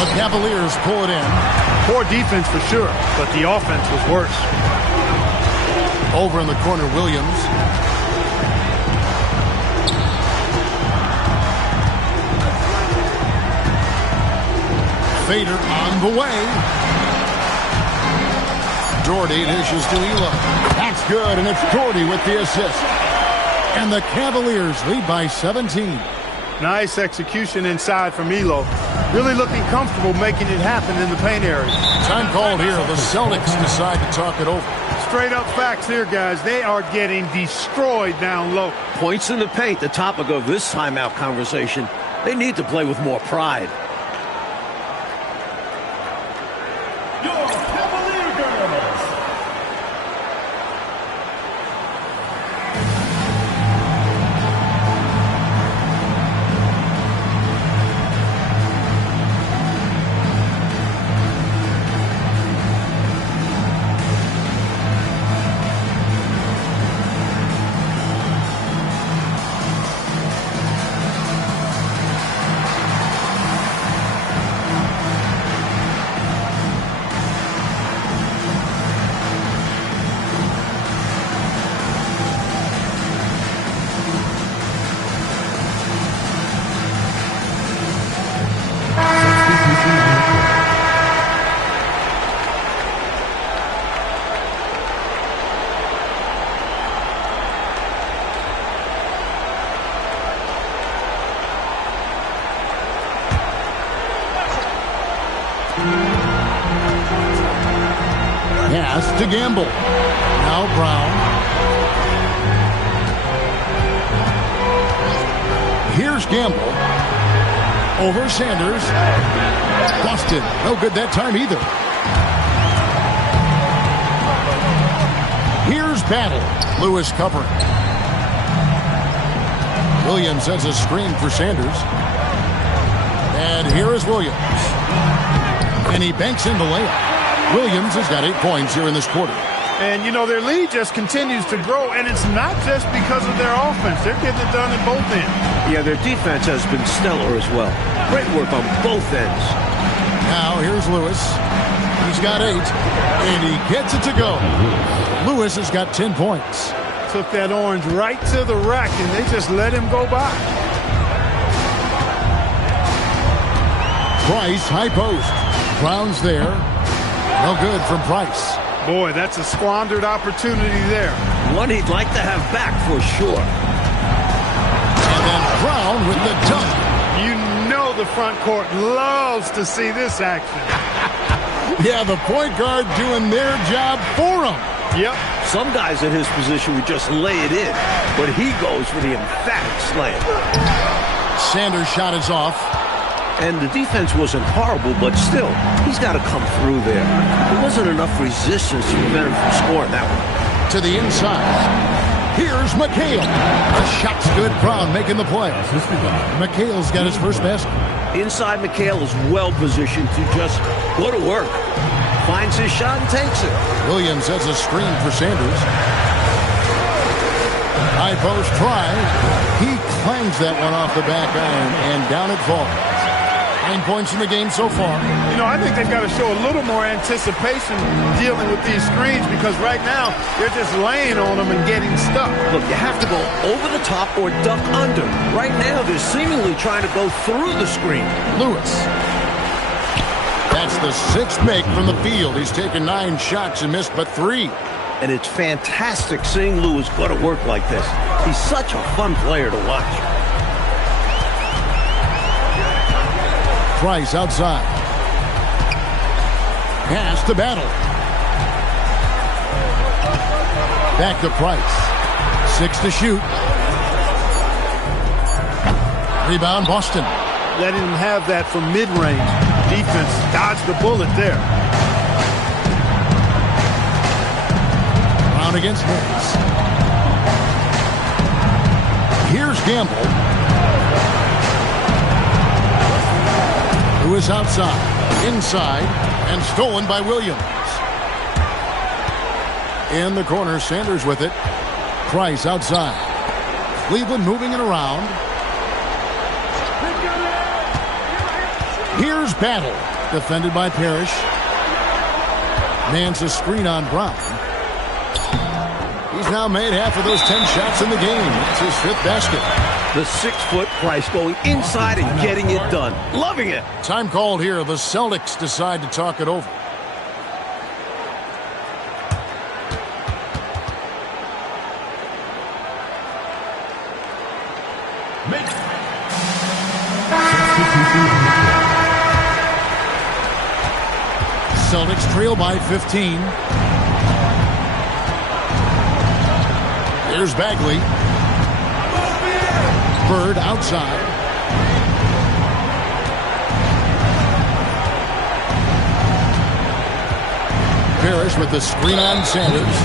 The Cavaliers pull it in. Poor defense for sure, but the offense was worse. Over in the corner, Williams. Fader on the way. Doherty dishes to Elo. That's good, and it's Doherty with the assist. And the Cavaliers lead by 17. Nice execution inside from Elo. Really looking comfortable making it happen in the paint area. Time called here. The Celtics decide to talk it over. Straight up facts here, guys. They are getting destroyed down low. Points in the paint, the topic of this timeout conversation. They need to play with more pride. Pass to Gamble. Now Brown. Here's Gamble. Over Sanders. Boston. No good that time either. Here's Battle. Lewis covering. Williams has a screen for Sanders. And here is Williams. And he banks in the layup. Williams has got 8 points here in this quarter. And, you know, their lead just continues to grow, and it's not just because of their offense. They're getting it done at both ends. Yeah, their defense has been stellar as well. Great work on both ends. Now, here's Lewis. He's got 8, and he gets it to go. Lewis has got 10 points. Took that orange right to the rack, and they just let him go by. Price, high post. Brown's there. No good from Price. Boy, that's a squandered opportunity there. One he'd like to have back for sure. And then Brown with the dunk. You know the front court loves to see this action. Yeah, the point guard doing their job for him. Yep. Some guys in his position would just lay it in, but he goes for the emphatic slam. Sanders' shot is off. And the defense wasn't horrible, but still, he's got to come through there. There wasn't enough resistance to prevent him from scoring that one. To the inside. Here's McHale. The shot's good. Brown making the play. McHale's got his first basket. Inside, McHale is well positioned to just go to work. Finds his shot and takes it. Williams has a screen for Sanders. High post try. He clangs that one off the back iron, and down it falls. 9 points in the game so far. You know, I think they've got to show a little more anticipation dealing with these screens, because right now they're just laying on them and getting stuck. Look, you have to go over the top or duck under. Right now, they're seemingly trying to go through the screen. Lewis. That's the 6th make from the field. He's taken 9 shots and missed but 3. And it's fantastic seeing Lewis go to work like this. He's such a fun player to watch. Price outside. Pass to Battle. Back to Price. 6 to shoot. Rebound Boston. Letting him have that from mid-range. Defense dodged the bullet there. Brown against Hayes. Here's Gamble. Lewis outside, inside, and stolen by Williams. In the corner, Sanders with it. Price outside. Cleveland moving it around. Here's Battle, defended by Parrish. Mans a screen on Brown. He's now made half of those 10 shots in the game. It's his 5th basket. The 6-foot Price going inside and getting it done. Loving it. Time called here. The Celtics decide to talk it over. Make Celtics trail by 15. Here's Bagley. Bird outside. Parrish with the screen on Sanders.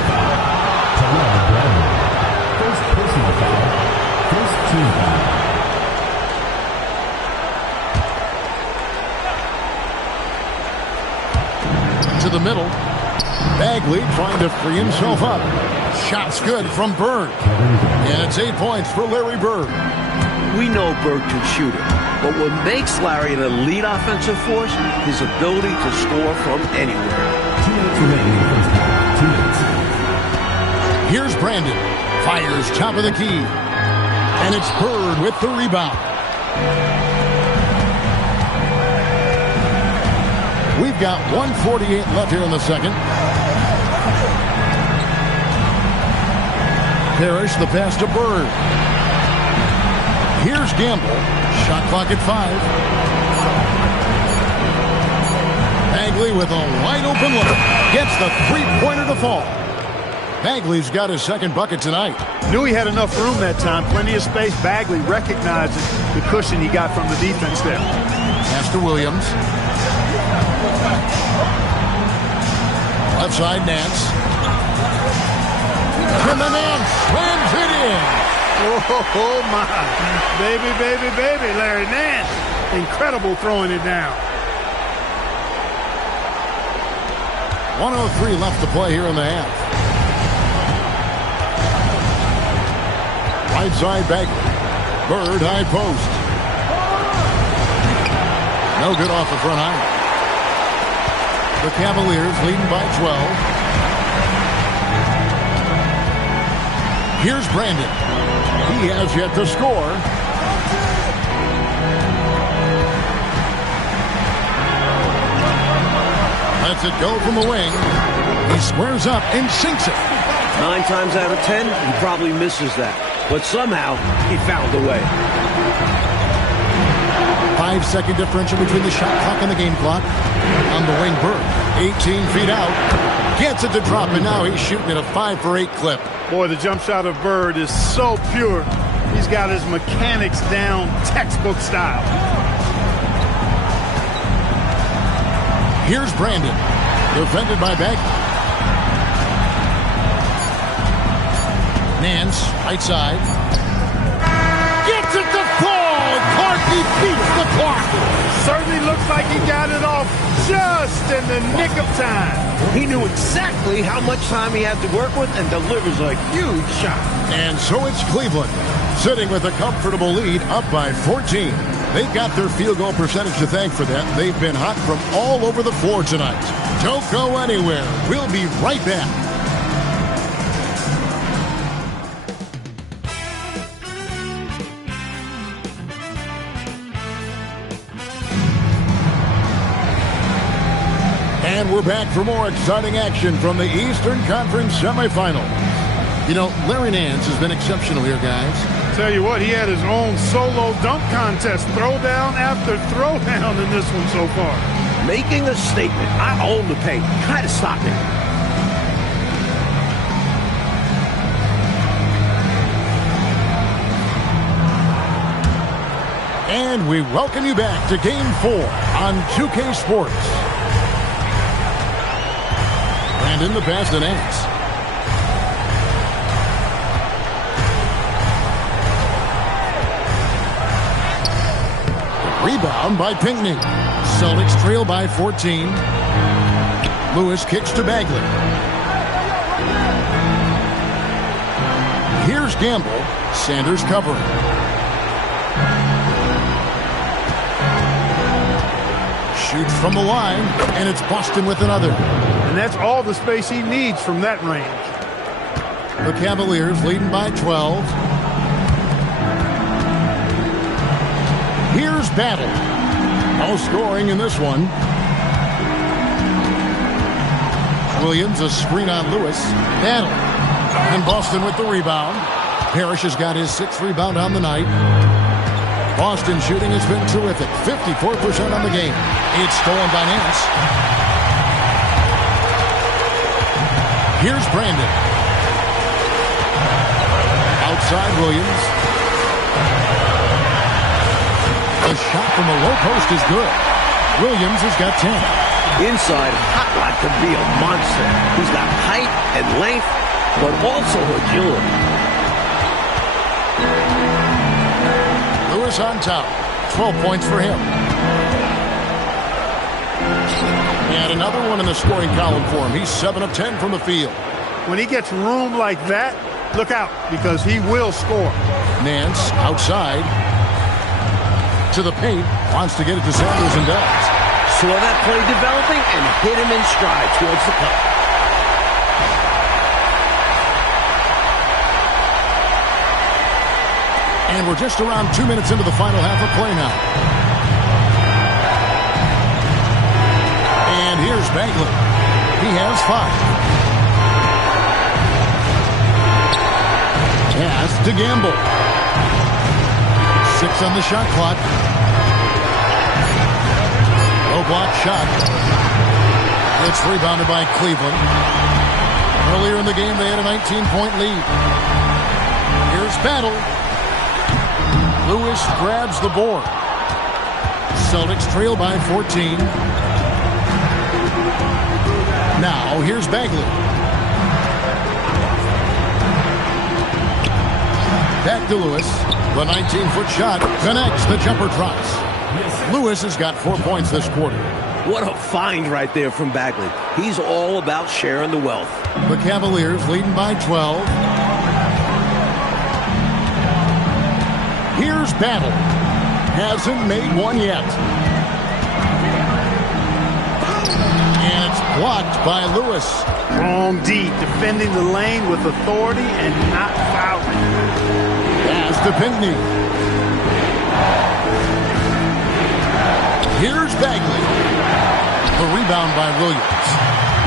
First personal foul. First team foul. To the middle. Bagley trying to free himself up. Shot's good from Bird. And it's 8 points for Larry Bird. We know Bird can shoot it, but what makes Larry an elite offensive force is his ability to score from anywhere. 2 minutes remaining in the first half. 2 minutes. Here's Brandon. Fires top of the key. And it's Bird with the rebound. We've got 1:48 left here in the second. Parrish the pass to Bird. Here's Gamble. Shot clock at 5. Bagley with a wide open look. Gets the three-pointer to fall. Bagley's got his second bucket tonight. Knew he had enough room that time. Plenty of space. Bagley recognizes the cushion he got from the defense there. Pass to Williams. Left side, Nance. And the Nance slams it in. Oh, my. Baby, baby, baby, Larry Nance. Incredible throwing it down. 1:03 left to play here in the half. Right side, Bagley. Bird, high post. No good off the front iron. The Cavaliers leading by 12. Here's Brandon. He has yet to score. Lets it go from the wing. He squares up and sinks it. 9 times out of 10, he probably misses that. But somehow, he found a way. 5-second differential between the shot clock and the game clock. On the wing, Bird. 18 feet out. Gets it to drop, and now he's shooting at a 5 for 8 clip. Boy, the jump shot of Bird is so pure. He's got his mechanics down textbook style. Here's Brandon. Defended by Bagley. Nance, right side. Gets it to fall. Clarkey beats the clock. Certainly looks like he got it off just in the nick of time. He knew exactly how much time he had to work with and delivers a huge shot. And so it's Cleveland, sitting with a comfortable lead, up by 14. They've got their field goal percentage to thank for that. They've been hot from all over the floor tonight. Don't go anywhere. We'll be right back. And we're back for more exciting action from the Eastern Conference Semifinals. You know, Larry Nance has been exceptional here, guys. Tell you what, he had his own solo dunk contest, throwdown after throwdown in this one so far. Making a statement. I own the paint. Try to stop it. And we welcome you back to Game 4 on 2K Sports. Brandon the pass to Nance. Rebound by Pinckney. Celtics trail by 14. Lewis kicks to Bagley. Here's Gamble. Sanders covering. Shoots from the line, and it's Boston with another. And that's all the space he needs from that range. The Cavaliers leading by 12. Here's Battle. No scoring in this one. Williams, a screen on Lewis. Battle. And Boston with the rebound. Parrish has got his 6th rebound on the night. Boston shooting has been terrific. 54% on the game. It's stolen by Nance. Here's Brandon. Outside Williams. The shot from the low post is good. Williams has got 10. Inside, Hot Rod can be a monster. He's got height and length, but also agility. Lewis on top. 12 points for him. And another one in the scoring column for him. He's 7 of 10 from the field. When he gets room like that, look out, because he will score. Nance outside. To the paint. Wants to get it to Sanders and does. Saw that play developing and hit him in stride towards the cup. And we're just around 2 minutes into the final half of play now. And here's Bagley. He has 5. Pass to Gamble. 6 on the shot clock. Low block shot. It's rebounded by Cleveland. Earlier in the game, they had a 19-point lead. Here's Battle. Lewis grabs the board. Celtics trail by 14. Now, here's Bagley. Back to Lewis. The 19-foot shot connects. The jumper drops. Lewis has got 4 points this quarter. What a find right there from Bagley. He's all about sharing the wealth. The Cavaliers leading by 12. Here's Battle. Hasn't made one yet. And it's blocked by Lewis. Wrong D, defending the lane with authority and not fouling. Pass to Pinckney. Here's Bagley. The rebound by Williams.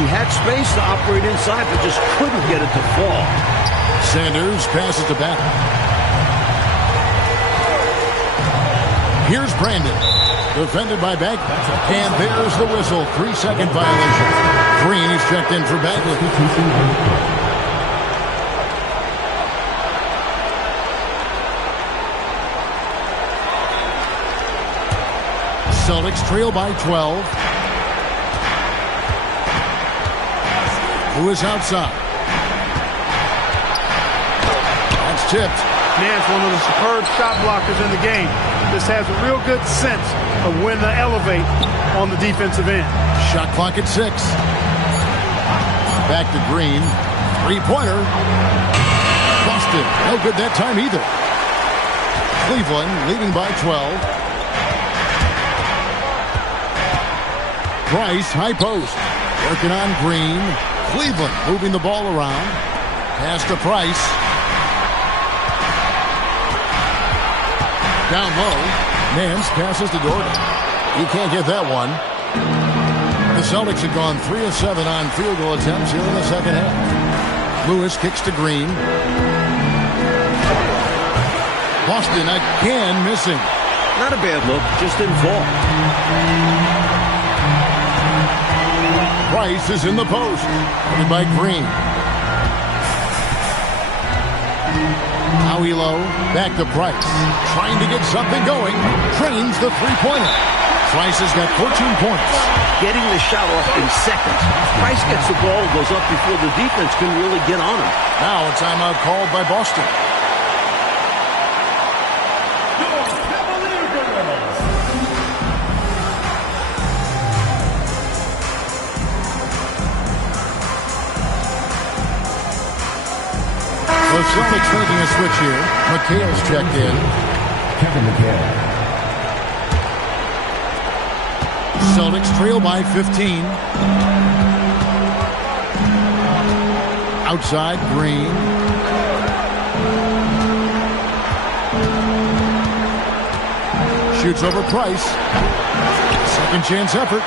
He had space to operate inside, but just couldn't get it to fall. Sanders passes to Battle. Here's Brandon. Defended by Bagley. And there's the whistle. 3-second violation. Green is checked in for Bagley. Celtics trail by 12. Who is outside? That's tipped. Nance, one of the superb shot blockers in the game. Just has a real good sense of when to elevate on the defensive end. Shot clock at 6. Back to Green. Three-pointer. Busted. No good that time either. Cleveland leading by 12. Price, high post. Working on Green. Cleveland moving the ball around. Pass to Price. Down low. Nance passes to Gordon. He can't get that one. The Celtics have gone 3 of 7 on field goal attempts here in the second half. Lewis kicks to Green. Boston again missing. Not a bad look, just didn't fall. Price is in the post. Put by Green. Howie low. Back to Price. Trying to get something going. Trains the three-pointer. Price has got 14 points. Getting the shot off in seconds. Price gets the ball, goes up before the defense can really get on him. Now a timeout called by Boston. The Celtics making a switch here. McHale's checked in. Kevin McHale. Celtics trail by 15. Outside, Green. Shoots over Price. Second chance effort.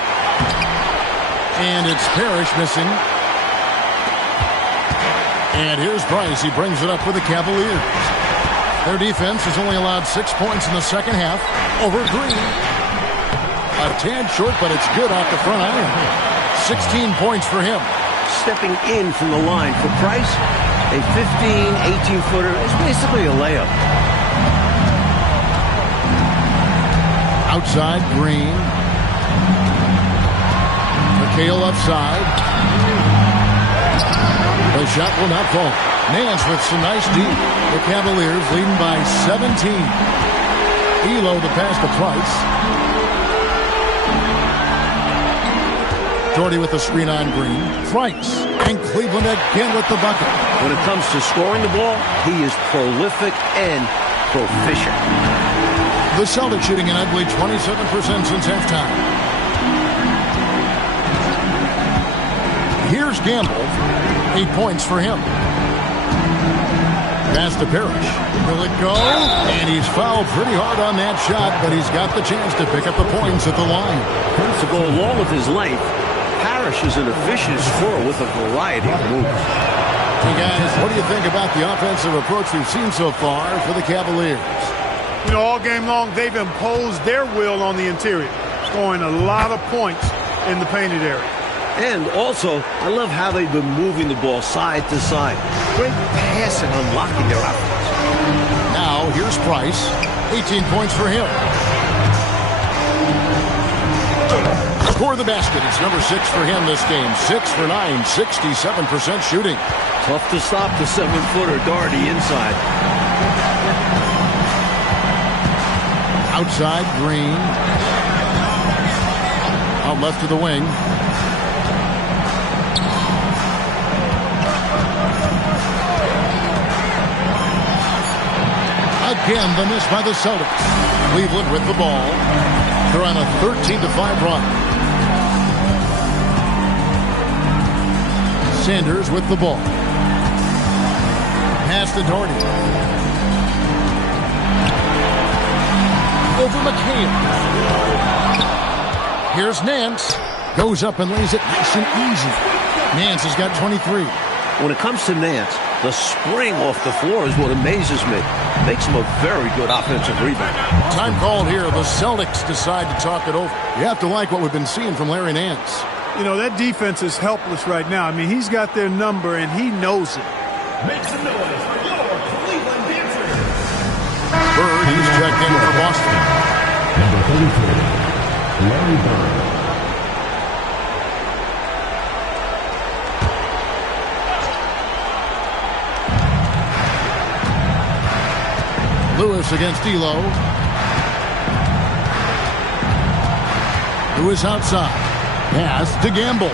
And it's Parrish missing. And here's Price. He brings it up for the Cavaliers. Their defense has only allowed 6 points in the second half over Green. A tad short, but it's good off the front iron. 16 points for him. Stepping in from the line for Price, a 15, 18-footer is basically a layup. Outside, Green. McHale left side. The shot will not fall. Nance with some nice D. The Cavaliers leading by 17. Elo to pass to Price. Jordy with the screen on Green. Price. And Cleveland again with the bucket. When it comes to scoring the ball, he is prolific and proficient. The Celtics shooting an ugly 27% since halftime. Here's Gamble. 8 points for him. Pass to Parrish. Will it go? And he's fouled pretty hard on that shot, but he's got the chance to pick up the points at the line. To go along with his length, Parrish is an efficient scorer with a variety of moves. Hey guys, what do you think about the offensive approach we've seen so far for the Cavaliers? You know, all game long, they've imposed their will on the interior, scoring a lot of points in the painted area. And also, I love how they've been moving the ball side to side. Great pass and unlocking their offense. Now, here's Price. 18 points for him. Score the basket. It's number 6 for him this game. 6 for 9, 67% shooting. Tough to stop the 7-footer Doherty inside. Outside, Green. Out left to the wing. Again, the miss by the Celtics. Cleveland with the ball. They're on a 13-5 run. Sanders with the ball. Pass to Doherty. Over McHale. Here's Nance. Goes up and lays it nice and easy. Nance has got 23. When it comes to Nance, the spring off the floor is what amazes me. Makes him a very good offensive rebound. Time called here. The Celtics decide to talk it over. You have to like what we've been seeing from Larry Nance. You know, that defense is helpless right now. I mean, he's got their number, and he knows it. Make some noise for your Cleveland dancers. Bird, he's checked in for Boston. Number 33, Larry Bird. Lewis against Elo. Lewis outside. Pass to Gamble.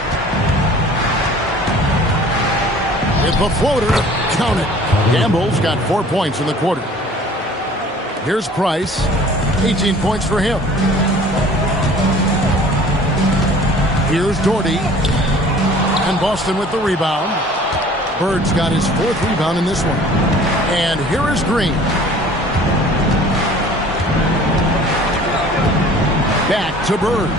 With the floater. Count it. Gamble's got 4 points in the quarter. Here's Price. 18 points for him. Here's Doherty. And Boston with the rebound. Bird's got his 4th rebound in this one. And here is Green. Back to Bird.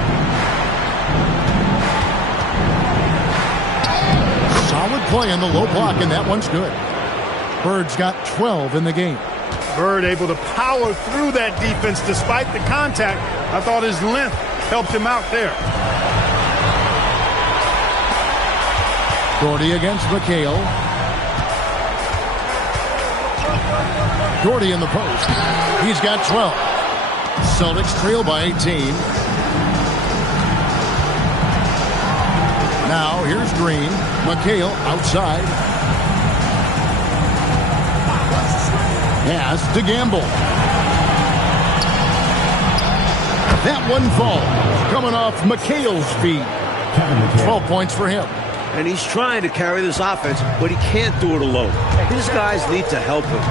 Solid play in the low block, and that one's good. Bird's got 12 in the game. Bird able to power through that defense despite the contact. I thought his length helped him out there. Doherty against McHale. Doherty in the post. He's got 12. Celtics trail by 18. Now here's Green. McHale outside. Pass to Gamble. That one falls. Coming off McHale's feet. 12 points for him. And he's trying to carry this offense, but he can't do it alone. His guys need to help him.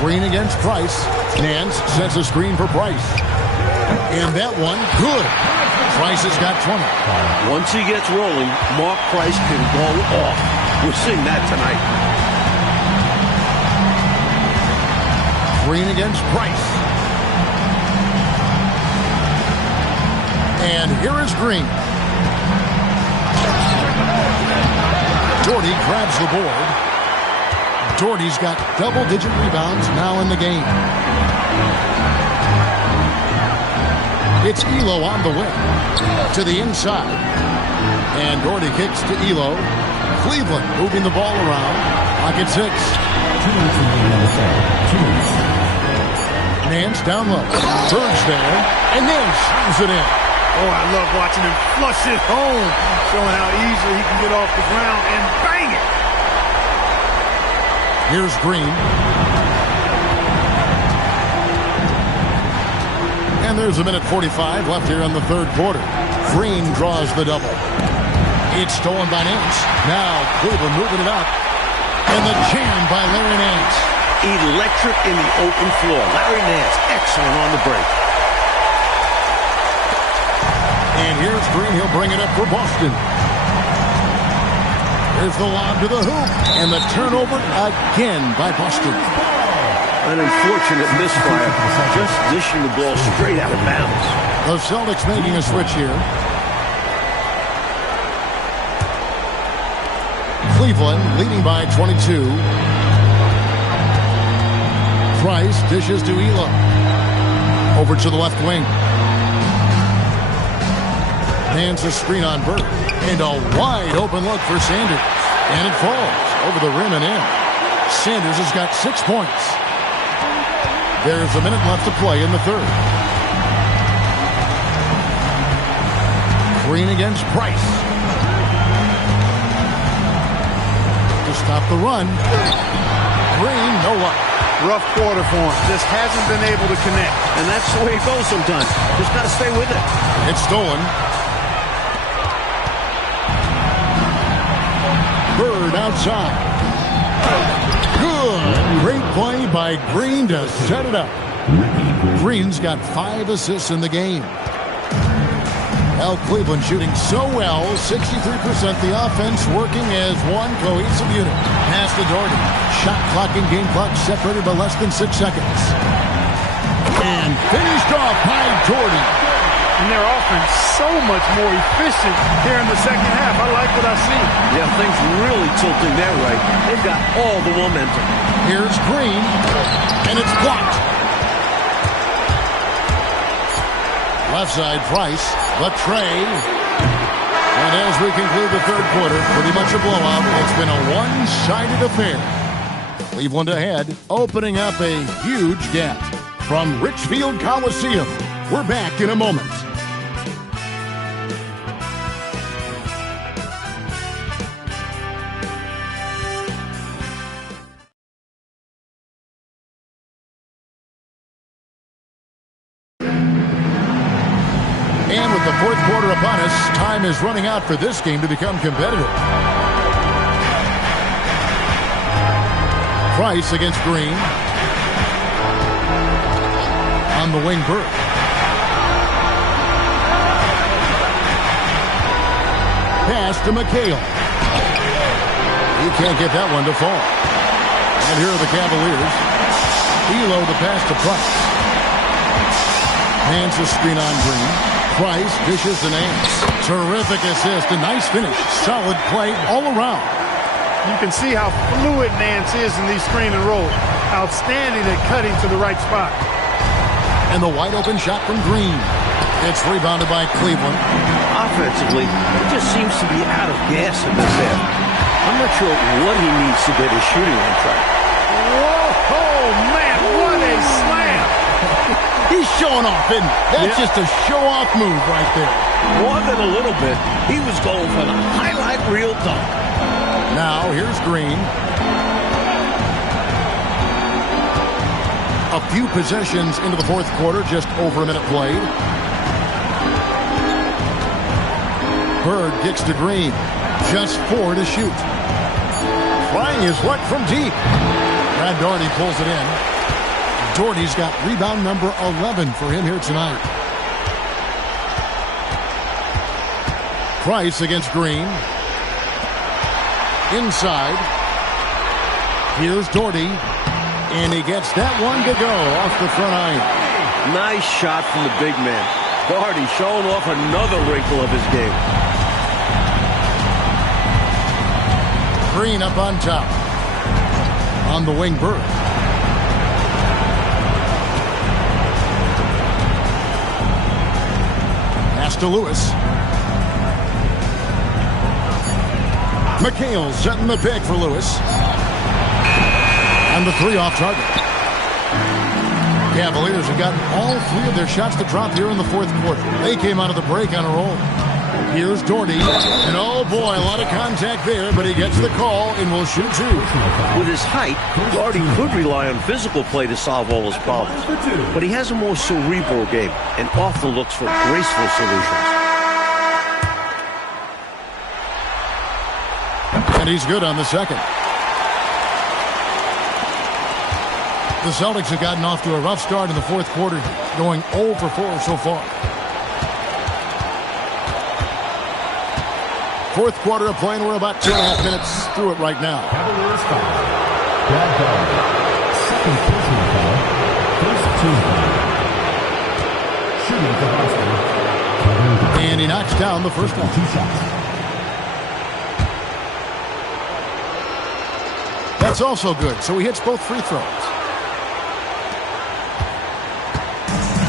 Green against Price. Nance sets a screen for Price. And that one, good. Price has got 20. Once he gets rolling, Mark Price can go off. We're seeing that tonight. Green against Price. And here is Green. Doherty grabs the board. Doherty's got double-digit rebounds now in the game. It's Elo on the wing to the inside. And Doherty kicks to Elo. Cleveland moving the ball around. Pocket 6. Nance down low. Bird's there. And then shoots it in. Oh, I love watching him flush it home. Showing how easily he can get off the ground and bang it. Here's Green. And there's a minute 45 left here in the third quarter. Green draws the double. It's stolen by Nance. Now Cleveland moving it up. And the jam by Larry Nance. Electric in the open floor. Larry Nance, excellent on the break. And here's Green. He'll bring it up for Boston. Here's the lob to the hoop. And the turnover again by Boston. An unfortunate misfire. Just dishing the ball straight out of bounds. The Celtics making a switch here. Cleveland leading by 22. Price dishes to Elo. Over to the left wing. Hands a screen on Burke. And a wide open look for Sanders. And it falls over the rim and in. Sanders has got 6 points. There's a minute left to play in the third. Green against Price. To stop the run. Green, no luck. Rough quarter for him. Just hasn't been able to connect. And that's the way it goes sometimes. Just got to stay with it. It's stolen. Bird outside. Good. Great play by Green to set it up. Green's got 5 assists in the game. Well, Cleveland shooting so well, 63%. The offense working as one cohesive unit. Pass to Doherty. Shot clock and game clock separated by less than 6 seconds. And finished off by Doherty. And their offense so much more efficient here in the second half. I like what I see. Yeah, things really tilting their way. They've got all the momentum. Here's Green, and it's blocked. Left side, Price, the tray. And as we conclude the third quarter, pretty much a blowout. It's been a one-sided affair. Cleveland ahead, opening up a huge gap. From Richfield Coliseum, we're back in a moment. And with the fourth quarter upon us, time is running out for this game to become competitive. Price against Green. On the wing, Burke. Pass to McHale. He can't get that one to fall. And here are the Cavaliers. Elo the pass to Price. Hands a screen on Green. Price dishes to Nance. Terrific assist. A nice finish. Solid play all around. You can see how fluid Nance is in these screen and rolls. Outstanding at cutting to the right spot. And the wide open shot from Green. It's rebounded by Cleveland. Offensively, he just seems to be out of gas in this half. I'm not sure what he needs to get his shooting on track. Whoa, man, what a slam. He's showing off, isn't he? That's just a show-off move right there. More than a little bit. He was going for the highlight reel dunk. Now, here's Green. A few possessions into the fourth quarter, just over a minute played. Bird kicks to Green. Just 4 to shoot. Trying his luck from deep. Brad Doherty pulls it in. Doherty's got rebound number 11 for him here tonight. Price against Green. Inside. Here's Doherty. And he gets that one to go off the front iron. Nice shot from the big man. Doherty showing off another wrinkle of his game. Green up on top. On the wing, Bird. Pass to Lewis. McHale setting the pick for Lewis. And the 3 off target. Cavaliers have gotten all 3 of their shots to drop here in the 4th quarter. They came out of the break on a roll. Here's Doherty. And oh boy, a lot of contact there, but he gets the call and will shoot 2. With his height, Doherty could rely on physical play to solve all his problems. But he has a more cerebral game and often looks for graceful solutions. And he's good on the second. The Celtics have gotten off to a rough start in the 4th quarter, going 0 for 4 so far. 4th quarter of play, and we're about 2.5 minutes through it right now. Cavaliers foul. Brad Bell. Second personal foul. First team foul. Shooting for Boston. And he knocks down the first one. 2 shots. That's also good, so he hits both free throws.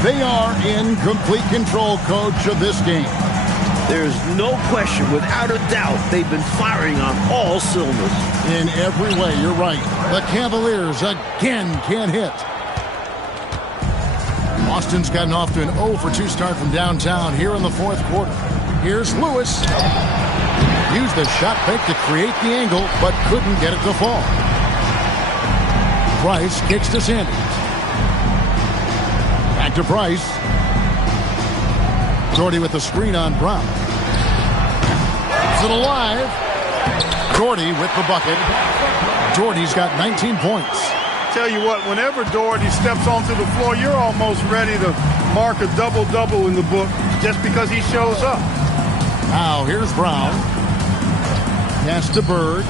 They are in complete control, Coach, of this game. There's no question, without a doubt, they've been firing on all cylinders. In every way, you're right. The Cavaliers again can't hit. Boston's gotten off to an 0 for 2 start from downtown here in the 4th quarter. Here's Lewis. Used the shot fake to create the angle, but couldn't get it to fall. Price kicks to Sanders. Back to Price. Doherty with the screen on Brown. Is it alive? Doherty with the bucket. Doherty's got 19 points. Tell you what, whenever Doherty steps onto the floor, you're almost ready to mark a double-double in the book just because he shows up. Now here's Brown. Pass to Bird.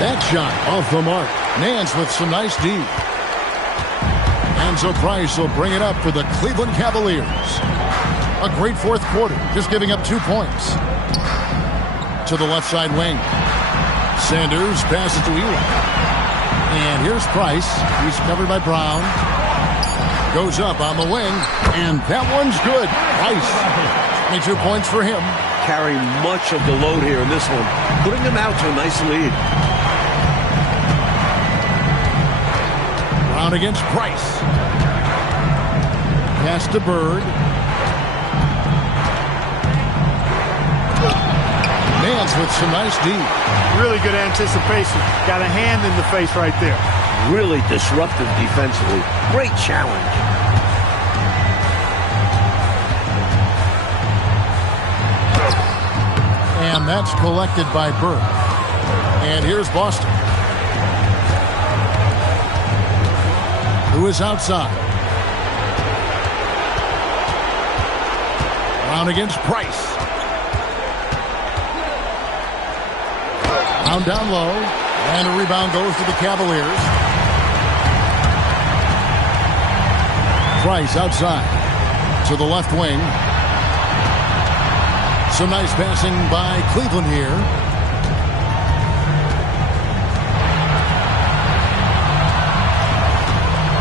That shot off the mark. Nance with some nice D. And so Price will bring it up for the Cleveland Cavaliers. A great 4th quarter, just giving up 2 points. To the left side wing. Sanders passes to Ely. And here's Price. He's covered by Brown. Goes up on the wing. And that one's good. Price. 22 points for him. Carrying much of the load here in this one, putting them out to a nice lead. Brown against Price. Pass to Bird. Nance with some nice D. Really good anticipation. Got a hand in the face right there. Really disruptive defensively. Great challenge. And that's collected by Bird. And here's Boston. Who is outside? Brown against Price. Brown down low. And a rebound goes to the Cavaliers. Price outside. To the left wing. Some nice passing by Cleveland here.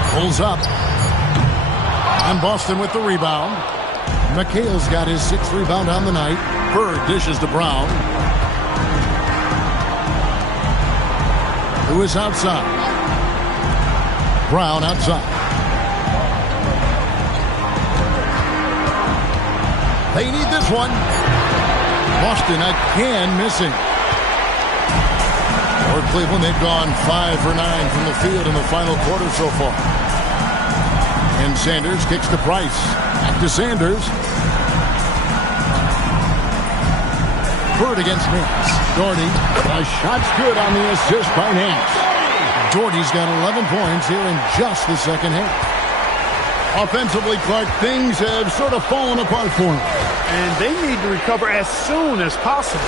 Pulls up. And Boston with the rebound. McHale's got his 6th rebound on the night. Bird dishes to Brown. Who is outside? Brown outside. They need this one. Boston again missing. For Cleveland, they've gone 5 for 9 from the field in the final quarter so far. And Sanders kicks to Price. Back to Sanders. Bird against Nance. Doherty. A shot's good on the assist by Nance. Doherty's got 11 points here in just the second half. Offensively, Clark, things have sort of fallen apart for him. And they need to recover as soon as possible.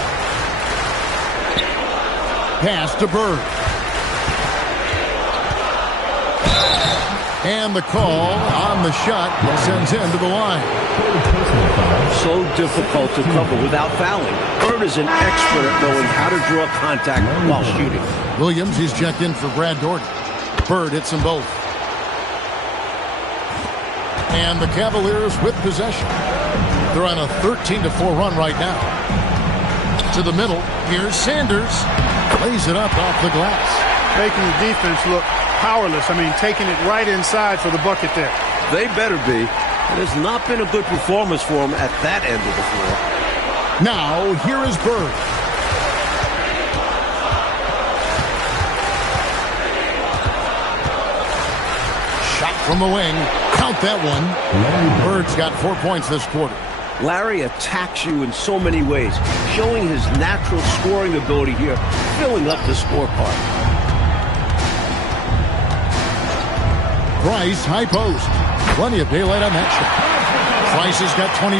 Pass to Bird. And the call on the shot sends him to the line. So difficult to cover without fouling. Bird is an expert at knowing how to draw contact while shooting. Williams, he's checked in for Brad Dorton. Bird hits them both. And the Cavaliers with possession. They're on a 13-4 run right now. To the middle. Here's Sanders. Lays it up off the glass. Making the defense look powerless. I mean, taking it right inside for the bucket there. They better be. It has not been a good performance for him at that end of the floor. Now, here is Bird. Shot from the wing. Count that one. Bird's got 4 points this quarter. Larry attacks you in so many ways, showing his natural scoring ability here, filling up the scorecard. Price, high post. Plenty of daylight on that shot. Price has got 24.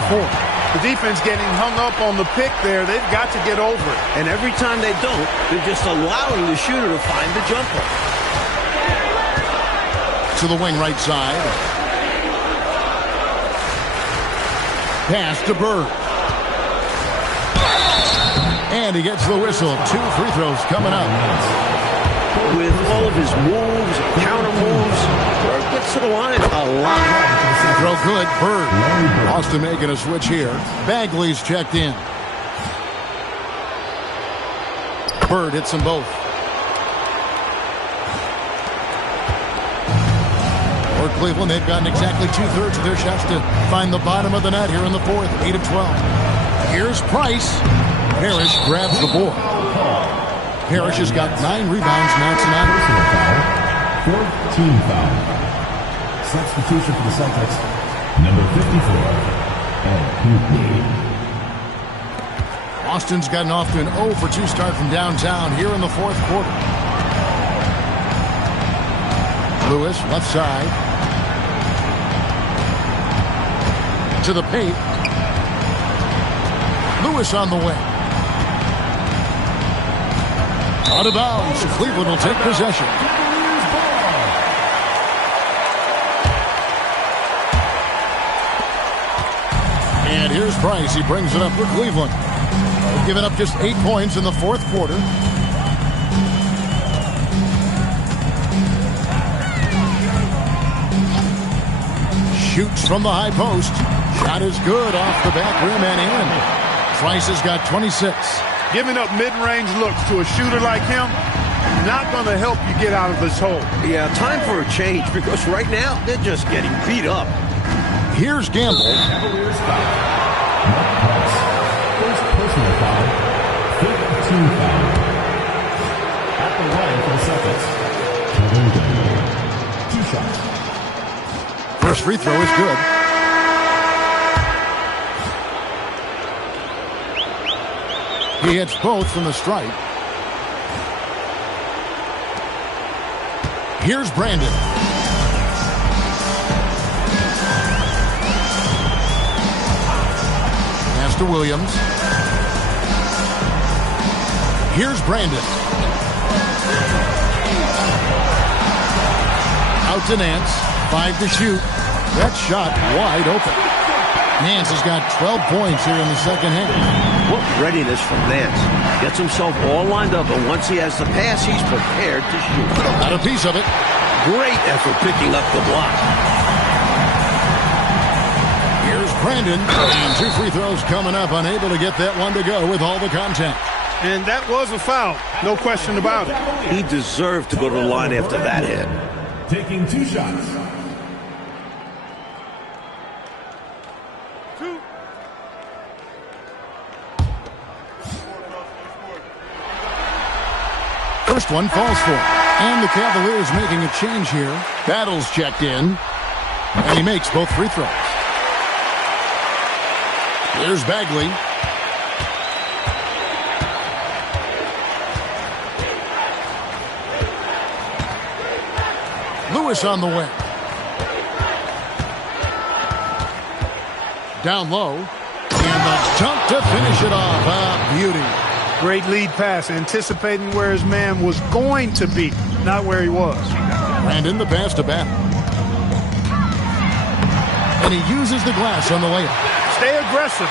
The defense getting hung up on the pick there. They've got to get over it. And every time they don't, they're just allowing the shooter to find the jumper. To the wing right side. Pass to Bird. And he gets the whistle. 2 free throws coming up. With all of his moves, counter moves, Bird gets to the line a lot. Throw good. Bird. Austin making a switch here. Bagley's checked in. Bird hits them both. For Cleveland, they've gotten exactly 2/3 of their shots to find the bottom of the net here in the fourth. 8 of 12. Here's Price. Parrish grabs the board. Parrish has got 9 rebounds now tonight. 14 foul. Substitution for the Celtics, number 54, LPP. Austin's gotten off to an 0 for 2 start from downtown here in the fourth quarter. Lewis, left side. To the paint. Lewis on the way. Out of bounds. Cleveland will take possession. And here's Price. He brings it up for Cleveland. They've given up just 8 points in the fourth quarter. Shoots from the high post. Shot is good off the back rim and in. Price has got 26. Giving up mid-range looks to a shooter like him, not going to help you get out of this hole. Yeah, time for a change because right now they're just getting beat up. Here's Gamble. Cavaliers foul. First personal foul. 15 foul. At the line for the Celtics, Kevin Garnett. 2 shots. First free throw is good. He hits both from the stripe. Here's Brandon. Pass to Williams. Here's Brandon. Out to Nance. 5 to shoot. That shot wide open. Nance has got 12 points here in the second half. What readiness from Nance. Gets himself all lined up, and once he has the pass, he's prepared to shoot. Got a piece of it. Great effort picking up the block. Here's Brandon. And 2 free throws coming up. Unable to get that one to go with all the contact. And that was a foul. No question about it. He deserved to go to the line after that hit. Taking 2 shots. First one falls for him. And the Cavaliers making a change here. Battle's checked in. And he makes both free throws. Here's Bagley. Lewis on the way. Down low. And the dunk to finish it off. Ah, beauty. Great lead pass, anticipating where his man was going to be, not where he was. And in the pass to Battle. And he uses the glass on the layup. Stay aggressive.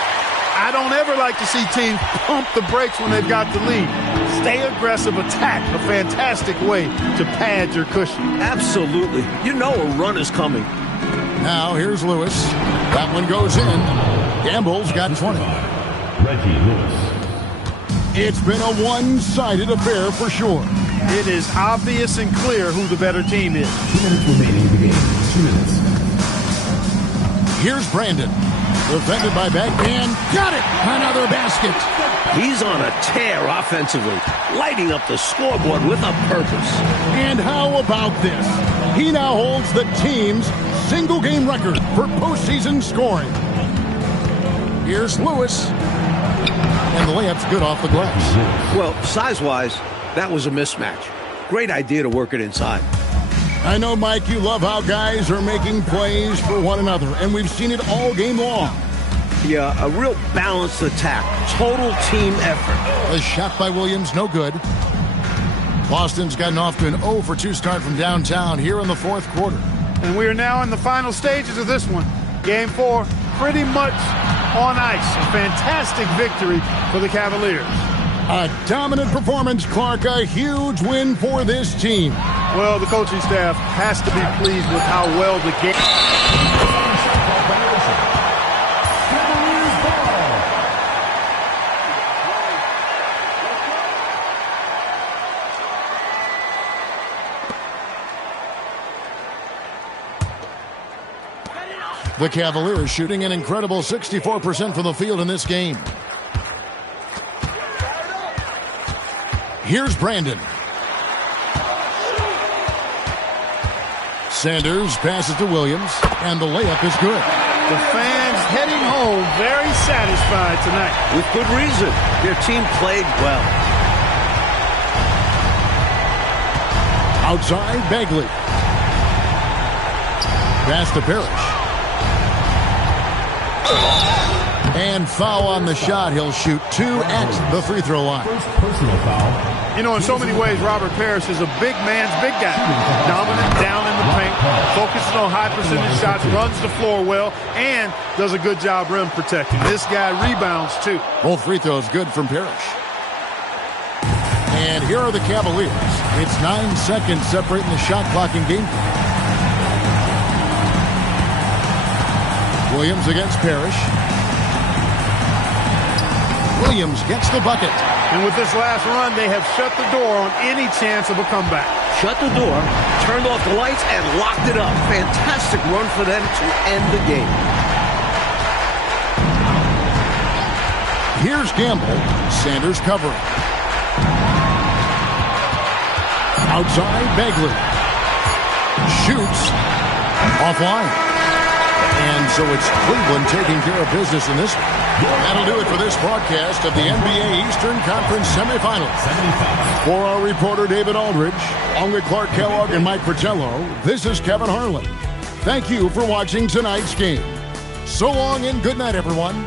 I don't ever like to see teams pump the brakes when they've got the lead. Stay aggressive, attack. A fantastic way to pad your cushion. Absolutely. You know a run is coming. Now here's Lewis. That one goes in. Gamble's got 20. Reggie Lewis. It's been a one-sided affair for sure. It is obvious and clear who the better team is. 2 minutes remaining in the game. 2 minutes. Here's Brandon. Defended by Beck, and got it! Another basket. He's on a tear offensively, lighting up the scoreboard with a purpose. And how about this? He now holds the team's single-game record for postseason scoring. Here's Lewis. And the layup's good off the glass. Well, size-wise, that was a mismatch. Great idea to work it inside. I know, Mike, you love how guys are making plays for one another, and we've seen it all game long. Yeah, a real balanced attack. Total team effort. A shot by Williams, no good. Boston's gotten off to an 0 for 2 start from downtown here in the fourth quarter. And we are now in the final stages of this one. Game 4, pretty much on ice. A fantastic victory for the Cavaliers. A dominant performance, Clark. A huge win for this team. Well, the coaching staff has to be pleased with how well the game... The Cavaliers shooting an incredible 64% from the field in this game. Here's Brandon. Sanders passes to Williams, and the layup is good. The fans heading home very satisfied tonight. With good reason. Their team played well. Outside, Bagley. Pass to Parrish. And foul on the shot. He'll shoot 2 at the free throw line. First personal foul. You know, in so many ways, Robert Parrish is a big man's big guy. Dominant down in the paint, focuses on high percentage shots, runs the floor well, and does a good job rim protecting. This guy rebounds, too. Both free throws good from Parrish. And here are the Cavaliers. It's 9 seconds separating the shot clock and game clock. Williams against Parrish. Williams gets the bucket. And with this last run, they have shut the door on any chance of a comeback. Shut the door, turned off the lights, and locked it up. Fantastic run for them to end the game. Here's Gamble. Sanders covering. Outside, Bagley. Shoots. Offline. And so it's Cleveland taking care of business in this one. That'll do it for this broadcast of the NBA Eastern Conference Semifinals. For our reporter David Aldridge, along with Clark Kellogg and Mike Fratello, this is Kevin Harlan. Thank you for watching tonight's game. So long and good night, everyone.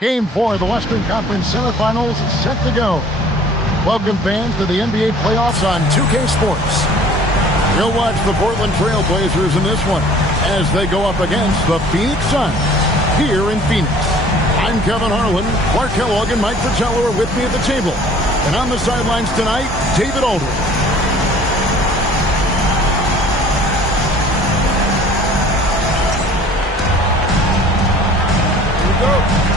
Game 4 of the Western Conference Semifinals is set to go. Welcome fans to the NBA playoffs on 2K Sports. You'll watch the Portland Trail Blazers in this one as they go up against the Phoenix Suns here in Phoenix. I'm Kevin Harlan. Clark Kellogg and Mike Fratello are with me at the table. And on the sidelines tonight, David Aldridge. Here we go.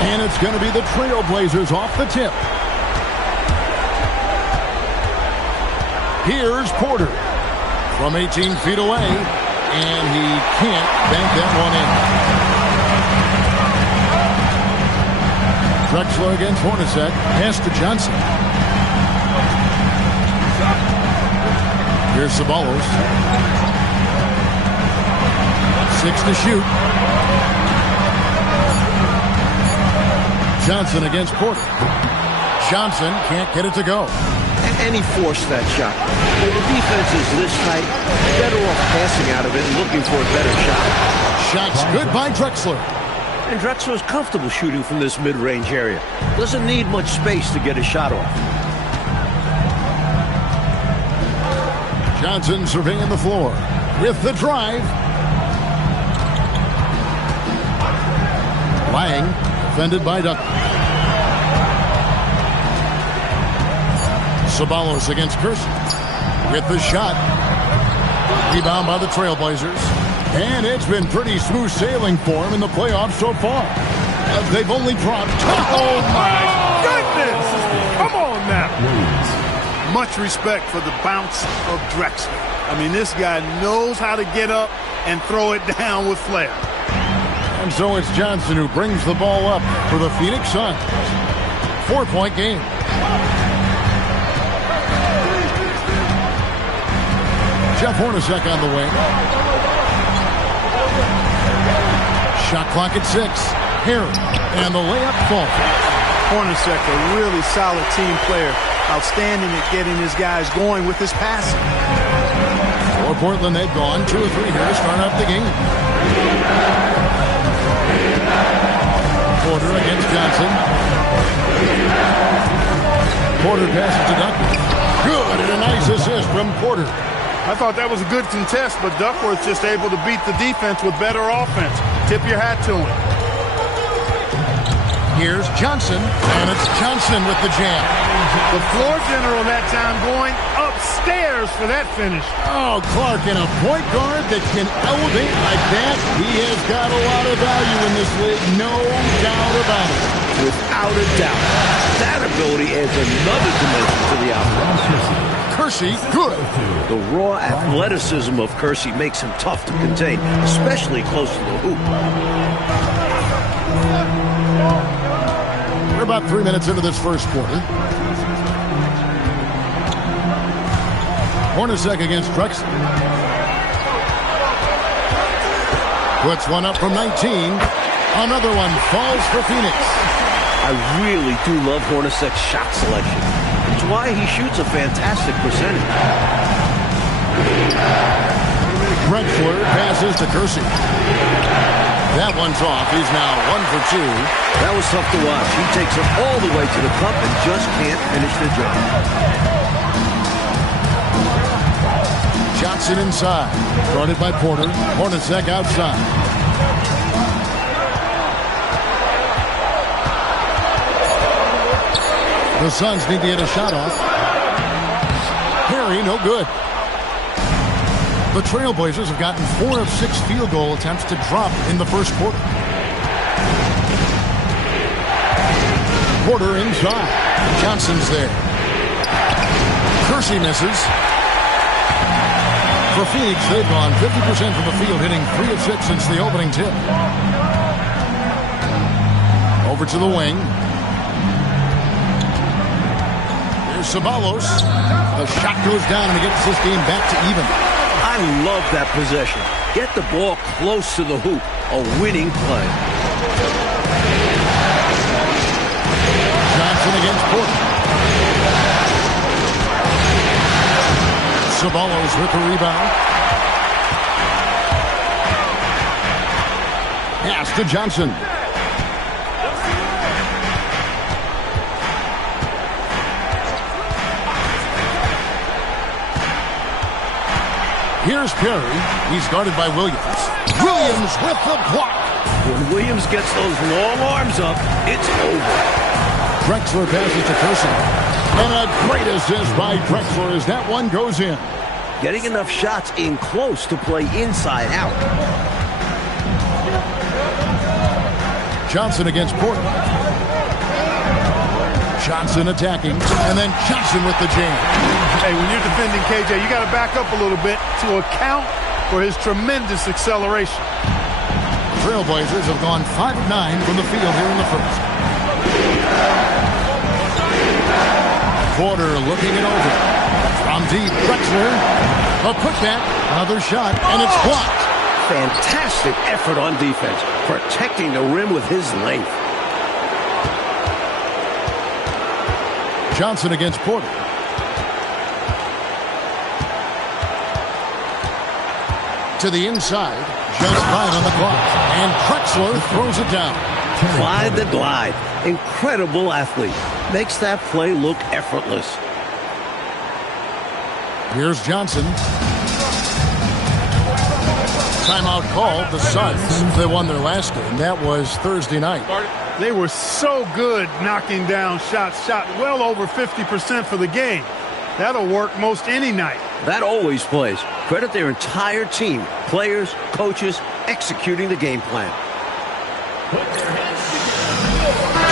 And it's going to be the Trail Blazers off the tip. Here's Porter from 18 feet away, and he can't bank that one in. Drexler against Hornacek. Pass to Johnson. Here's Ceballos. 6 to shoot. Johnson against Porter. Johnson can't get it to go. And he forced that shot. When the defense is this tight, better off passing out of it and looking for a better shot. Shots good by Drexler. And Drexler's comfortable shooting from this mid-range area. Doesn't need much space to get a shot off. Johnson surveying the floor with the drive. Lang defended by Duck. Ceballos against Kersey with the shot. Rebound by the Trailblazers. And it's been pretty smooth sailing for him in the playoffs so far. They've only dropped. Oh, my goodness! Come on now. Much respect for the bounce of Drexler. I mean, this guy knows how to get up and throw it down with flair. And so it's Johnson who brings the ball up for the Phoenix Suns. 4-point game. Jeff Hornacek on the wing. Shot clock at 6. Harry. And the layup falls. Hornacek, a really solid team player. Outstanding at getting his guys going with his passing. For Portland, they've gone 2 or 3 here to start up the game. Porter against Johnson. Porter passes to Duckworth. Good, and a nice assist from Porter. I thought that was a good contest, but Duckworth just able to beat the defense with better offense. Tip your hat to him. Here's Johnson, and it's Johnson with the jam. The floor general that time going upstairs for that finish. Oh, Clark, and a point guard that can elevate like that, he has got a lot of value in this league, no doubt about it. Without a doubt. That ability adds another dimension to the offense. Kersey, good. The raw athleticism of Kersey makes him tough to contain, especially close to the hoop. We're about 3 minutes into this first quarter. Hornacek against Drexler. Puts one up from 19. Another one falls for Phoenix. I really do love Hornacek's shot selection. It's why he shoots a fantastic percentage. Drexler passes to Kersey. That one's off. He's now 1 for 2. That was tough to watch. He takes it all the way to the cup and just can't finish the job. Johnson inside. Guarded by Porter. Hornacek outside. The Suns need to get a shot off. Harry, no good. The Trailblazers have gotten 4 of 6 field goal attempts to drop in the first quarter. Porter inside. Johnson's there. Kersey misses. For Phoenix, they've gone 50% from the field, hitting 3 of 6 since the opening tip. Over to the wing. Here's Ceballos. The shot goes down and he gets this game back to even. I love that possession. Get the ball close to the hoop. A winning play. Johnson against Porter. Ceballos with the rebound. Pass to Johnson. Here's Perry. He's guarded by Williams. Williams with the block. When Williams gets those long arms up, it's over. Drexler passes to Kersey. And a great assist by Drexler as that one goes in. Getting enough shots in close to play inside out. Johnson against Porter. Johnson attacking, and then Johnson with the jam. Hey, when you're defending KJ, you got to back up a little bit to account for his tremendous acceleration. Trailblazers have gone 5 of 9 from the field here in the first. Porter looking it over. From deep, Drexler. A putback, another shot, and it's blocked. Fantastic effort on defense, protecting the rim with his length. Johnson against Porter. To the inside. Just 5 on the clock. And Drexler throws it down. Clyde the Glide. Incredible athlete. Makes that play look effortless. Here's Johnson. Timeout called. The Suns, they won their last game. That was Thursday night. They were so good knocking down shots. Shot well over 50% for the game. That'll work most any night. That always plays. Credit their entire team. Players, coaches, executing the game plan.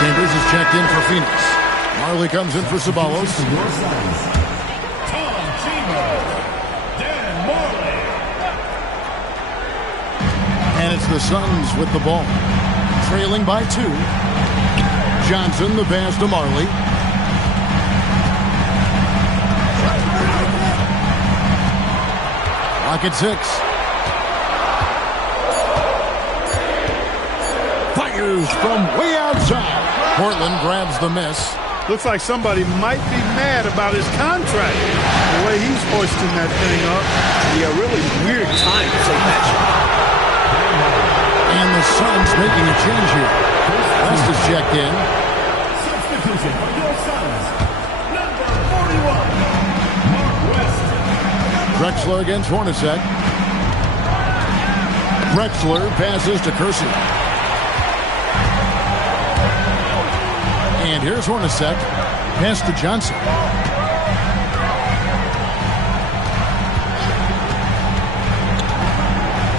Chambers is checked in for Phoenix. Marley comes in for Ceballos. And it's the Suns with the ball. Trailing by 2. Johnson, the pass to Marley. Clock at 6. Fires from way outside. Portland grabs the miss. Looks like somebody might be mad about his contract. The way he's hoisting that thing up. Yeah, really weird time to take that shot. And the Suns making a change here. West is checked in. Substitution for your Suns, number 41, Mark West. Drexler against Hornacek. Drexler passes to Kersey. And here's Hornacek. Pass to Johnson.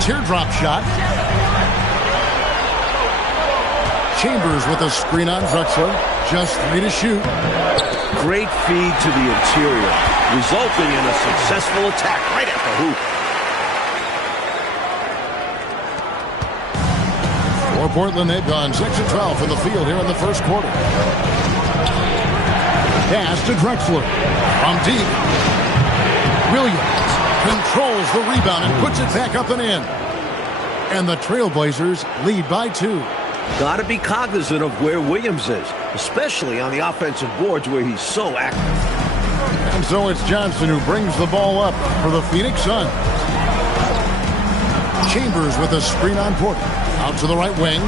Teardrop shot. Chambers with a screen on Drexler. Just 3 to shoot. Great feed to the interior, resulting in a successful attack right at the hoop. For Portland, they've gone 6 of 12 from the field here in the first quarter. Pass to Drexler. From deep. Williams controls the rebound and puts it back up and in. And the Trailblazers lead by 2. Got to be cognizant of where Williams is, especially on the offensive boards where he's so active. And so it's Johnson who brings the ball up for the Phoenix Suns. Chambers with a screen on Porter. Out to the right wing.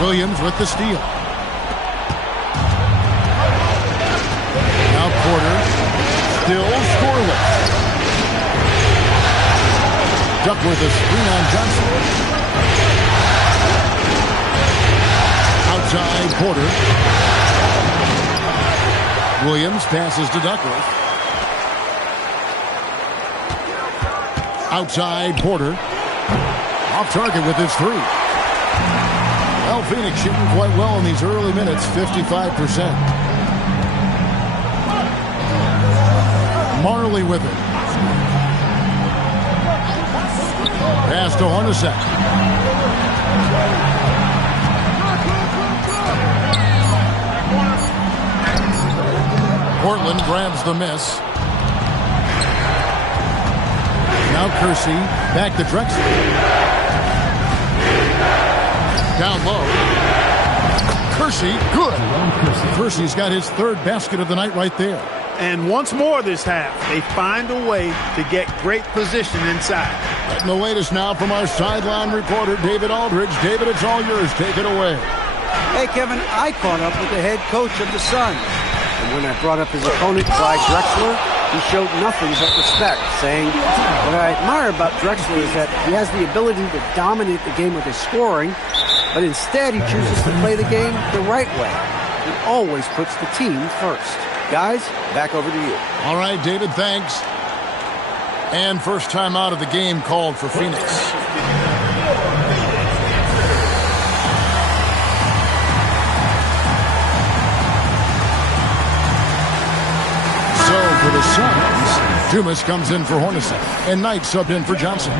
Williams with the steal. Now Porter. Still scoreless. Duckworth a screen on Johnson. Outside Porter. Williams passes to Duckworth. Outside Porter. Off target with his 3. Well, Phoenix shooting quite well in these early minutes, 55%. Marley with it. Pass to Hornacek. Portland grabs the miss. Now Kersey, back to Drexler. Down low. Kersey, good. Kersey's got his 3rd basket of the night right there. And once more this half, they find a way to get great position inside. And the latest now from our sideline reporter, David Aldridge. David, it's all yours. Take it away. Hey, Kevin, I caught up with the head coach of the Suns. And when I brought up his opponent, Clyde Drexler, he showed nothing but respect, saying, what I admire about Drexler is that he has the ability to dominate the game with his scoring, but instead he chooses to play the game the right way. He always puts the team first. Guys, back over to you. All right, David, thanks. And first time out of the game called for Phoenix. So for the Suns, Dumas comes in for Hornacek, and Knight subbed in for Johnson.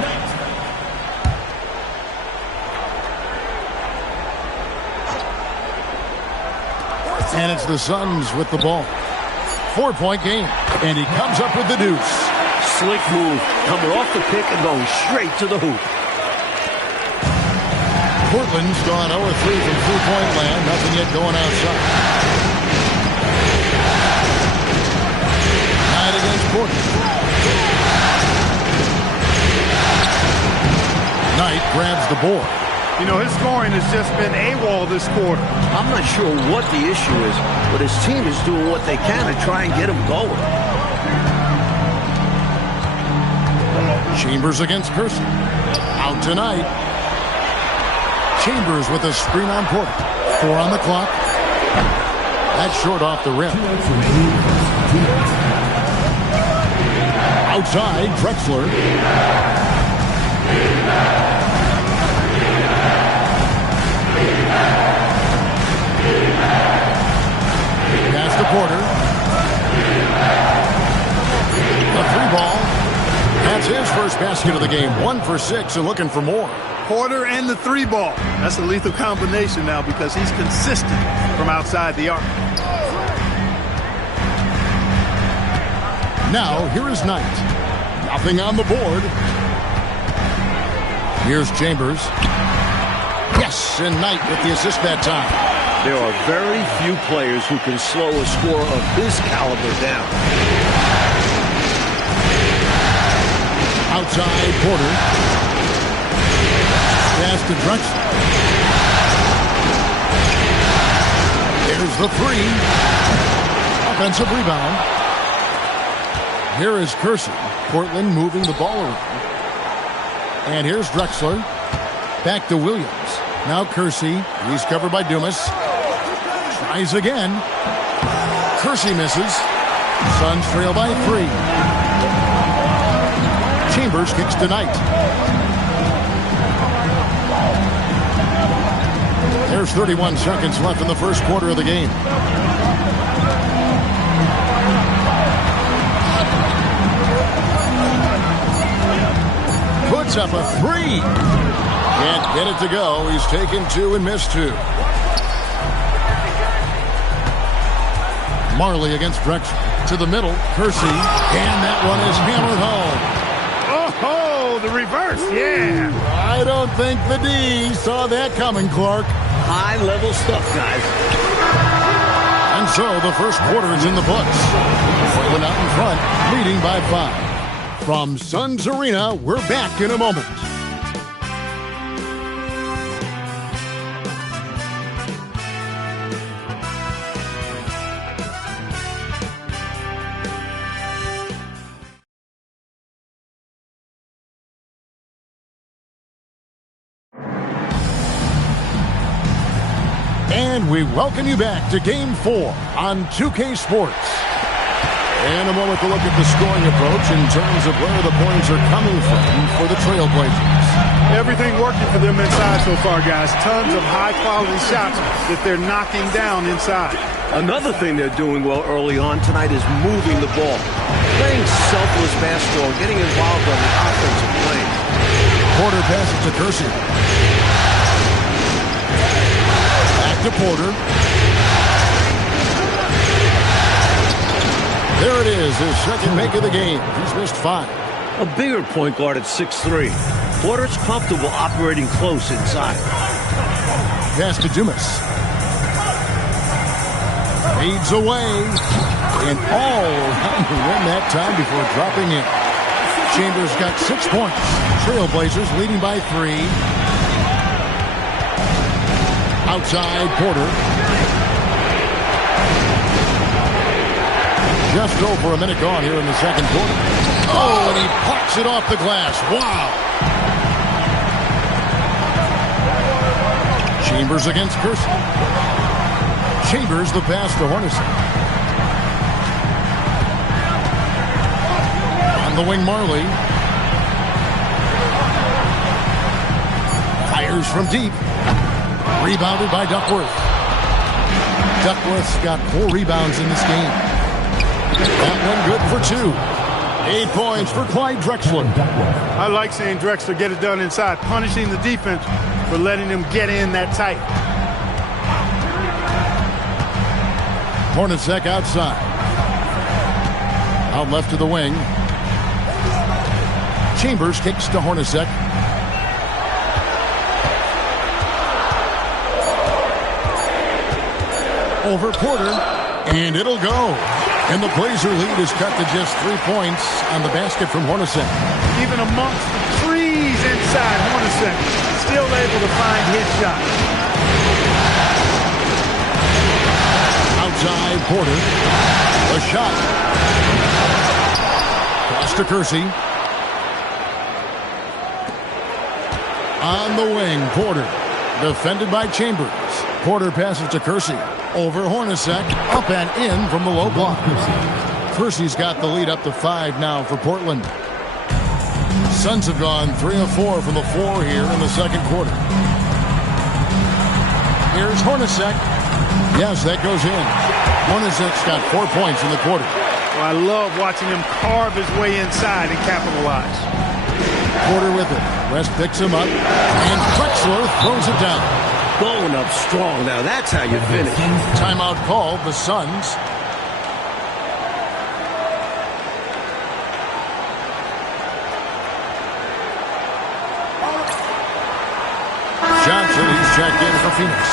And it's the Suns with the ball. 4-point game. And he comes up with the deuce. Slick move, coming off the pick and going straight to the hoop. Portland's gone 0-3 from 3-point land. Nothing yet going outside. Knight against Portland. Knight grabs the board. You know, his scoring has just been AWOL this quarter. I'm not sure what the issue is, but his team is doing what they can to try and get him going. Chambers against Kersey. Out tonight. Chambers with a screen on Porter. 4 on the clock. That's short off the rim. Outside, Drexler. Pass to Porter. A 3-ball. That's his first basket of the game. 1 for 6 and looking for more. Porter and the 3-ball. That's a lethal combination now because he's consistent from outside the arc. Now, here is Knight. Nothing on the board. Here's Chambers. Yes, and Knight with the assist that time. There are very few players who can slow a score of his caliber down. Outside, Porter. Pass to Drexler. There's the 3. Offensive rebound. Here is Kersey. Portland moving the ball around. And here's Drexler. Back to Williams. Now Kersey. He's covered by Dumas. Tries again. Kersey misses. Suns trail by 3. Chambers kicks to Knight. There's 31 seconds left in the first quarter of the game. Puts up a 3. Can't get it to go. He's taken 2 and missed 2. Marley against Drexler. To the middle. Kersey. And that one is hammered home. Oh, the reverse. Yeah. I don't think the D saw that coming, Clark. High-level stuff, guys. And so the first quarter is in the books. Portland out in front, leading by 5. From Suns Arena, we're back in a moment. And we welcome you back to Game 4 on 2K Sports. In a moment to look at the scoring approach in terms of where the points are coming from for the Trailblazers. Everything working for them inside so far, guys. Tons of high-quality shots that they're knocking down inside. Another thing they're doing well early on tonight is moving the ball. Playing selfless basketball, getting involved on the offensive play. Porter passes to Kersey. Back to Porter. There it is, his second make of the game. He's missed 5. A bigger point guard at 6'3". Porter's comfortable operating close inside. Pass to Dumas. Fades away. And all around the rim that time before dropping in. Chambers got 6 points. Trailblazers leading by 3. Outside, Porter. Just over a minute gone here in the second quarter. Oh, and he parks it off the glass. Wow. Chambers against Kersey. Chambers the pass to Hornacek. On the wing, Marley. Fires from deep. Rebounded by Duckworth. Duckworth's got 4 rebounds in this game. That one good for 2. 8 points for Clyde Drexler. I like seeing Drexler get it done inside, punishing the defense for letting them get in that tight. Hornacek outside. Out left to the wing. Chambers kicks to Hornacek. Over Porter, and it'll go. And the Blazer lead is cut to just 3 points on the basket from Hornacek. Even amongst the trees inside, Hornacek still able to find his shot. Outside Porter. A shot. Pass to Kersey. On the wing, Porter. Defended by Chambers. Porter passes to Kersey. Over Hornacek. Up and in from the low block. Kersey's got the lead up to 5 now for Portland. Suns have gone 3 of 4 from the floor here in the second quarter. Here's Hornacek. Yes, that goes in. Hornacek's got 4 points in the quarter. Well, I love watching him carve his way inside and capitalize. Porter with it. West picks him up. And Drexler throws it down. Going up strong. Now that's how you finish. Timeout called. The Suns. Johnson, he's checked in for Phoenix.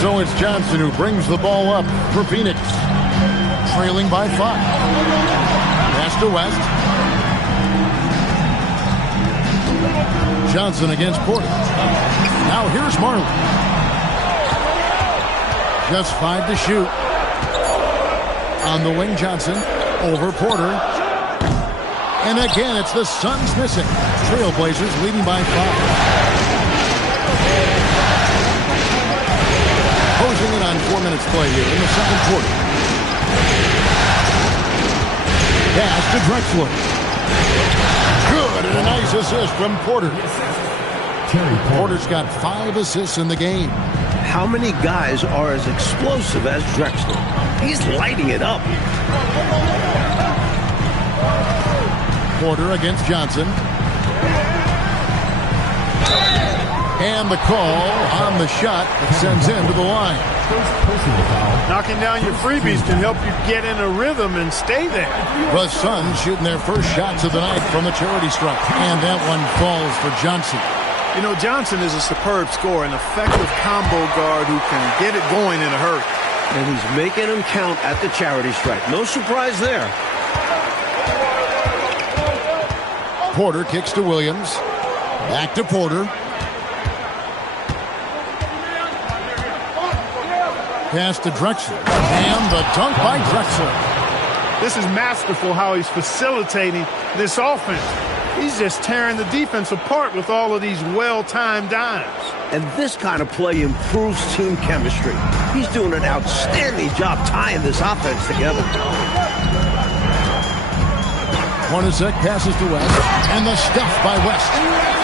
So it's Johnson who brings the ball up for Phoenix. Trailing by 5. Pass to West. Johnson against Porter. Now here's Marley. Just 5 to shoot. On the wing, Johnson. Over Porter. And again, it's the Suns missing. Trailblazers leading by 5. Closing in on 4 minutes play here in the second quarter. Pass to Drexler. Good, and a nice assist from Porter. Porter's got 5 assists in the game. How many guys are as explosive as Drexler? He's lighting it up. Porter against Johnson. And the call on the shot that sends him to the line. Knocking down your freebies can help you get in a rhythm and stay there. The Suns shooting their first shots of the night from the charity stripe. And that one falls for Johnson. You know, Johnson is a superb scorer, an effective combo guard who can get it going in a hurry. And he's making them count at the charity stripe. No surprise there. Porter kicks to Williams. Back to Porter. Pass to Drexler. And the dunk by Drexler. This is masterful how he's facilitating this offense. He's just tearing the defense apart with all of these well-timed dimes. And this kind of play improves team chemistry. He's doing an outstanding job tying this offense together. Hornacek passes to West, and the stuff by West.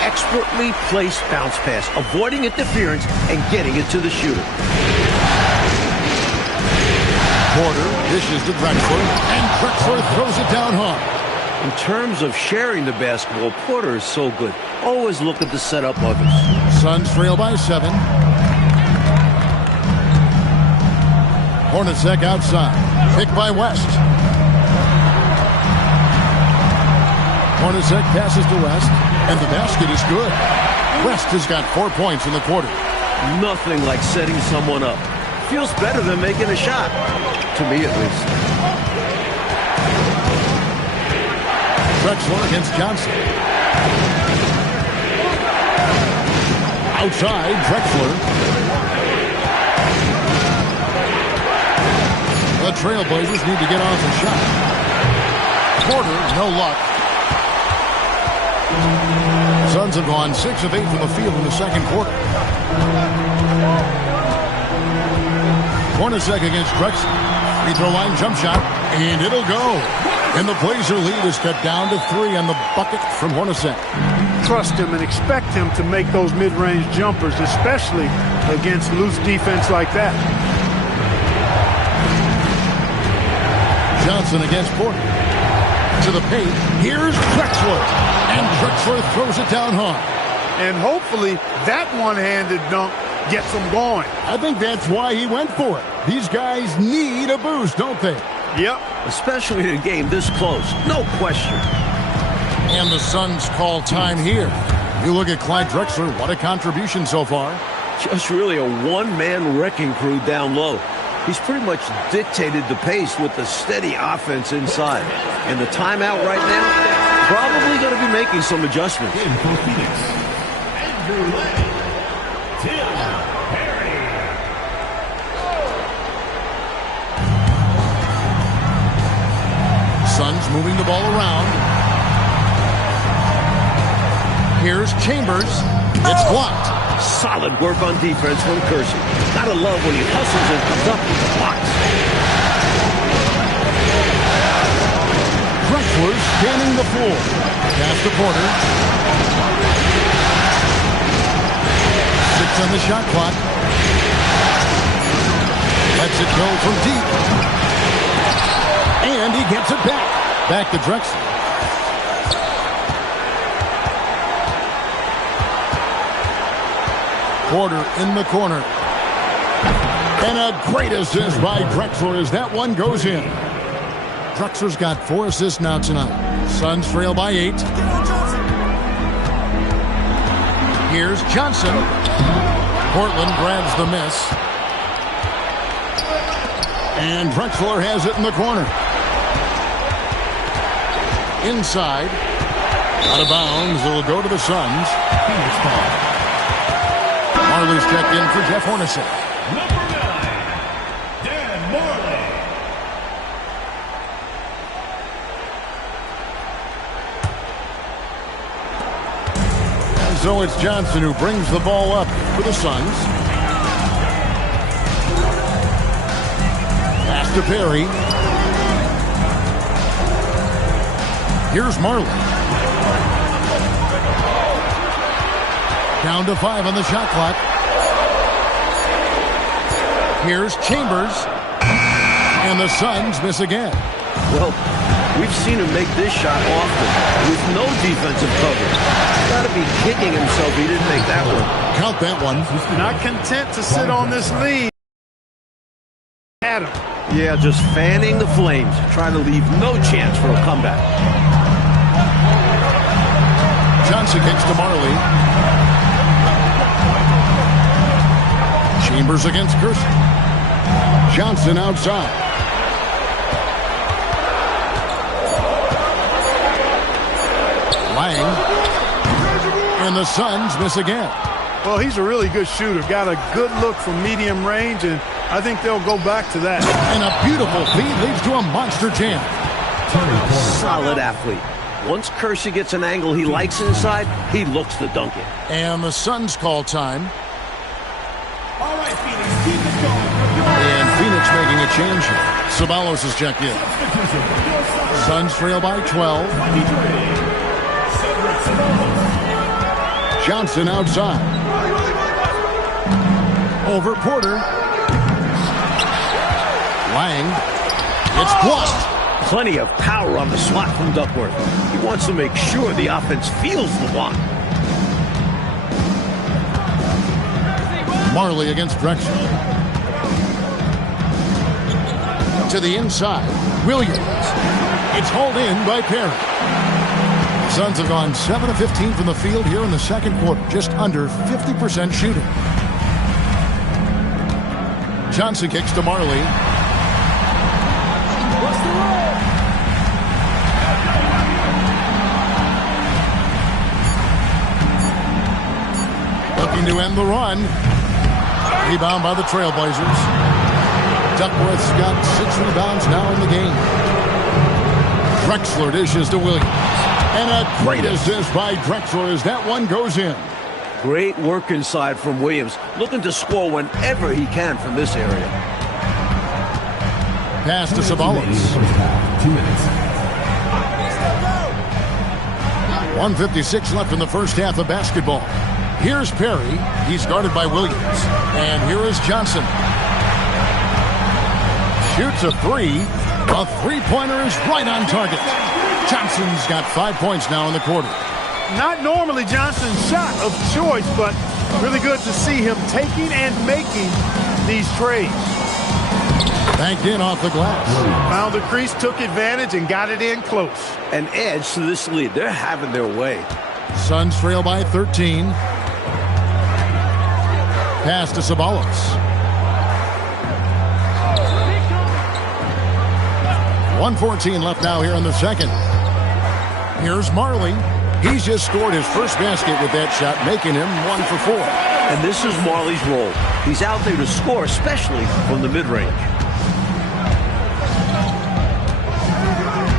Expertly placed bounce pass, avoiding interference and getting it to the shooter. Porter dishes to Drexler, and Drexler throws it down hard. In terms of sharing the basketball, Porter is so good. Always looking to set up others. Suns trail by 7. Hornacek outside. Pick by West. Hornacek passes to West, and the basket is good. West has got 4 points in the quarter. Nothing like setting someone up. Feels better than making a shot. To me, at least. Drexler against Johnson. Outside, Drexler. The Trailblazers need to get off a shot. Porter, no luck. Suns have gone 6 of 8 from the field in the second quarter. Hornacek against Drexler. Free throw line jump shot, and it'll go. And the Blazer lead is cut down to 3 on the bucket from Hornacek. Trust him and expect him to make those mid-range jumpers, especially against loose defense like that. Johnson against Porter. To the paint. Here's Drexler. And Drexler throws it down hard. And hopefully that one-handed dunk gets him going. I think that's why he went for it. These guys need a boost, don't they? Yep. Especially in a game this close. No question. And the Suns call time here. You look at Clyde Drexler, what a contribution so far. Just really a one-man wrecking crew down low. He's pretty much dictated the pace with the steady offense inside. And the timeout right now, probably going to be making some adjustments. In for Phoenix, Andrew Lay, Tim Perry. Suns moving the ball around. Here's Chambers. It's blocked. Solid work on defense from Kersey. Gotta love when he hustles and comes up with the blocks. Drexler scanning the floor. Pass to Porter. 6 on the shot clock. Lets it go from deep. And he gets it back. Back to Drexler. Porter in the corner. And a great assist by Drexler as that one goes in. Drexler's got 4 assists now tonight. Suns trail by 8. Here's Johnson. Portland grabs the miss. And Drexler has it in the corner. Inside. Out of bounds. It'll go to the Suns. Phoenix ball. Marley's checked in for Jeff Hornacek. Number 9, Dan Marley. And so it's Johnson who brings the ball up for the Suns. Pass to Perry. Here's Marley. Down to 5 on the shot clock. Here's Chambers. And the Suns miss again. Well, we've seen him make this shot often with no defensive cover. He's got to be kicking himself he didn't make that one. Count that one. Not content to sit on this lead. Adam. Yeah, just fanning the flames, trying to leave no chance for a comeback. Johnson kicks to Marley. Chambers against Kersey. Johnson outside. Lang. And the Suns miss again. Well, he's a really good shooter. Got a good look from medium range, and I think they'll go back to that. And a beautiful feed leads to a monster jam. Solid athlete. Once Kersey gets an angle he likes inside, he looks to dunk it. And the Suns call time. All right, Phoenix, keep it going. And Phoenix making a change here. Ceballos is checked in. Suns trail by 12. Johnson outside. Over Porter. Lang. It's blocked. Plenty of power on the slot from Duckworth. He wants to make sure the offense feels the block. Marley against Drexler. To the inside. Williams. It's hauled in by Perry. The Suns have gone 7 of 15 from the field here in the second quarter. Just under 50% shooting. Johnson kicks to Marley. Looking to end the run. Rebound by the Trailblazers. Duckworth's got 6 rebounds now in the game. Drexler dishes to Williams. And a great assist by Drexler as that one goes in. Great work inside from Williams. Looking to score whenever he can from this area. Pass to Ceballos. 2 minutes. 1:56 left in the first half of basketball. Here's Perry. He's guarded by Williams. And here is Johnson. Shoots a 3. A three-pointer is right on target. Johnson's got 5 points now in the quarter. Not normally Johnson's shot of choice, but really good to see him taking and making these trades. Banked in off the glass. Found the crease, took advantage, and got it in close. An edge to this lead. They're having their way. Suns trail by 13. Pass to Sabalos. 1:14 left now here in the second. Here's Marley. He's just scored his first basket with that shot, making him 1 for 4. And this is Marley's role. He's out there to score, especially from the mid-range.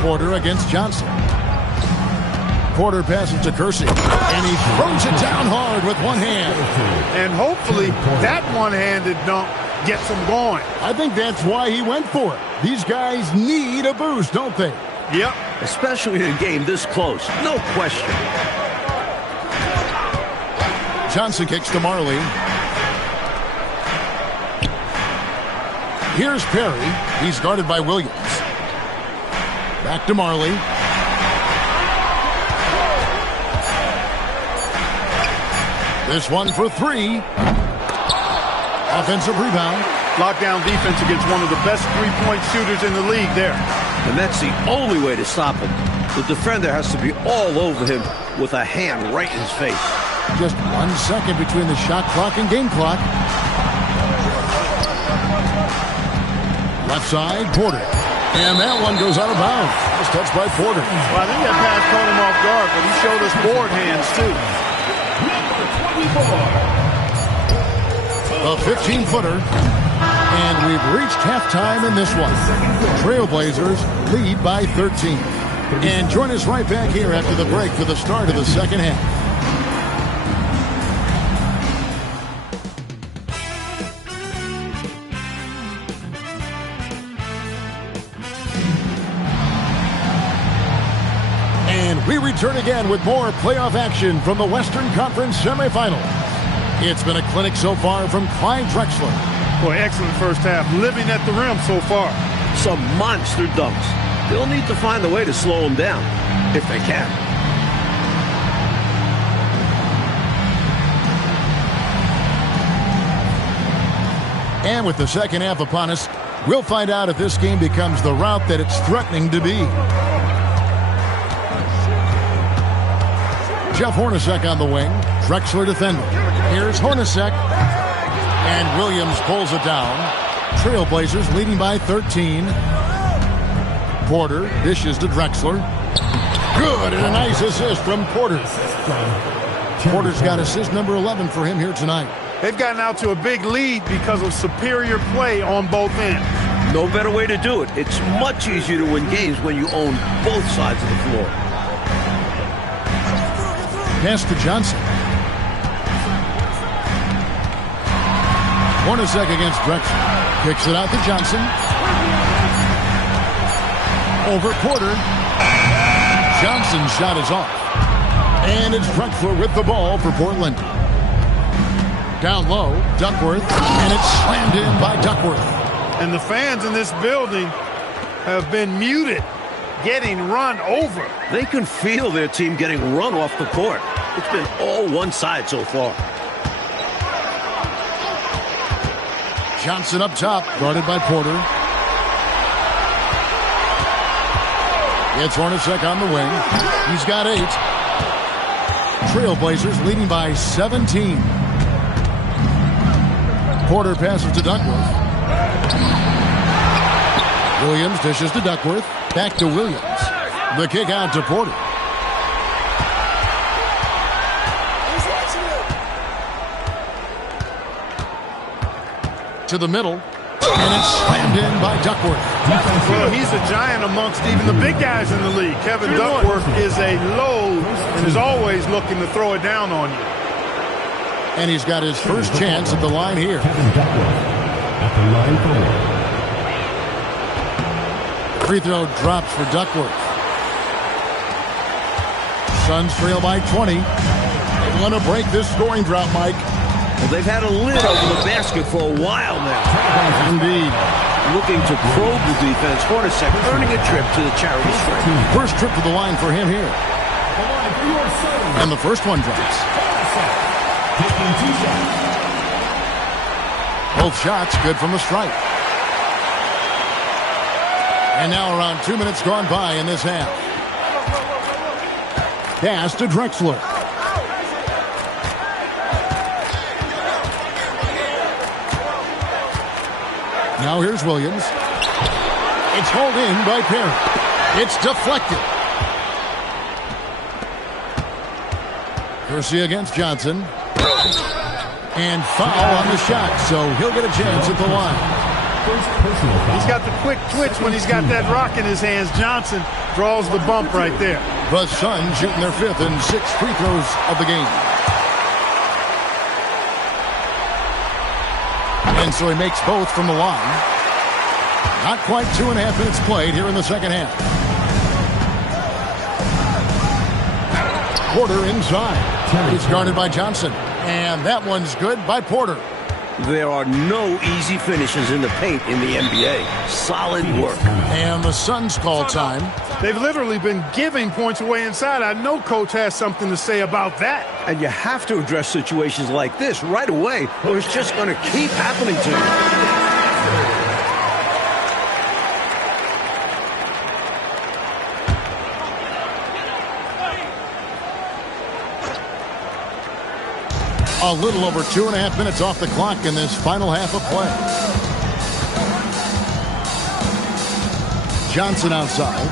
Porter against Johnson. Porter passes to Kersey, and he throws it down hard with one hand. And hopefully that one-handed dunk gets him going. I think that's why he went for it. These guys need a boost, don't they? Yep. Especially in a game this close. No question. Johnson kicks to Marley. Here's Perry. He's guarded by Williams. Back to Marley. This one for 3. Offensive rebound. Lockdown defense against one of the best three-point shooters in the league there. And that's the only way to stop him. The defender has to be all over him with a hand right in his face. Just 1 second between the shot clock and game clock. Left side, Porter. And that one goes out of bounds. It's touched by Porter. Well, I think that pass caught him off guard, but he showed us board hands, too. A 15-footer. And we've reached halftime in this one. Trailblazers lead by 13. And join us right back here after the break for the start of the second half. And we return again with more playoff action from the Western Conference semifinals. It's been a clinic so far from Clyde Drexler. Boy, excellent first half. Living at the rim so far. Some monster dunks. They'll need to find a way to slow him down, if they can. And with the second half upon us, we'll find out if this game becomes the route that it's threatening to be. Jeff Hornacek on the wing. Drexler defending. Here's Hornacek. And Williams pulls it down. Trailblazers leading by 13. Porter dishes to Drexler. Good, and a nice assist from Porter. Porter's got assist number 11 for him here tonight. They've gotten out to a big lead because of superior play on both ends. No better way to do it. It's much easier to win games when you own both sides of the floor. Pass to Johnson. Hornacek against Drexler. Kicks it out to Johnson. Over Porter. Johnson's shot is off. And it's Drexler with the ball for Portland. Down low, Duckworth. And it's slammed in by Duckworth. And the fans in this building have been muted, getting run over. They can feel their team getting run off the court. It's been all one side so far. Johnson up top, guarded by Porter. It's Hornacek on the wing. He's got 8. Trailblazers leading by 17. Porter passes to Duckworth. Williams dishes to Duckworth. Back to Williams. The kick out to Porter. To the middle, and it's slammed in by Duckworth. Well, he's a giant amongst even the big guys in the league. Kevin Duckworth is a load and is always looking to throw it down on you. And he's got his first chance at the line here. Kevin Duckworth at the line for Free throw drops for Duckworth. Suns trail by 20. They want to break this scoring drought, Mike. Well, they've had a lid over the basket for a while now. Indeed. Looking to probe the defense. Hornacek earning a trip to the charity stripe. First trip to the line for him here. And the first one drops. Both shots good from the stripe. And now around 2 minutes gone by in this half. Pass to Drexler. Now here's Williams. It's hauled in by Perry. It's deflected. Kersey against Johnson. And foul on the shot, so he'll get a chance at the line. He's got the quick twitch when he's got that rock in his hands. Johnson draws the bump right there. The Suns shooting their 5th and 6th free throws of the game. And so he makes both from the line. Not quite 2.5 minutes played here in the second half. Porter inside. He's guarded by Johnson. And that one's good by Porter. There are no easy finishes in the paint in the NBA. Solid work. And the Suns call time. They've literally been giving points away inside. I know Coach has something to say about that. And you have to address situations like this right away, or it's just going to keep happening to you. A little over 2.5 minutes off the clock in this final half of play. Johnson outside.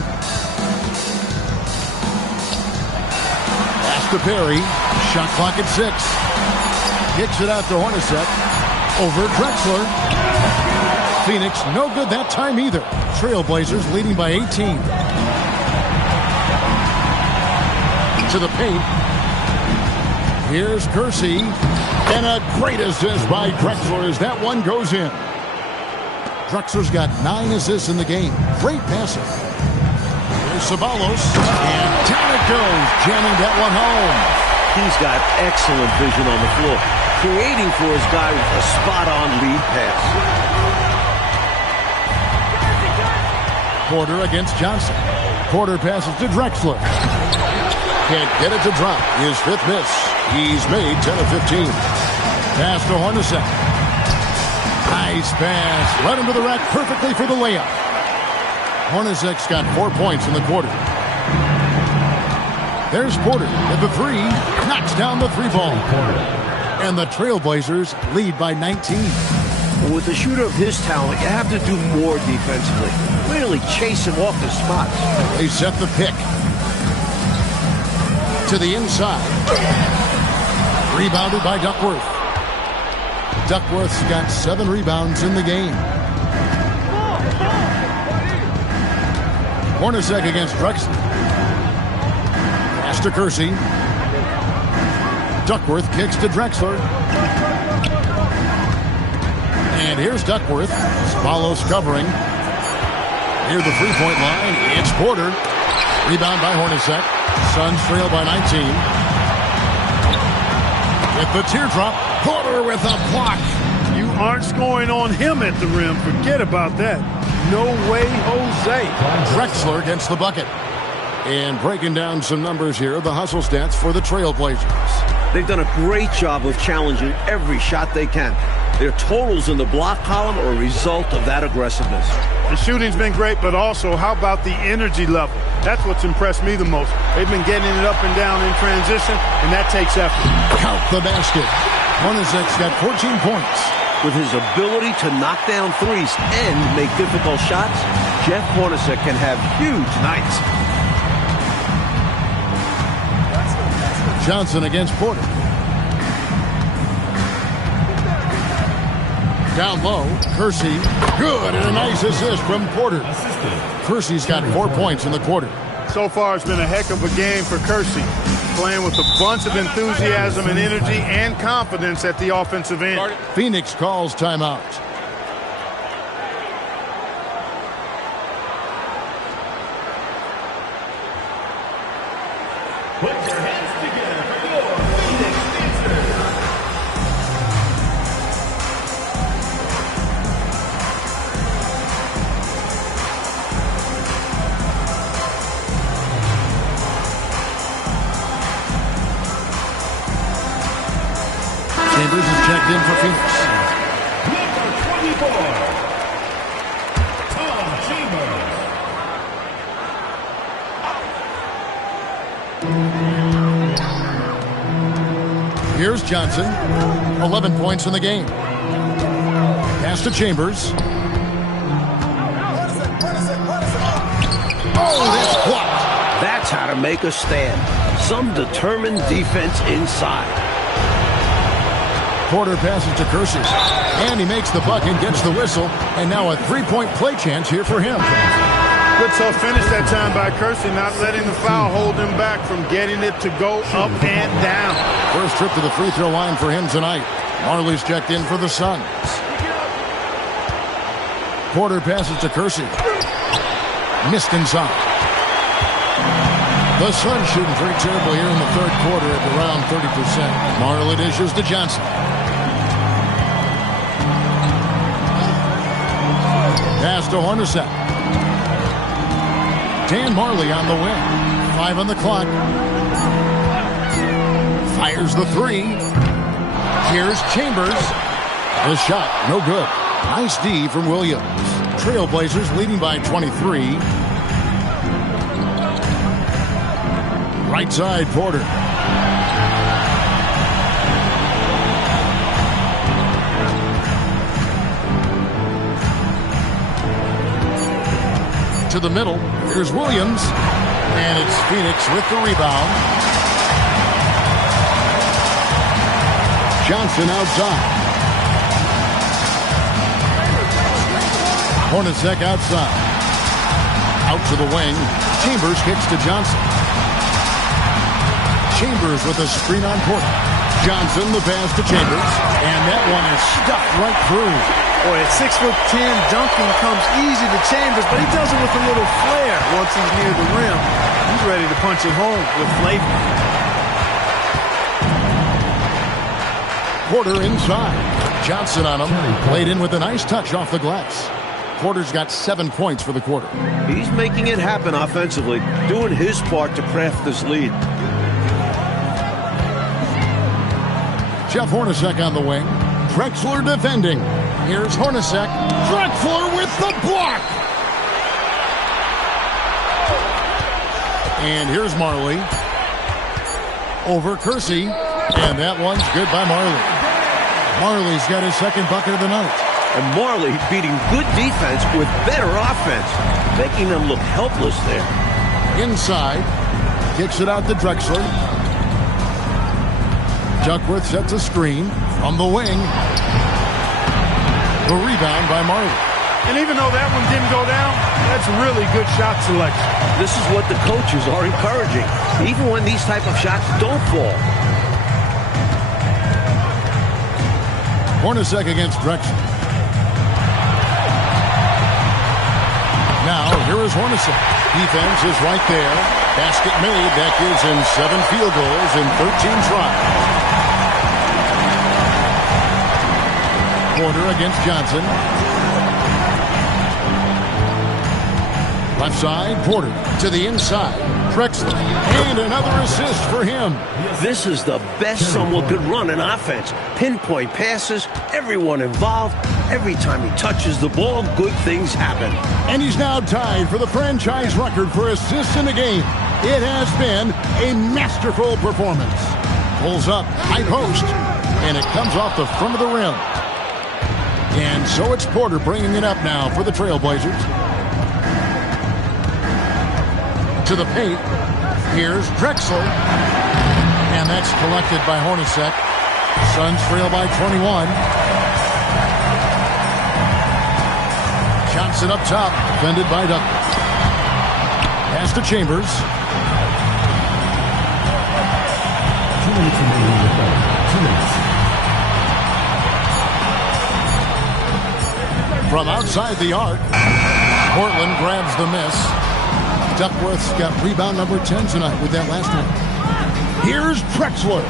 Pass to Perry. Shot clock at 6. Kicks it out to Hornacek. Over Drexler. Phoenix no good that time either. Trailblazers leading by 18. To the paint. Here's Kersey, and a great assist by Drexler as that one goes in. Drexler's got 9 assists in the game. Great passing. Here's Ceballos, and down it goes, jamming that one home. He's got excellent vision on the floor, creating for his guy with a spot-on lead pass. Porter against Johnson. Porter passes to Drexler. Can't get it to drop. His 5th miss. He's made 10 of 15. Pass to Hornacek. Nice pass. Led him to the rack perfectly for the layup. Hornacek's got 4 points in the quarter. There's Porter at the 3. Knocks down the 3-ball. And the Trailblazers lead by 19. With a shooter of his talent, you have to do more defensively. Really chase him off his spots. They set the pick. To the inside. Rebounded by Duckworth. Duckworth's got 7 rebounds in the game. Hornacek against Drexler. Pass to Kersey. Duckworth kicks to Drexler. And here's Duckworth. Follows covering. Near the 3-point line, it's Porter. Rebound by Hornacek. Suns trail by 19. With the teardrop, Porter with a block. You aren't scoring on him at the rim. Forget about that. No way, Jose. Drexler against the bucket. And breaking down some numbers here, the hustle stats for the Trailblazers. They've done a great job of challenging every shot they can. Their totals in the block column are a result of that aggressiveness. The shooting's been great, but also how about the energy level? That's what's impressed me the most. They've been getting it up and down in transition, and that takes effort. Count the basket. Hornacek's got 14 points. With his ability to knock down threes and make difficult shots, Jeff Hornacek can have huge nights. Johnson against Porter. Down low, Kersey. Good, and a nice assist from Porter. Kersey's got 4 points in the quarter. So far, it's been a heck of a game for Kersey. Playing with a bunch of enthusiasm and energy and confidence at the offensive end. Phoenix calls timeout. Put your hands together for your Phoenix Pacers. Chambers is checked in for Phoenix. Number 24, Tom Chambers. Here's Johnson. 11 points in the game. Pass to Chambers. Oh, that's blocked. That's how to make a stand. Some determined defense inside. Porter passes to Kersey. And he makes the bucket, gets the whistle, and now a three-point play chance here for him. Good tough finish that time by Kersey, not letting the foul hold him back from getting it to go up and down. First trip to the free throw line for him tonight. Marley's checked in for the Suns. Porter passes to Kersey. Missed inside. The Suns shooting pretty terrible here in the third quarter at around 30%. Marley dishes to Johnson. Pass to Hornacek. Dan Marley on the wing. 5 on the clock. Fires the three. Here's Chambers. The shot, no good. Nice D from Williams. Trailblazers leading by 23. Right side, Porter. To the middle. Here's Williams. And it's Phoenix with the rebound. Johnson outside. Hornacek outside. Out to the wing. Chambers kicks to Johnson. Chambers with a screen on Porter. Johnson the pass to Chambers. And that one is stuck right through. Boy, at 6'10", dunking comes easy to Chambers, but he does it with a little flair once he's near the rim. He's ready to punch it home with flavor. Porter inside. Johnson on him. Played in with a nice touch off the glass. Porter's got 7 points for the quarter. He's making it happen offensively, doing his part to craft this lead. Jeff Hornacek on the wing. Drexler defending. Here's Hornacek. Drexler with the block. And here's Marley. Over Kersey. And that one's good by Marley. Marley's got his second bucket of the night. And Marley beating good defense with better offense, making them look helpless there. Inside. Kicks it out to Drexler. Duckworth sets a screen from the wing. The rebound by Marley. And even though that one didn't go down, that's really good shot selection. This is what the coaches are encouraging, even when these type of shots don't fall. Hornacek against Drexler. Now, here is Hornacek. Defense is right there. Basket made. That gives him 7 field goals in 13 tries. Porter against Johnson. Left side, Porter to the inside. Drexler. And another assist for him. This is the best someone could run in offense. Pinpoint passes, everyone involved. Every time he touches the ball, good things happen. And he's now tied for the franchise record for assists in the game. It has been a masterful performance. Pulls up, high post, and it comes off the front of the rim. And so it's Porter bringing it up now for the Trailblazers. To the paint. Here's Drexler. And that's collected by Hornacek. Suns trail by 21. Johnson up top. Defended by Douglas. Pass to Chambers. 2 minutes remaining in the third. 2 minutes. From outside the arc, Portland grabs the miss. Duckworth's got rebound number 10 tonight with that last one. Here's Drexler,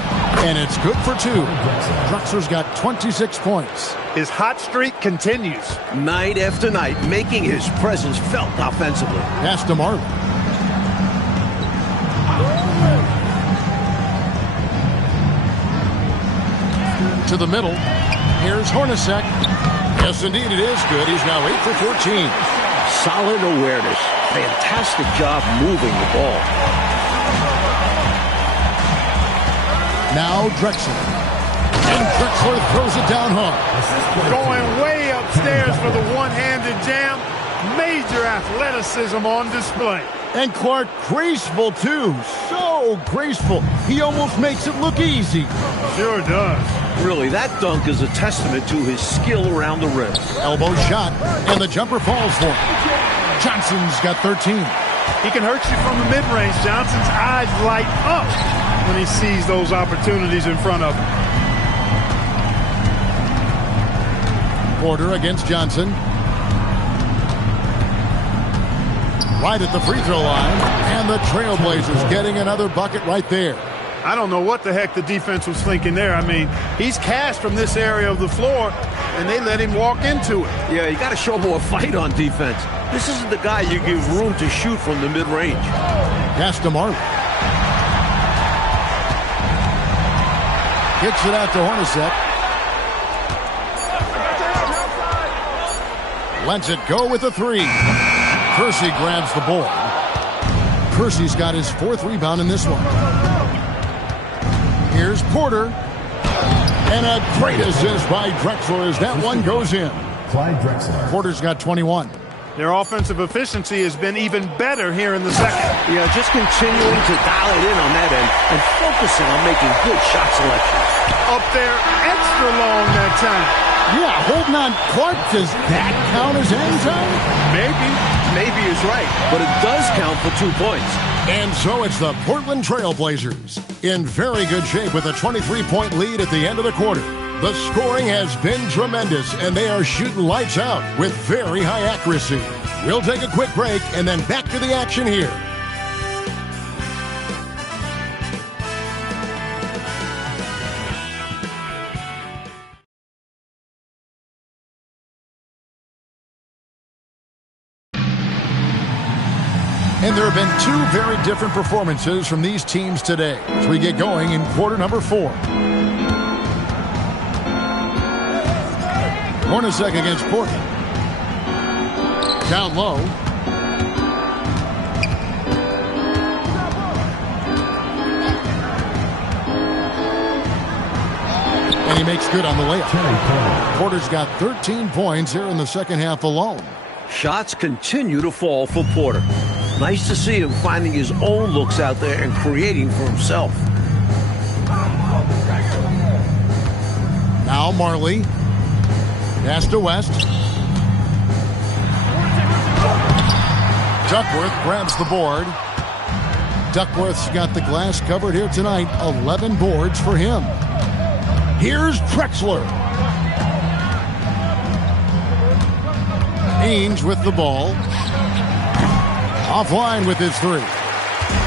and it's good for 2. Drexler's got 26 points. His hot streak continues. Night after night, making his presence felt offensively. Pass to Marley. To the middle. Here's Hornacek. Yes, indeed, it is good. He's now 8 for 14. Solid awareness. Fantastic job moving the ball. Now Drexler. And Drexler throws it down hard. Going way upstairs for the one-handed jam. Major athleticism on display. And Clark graceful, too. So graceful. He almost makes it look easy. Sure does. Really, that dunk is a testament to his skill around the rim. Elbow shot, and the jumper falls for him. Johnson's got 13. He can hurt you from the mid-range. Johnson's eyes light up when he sees those opportunities in front of him. Porter against Johnson. Right at the free throw line, and the Trailblazers getting another bucket right there. I don't know what the heck the defense was thinking there. I mean, he's cast from this area of the floor, and they let him walk into it. Yeah, you got to show more fight on defense. This isn't the guy you give room to shoot from the mid-range. Pass to Marley. Kicks it out to Hornacek. Lets it go with a three. Kersey grabs the board. Kersey's got his 4th rebound in this one. Here's Porter. And a great assist by Drexler as that one goes in. Clyde Drexler. Porter's got 21. Their offensive efficiency has been even better here in the second. Yeah, just continuing to dial it in on that end and focusing on making good shot selection. Up there, extra long that time. Yeah, holding on. Clark, does that count as hang time? Maybe is right, but it does count for 2 points. And so it's the Portland Trailblazers in very good shape with a 23-point lead at the end of the quarter. The scoring has been tremendous, and they are shooting lights out with very high accuracy. We'll take a quick break and then back to the action here. And there have been 2 very different performances from these teams today as we get going in quarter number 4. Hornacek against Porter. Down low. And he makes good on the layup. Porter's got 13 points here in the second half alone. Shots continue to fall for Porter. Nice to see him finding his own looks out there and creating for himself. Now Marley. Pass to West. Duckworth grabs the board. Duckworth's got the glass covered here tonight. 11 boards for him. Here's Drexler. Ainge with the ball. Offline with his 3.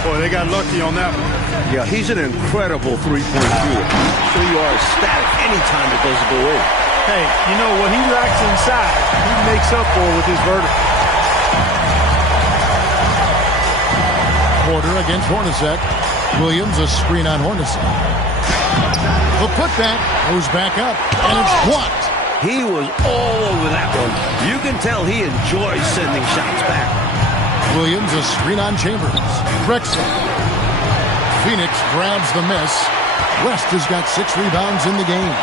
Boy, they got lucky on that one. Yeah, he's an incredible three-point shooter. So you are ecstatic anytime it doesn't go in. Hey, you know what he lacks inside, he makes up for with his vertical. Porter against Hornacek. Williams a screen on Hornacek. The putback goes back up, and it's blocked. He was all over that one. You can tell he enjoys sending shots back. Williams a screen on Chambers. Drexler. Phoenix grabs the miss. West has got 6 rebounds in the game.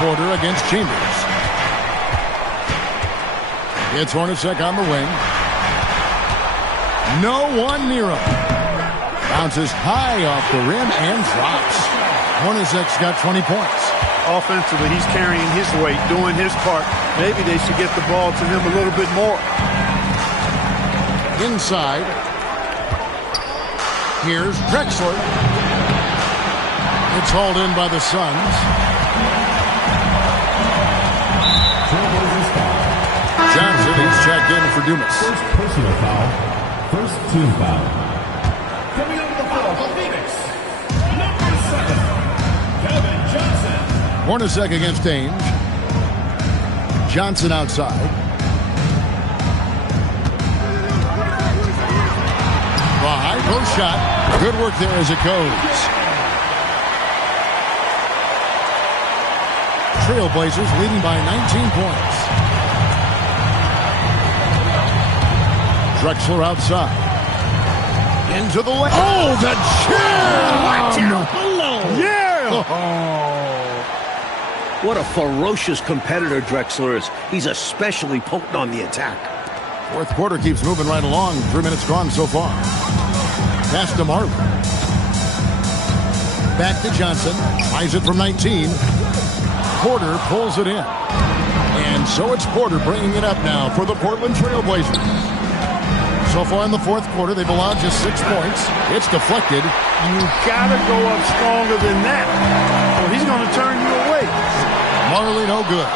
Porter against Chambers. It's Hornacek on the wing. No one near him. Bounces high off the rim and drops. Hornacek's got 20 points. Offensively, he's carrying his weight, doing his part. Maybe they should get the ball to him a little bit more. Inside. Here's Drexler. It's hauled in by the Suns. Johnson is checked in for Dumas. First personal foul. First team foul. Coming on the floor for Phoenix. Number 7, Kevin Johnson. Hornacek against Ainge. Johnson outside. The high post shot. Good work there as it goes. Trailblazers leading by 19 points. Drexler outside. Into the lane. Oh, the jam! Watch out below. Yeah! What a ferocious competitor Drexler is. He's especially potent on the attack. Fourth quarter keeps moving right along. 3 minutes gone so far. Pass to Marlin. Back to Johnson. Tries it from 19. Porter pulls it in. And so it's Porter bringing it up now for the Portland Trailblazers. So far in the fourth quarter, they've allowed just 6 points. It's deflected. You gotta go up stronger than that, or he's gonna turn you away. Marley no good.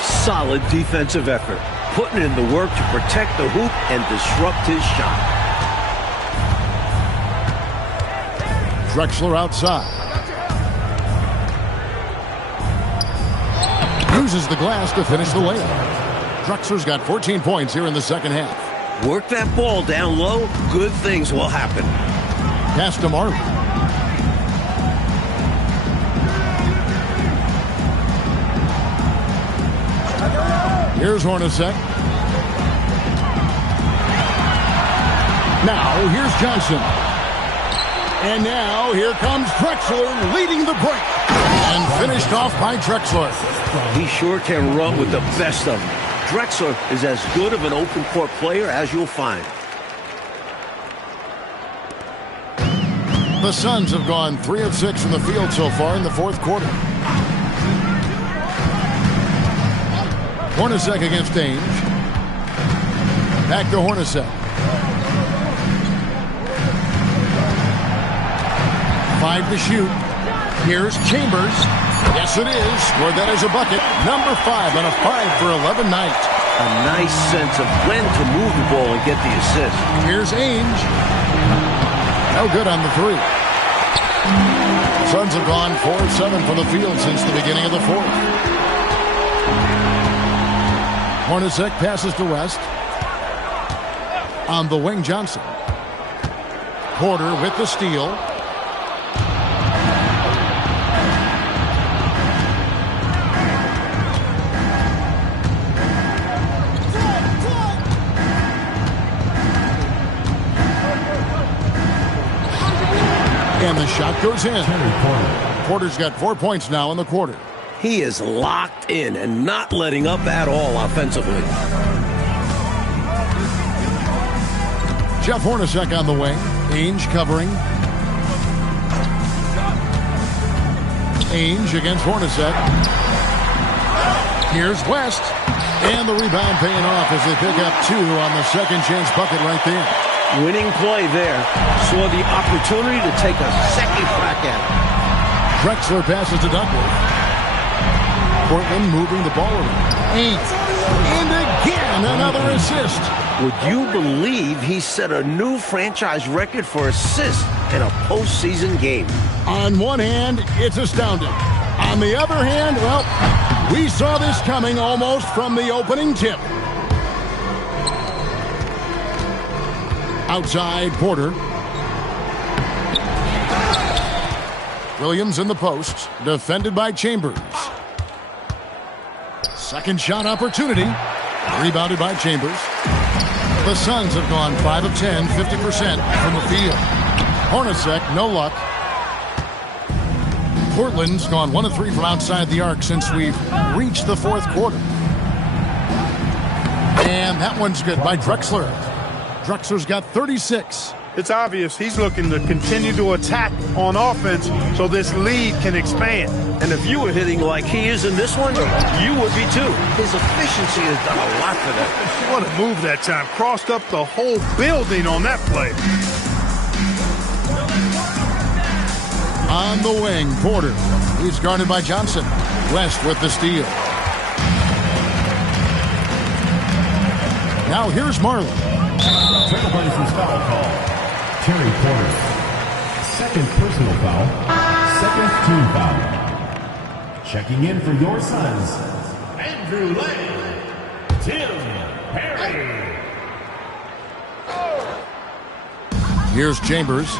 Solid defensive effort. Putting in the work to protect the hoop and disrupt his shot. Drexler outside. Uses the glass to finish the layup. Drexler's got 14 points here in the second half. Work that ball down low, good things will happen. Pass to Marley. Here's Hornacek. Now, here's Johnson. And now, here comes Drexler leading the break. And finished off by Drexler. He sure can run with the best of them. Drexler is as good of an open court player as you'll find. The Suns have gone 3 of 6 from the field so far in the fourth quarter. Hornacek against Ainge. Back to Hornacek. 5 to shoot. Here's Chambers. Yes, it is. Or that is a bucket. Number 5 on a 5 for 11 night. A nice sense of when to move the ball and get the assist. Here's Ainge. No good on the 3. Suns have gone 4 of 7 from the field since the beginning of the fourth. Hornacek passes to West. On the wing, Johnson. Porter with the steal. And the shot goes in. Porter's got 4 points now in the quarter. He is locked in and not letting up at all offensively. Jeff Hornacek on the wing. Ainge covering. Ainge against Hornacek. Here's West. And the rebound paying off as they pick up 2 on the second chance bucket right there. Winning play there. Saw the opportunity to take a second crack at it. Drexler passes to Duckworth. Portland moving the ball around. Ainge. And again, another assist. Would you believe he set a new franchise record for assists in a postseason game? On one hand, it's astounding. On the other hand, well, we saw this coming almost from the opening tip. Outside, Porter. Williams in the post, defended by Chambers. Second shot opportunity, rebounded by Chambers. The Suns have gone 5 of 10, 50% from the field. Hornacek, no luck. Portland's gone 1 of 3 from outside the arc since we've reached the fourth quarter. And that one's good by Drexler. Drexler's got 36. It's obvious he's looking to continue to attack on offense so this lead can expand. And if you were hitting like he is in this one, you would be too. His efficiency has done a lot for them. What a move that time. Crossed up the whole building on that play. On the wing, Porter. He's guarded by Johnson. West with the steal. Now here's Marlin. Trailblazers foul call. Terry Porter. Second personal foul. Second team foul. Checking in for your Suns, Andrew Lane. Tim Perry. Here's Chambers.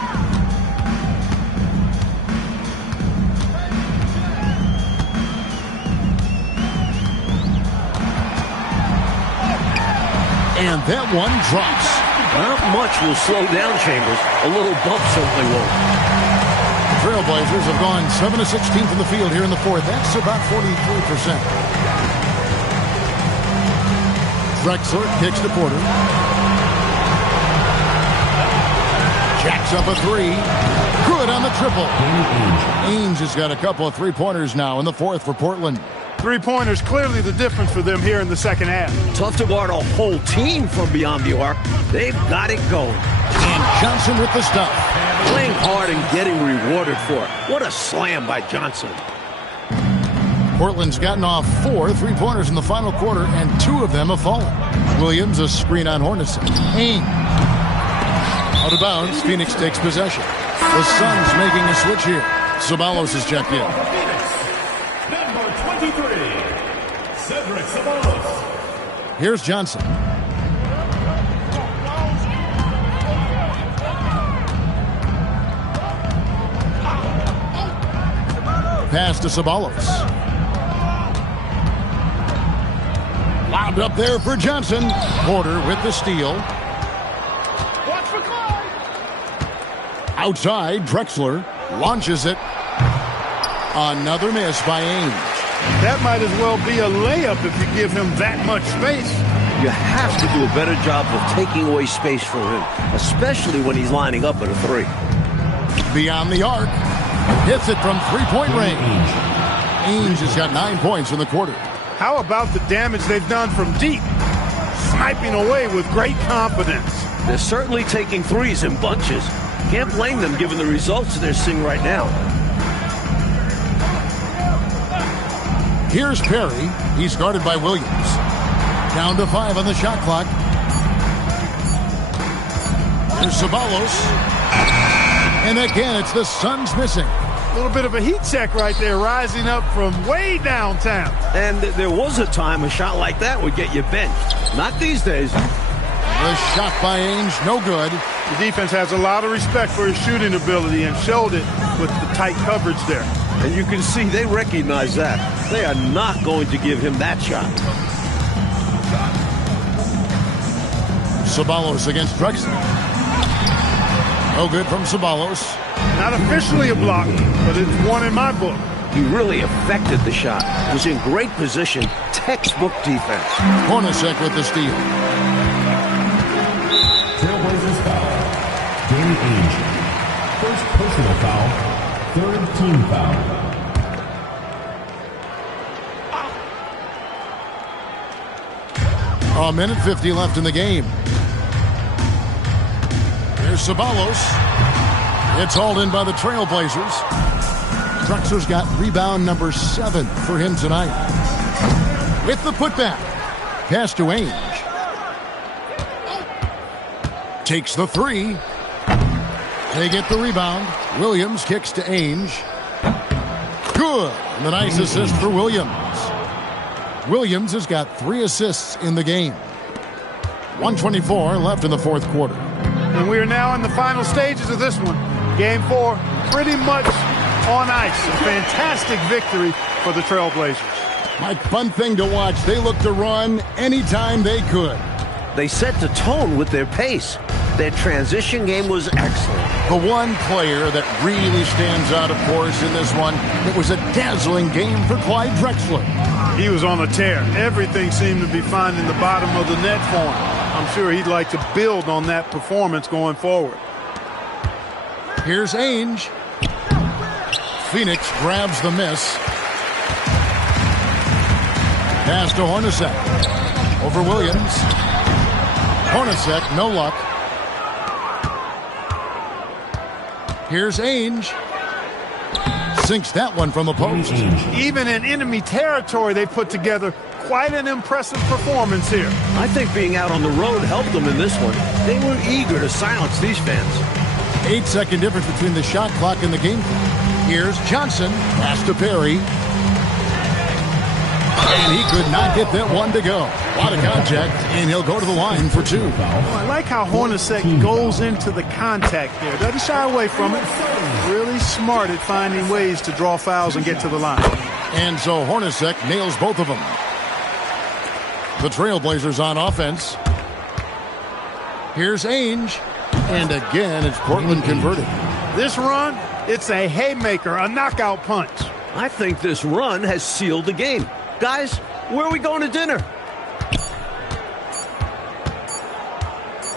And that one drops. Not much will slow down Chambers. A little bump certainly won't. Trailblazers have gone 7 of 16 from the field here in the fourth. That's about 43%. Drexler kicks to Porter. Jacks up a three. Good on the triple. Ainge has got a couple of three-pointers now in the fourth for Portland. Three-pointers clearly the difference for them here in the second half. Tough to guard a whole team from beyond the arc. They've got it going. And Johnson with the stuff. Playing hard and getting rewarded for it. What a slam by Johnson. Portland's gotten off 4 three-pointers in the final quarter, and 2 of them have fallen. Williams, a screen on Hornacek. Ainge. Out of bounds, Phoenix takes possession. The Suns making a switch here. Ceballos is checked in. Number 23, Cedric Ceballos. Here's Johnson. Pass to Ceballos. Lobbed up there for Johnson. Porter with the steal. Outside, Drexler launches it. Another miss by Ainge. That might as well be a layup if you give him that much space. You have to do a better job of taking away space from him, especially when he's lining up at a three. Beyond the arc. Hits it from three-point range. Ainge has got 9 points in the quarter. How about the damage they've done from deep? Sniping away with great confidence. They're certainly taking threes in bunches. Can't blame them given the results they're seeing right now. Here's Perry. He's guarded by Williams. Down to 5 on the shot clock. Here's Ceballos. And again, it's the Suns missing. A little bit of a heat check right there, rising up from way downtown. And there was a time a shot like that would get you benched. Not these days. The shot by Ainge, no good. The defense has a lot of respect for his shooting ability and showed it with the tight coverage there. And you can see they recognize that. They are not going to give him that shot. Ceballos against Drexler. No good from Ceballos. Not officially a block, but it's one in my book. He really affected the shot. Was in great position. Textbook defense. Hornacek with the steal. Trailblazers foul. Danny Ainge. First personal foul. Third team foul. A minute 50 left in the game. Here's Ceballos. It's hauled in by the Trailblazers. Drexler's got rebound number 7 for him tonight. With the putback. Pass to Ainge. Takes the three. They get the rebound. Williams kicks to Ainge. Good. And the nice assist for Williams. Williams has got 3 assists in the game. 1:24 left in the fourth quarter. And we are now in the final stages of this one. Game 4, pretty much on ice. A fantastic victory for the Trailblazers. Mike, fun thing to watch. They look to run anytime they could. They set the tone with their pace. Their transition game was excellent. The one player that really stands out, of course, in this one, it was a dazzling game for Clyde Drexler. He was on a tear. Everything seemed to be finding the bottom of the net for him. I'm sure he'd like to build on that performance going forward. Here's Ainge. Phoenix grabs the miss. Pass to Hornacek. Over Williams. Hornacek, no luck. Here's Ainge. Sinks that one from the post. Even in enemy territory, they put together quite an impressive performance here. I think being out on the road helped them in this one. They were eager to silence these fans. 8-second difference between the shot clock and the game clock. Here's Johnson. Pass to Perry. And he could not get that one to go. A lot of contact, and he'll go to the line for 2. I like how Hornacek goes into the contact there. Doesn't shy away from it. Really smart at finding ways to draw fouls and get to the line. And so Hornacek nails both of them. The Trailblazers on offense. Here's Ainge. And again, it's Portland converted. This run, it's a haymaker, a knockout punch. I think this run has sealed the game. Guys, where are we going to dinner?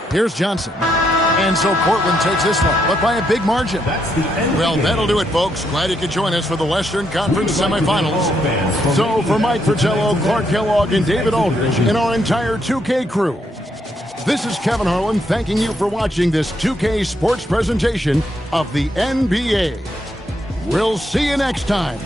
Here's Johnson. And so Portland takes this one, but by a big margin. Well, that'll do it, folks. Glad you could join us for the Western Conference Semifinals. So for Mike Fratello, Clark Kellogg, and David Aldridge, and our entire 2K crew, this is Kevin Harlan thanking you for watching this 2K Sports presentation of the NBA. We'll see you next time.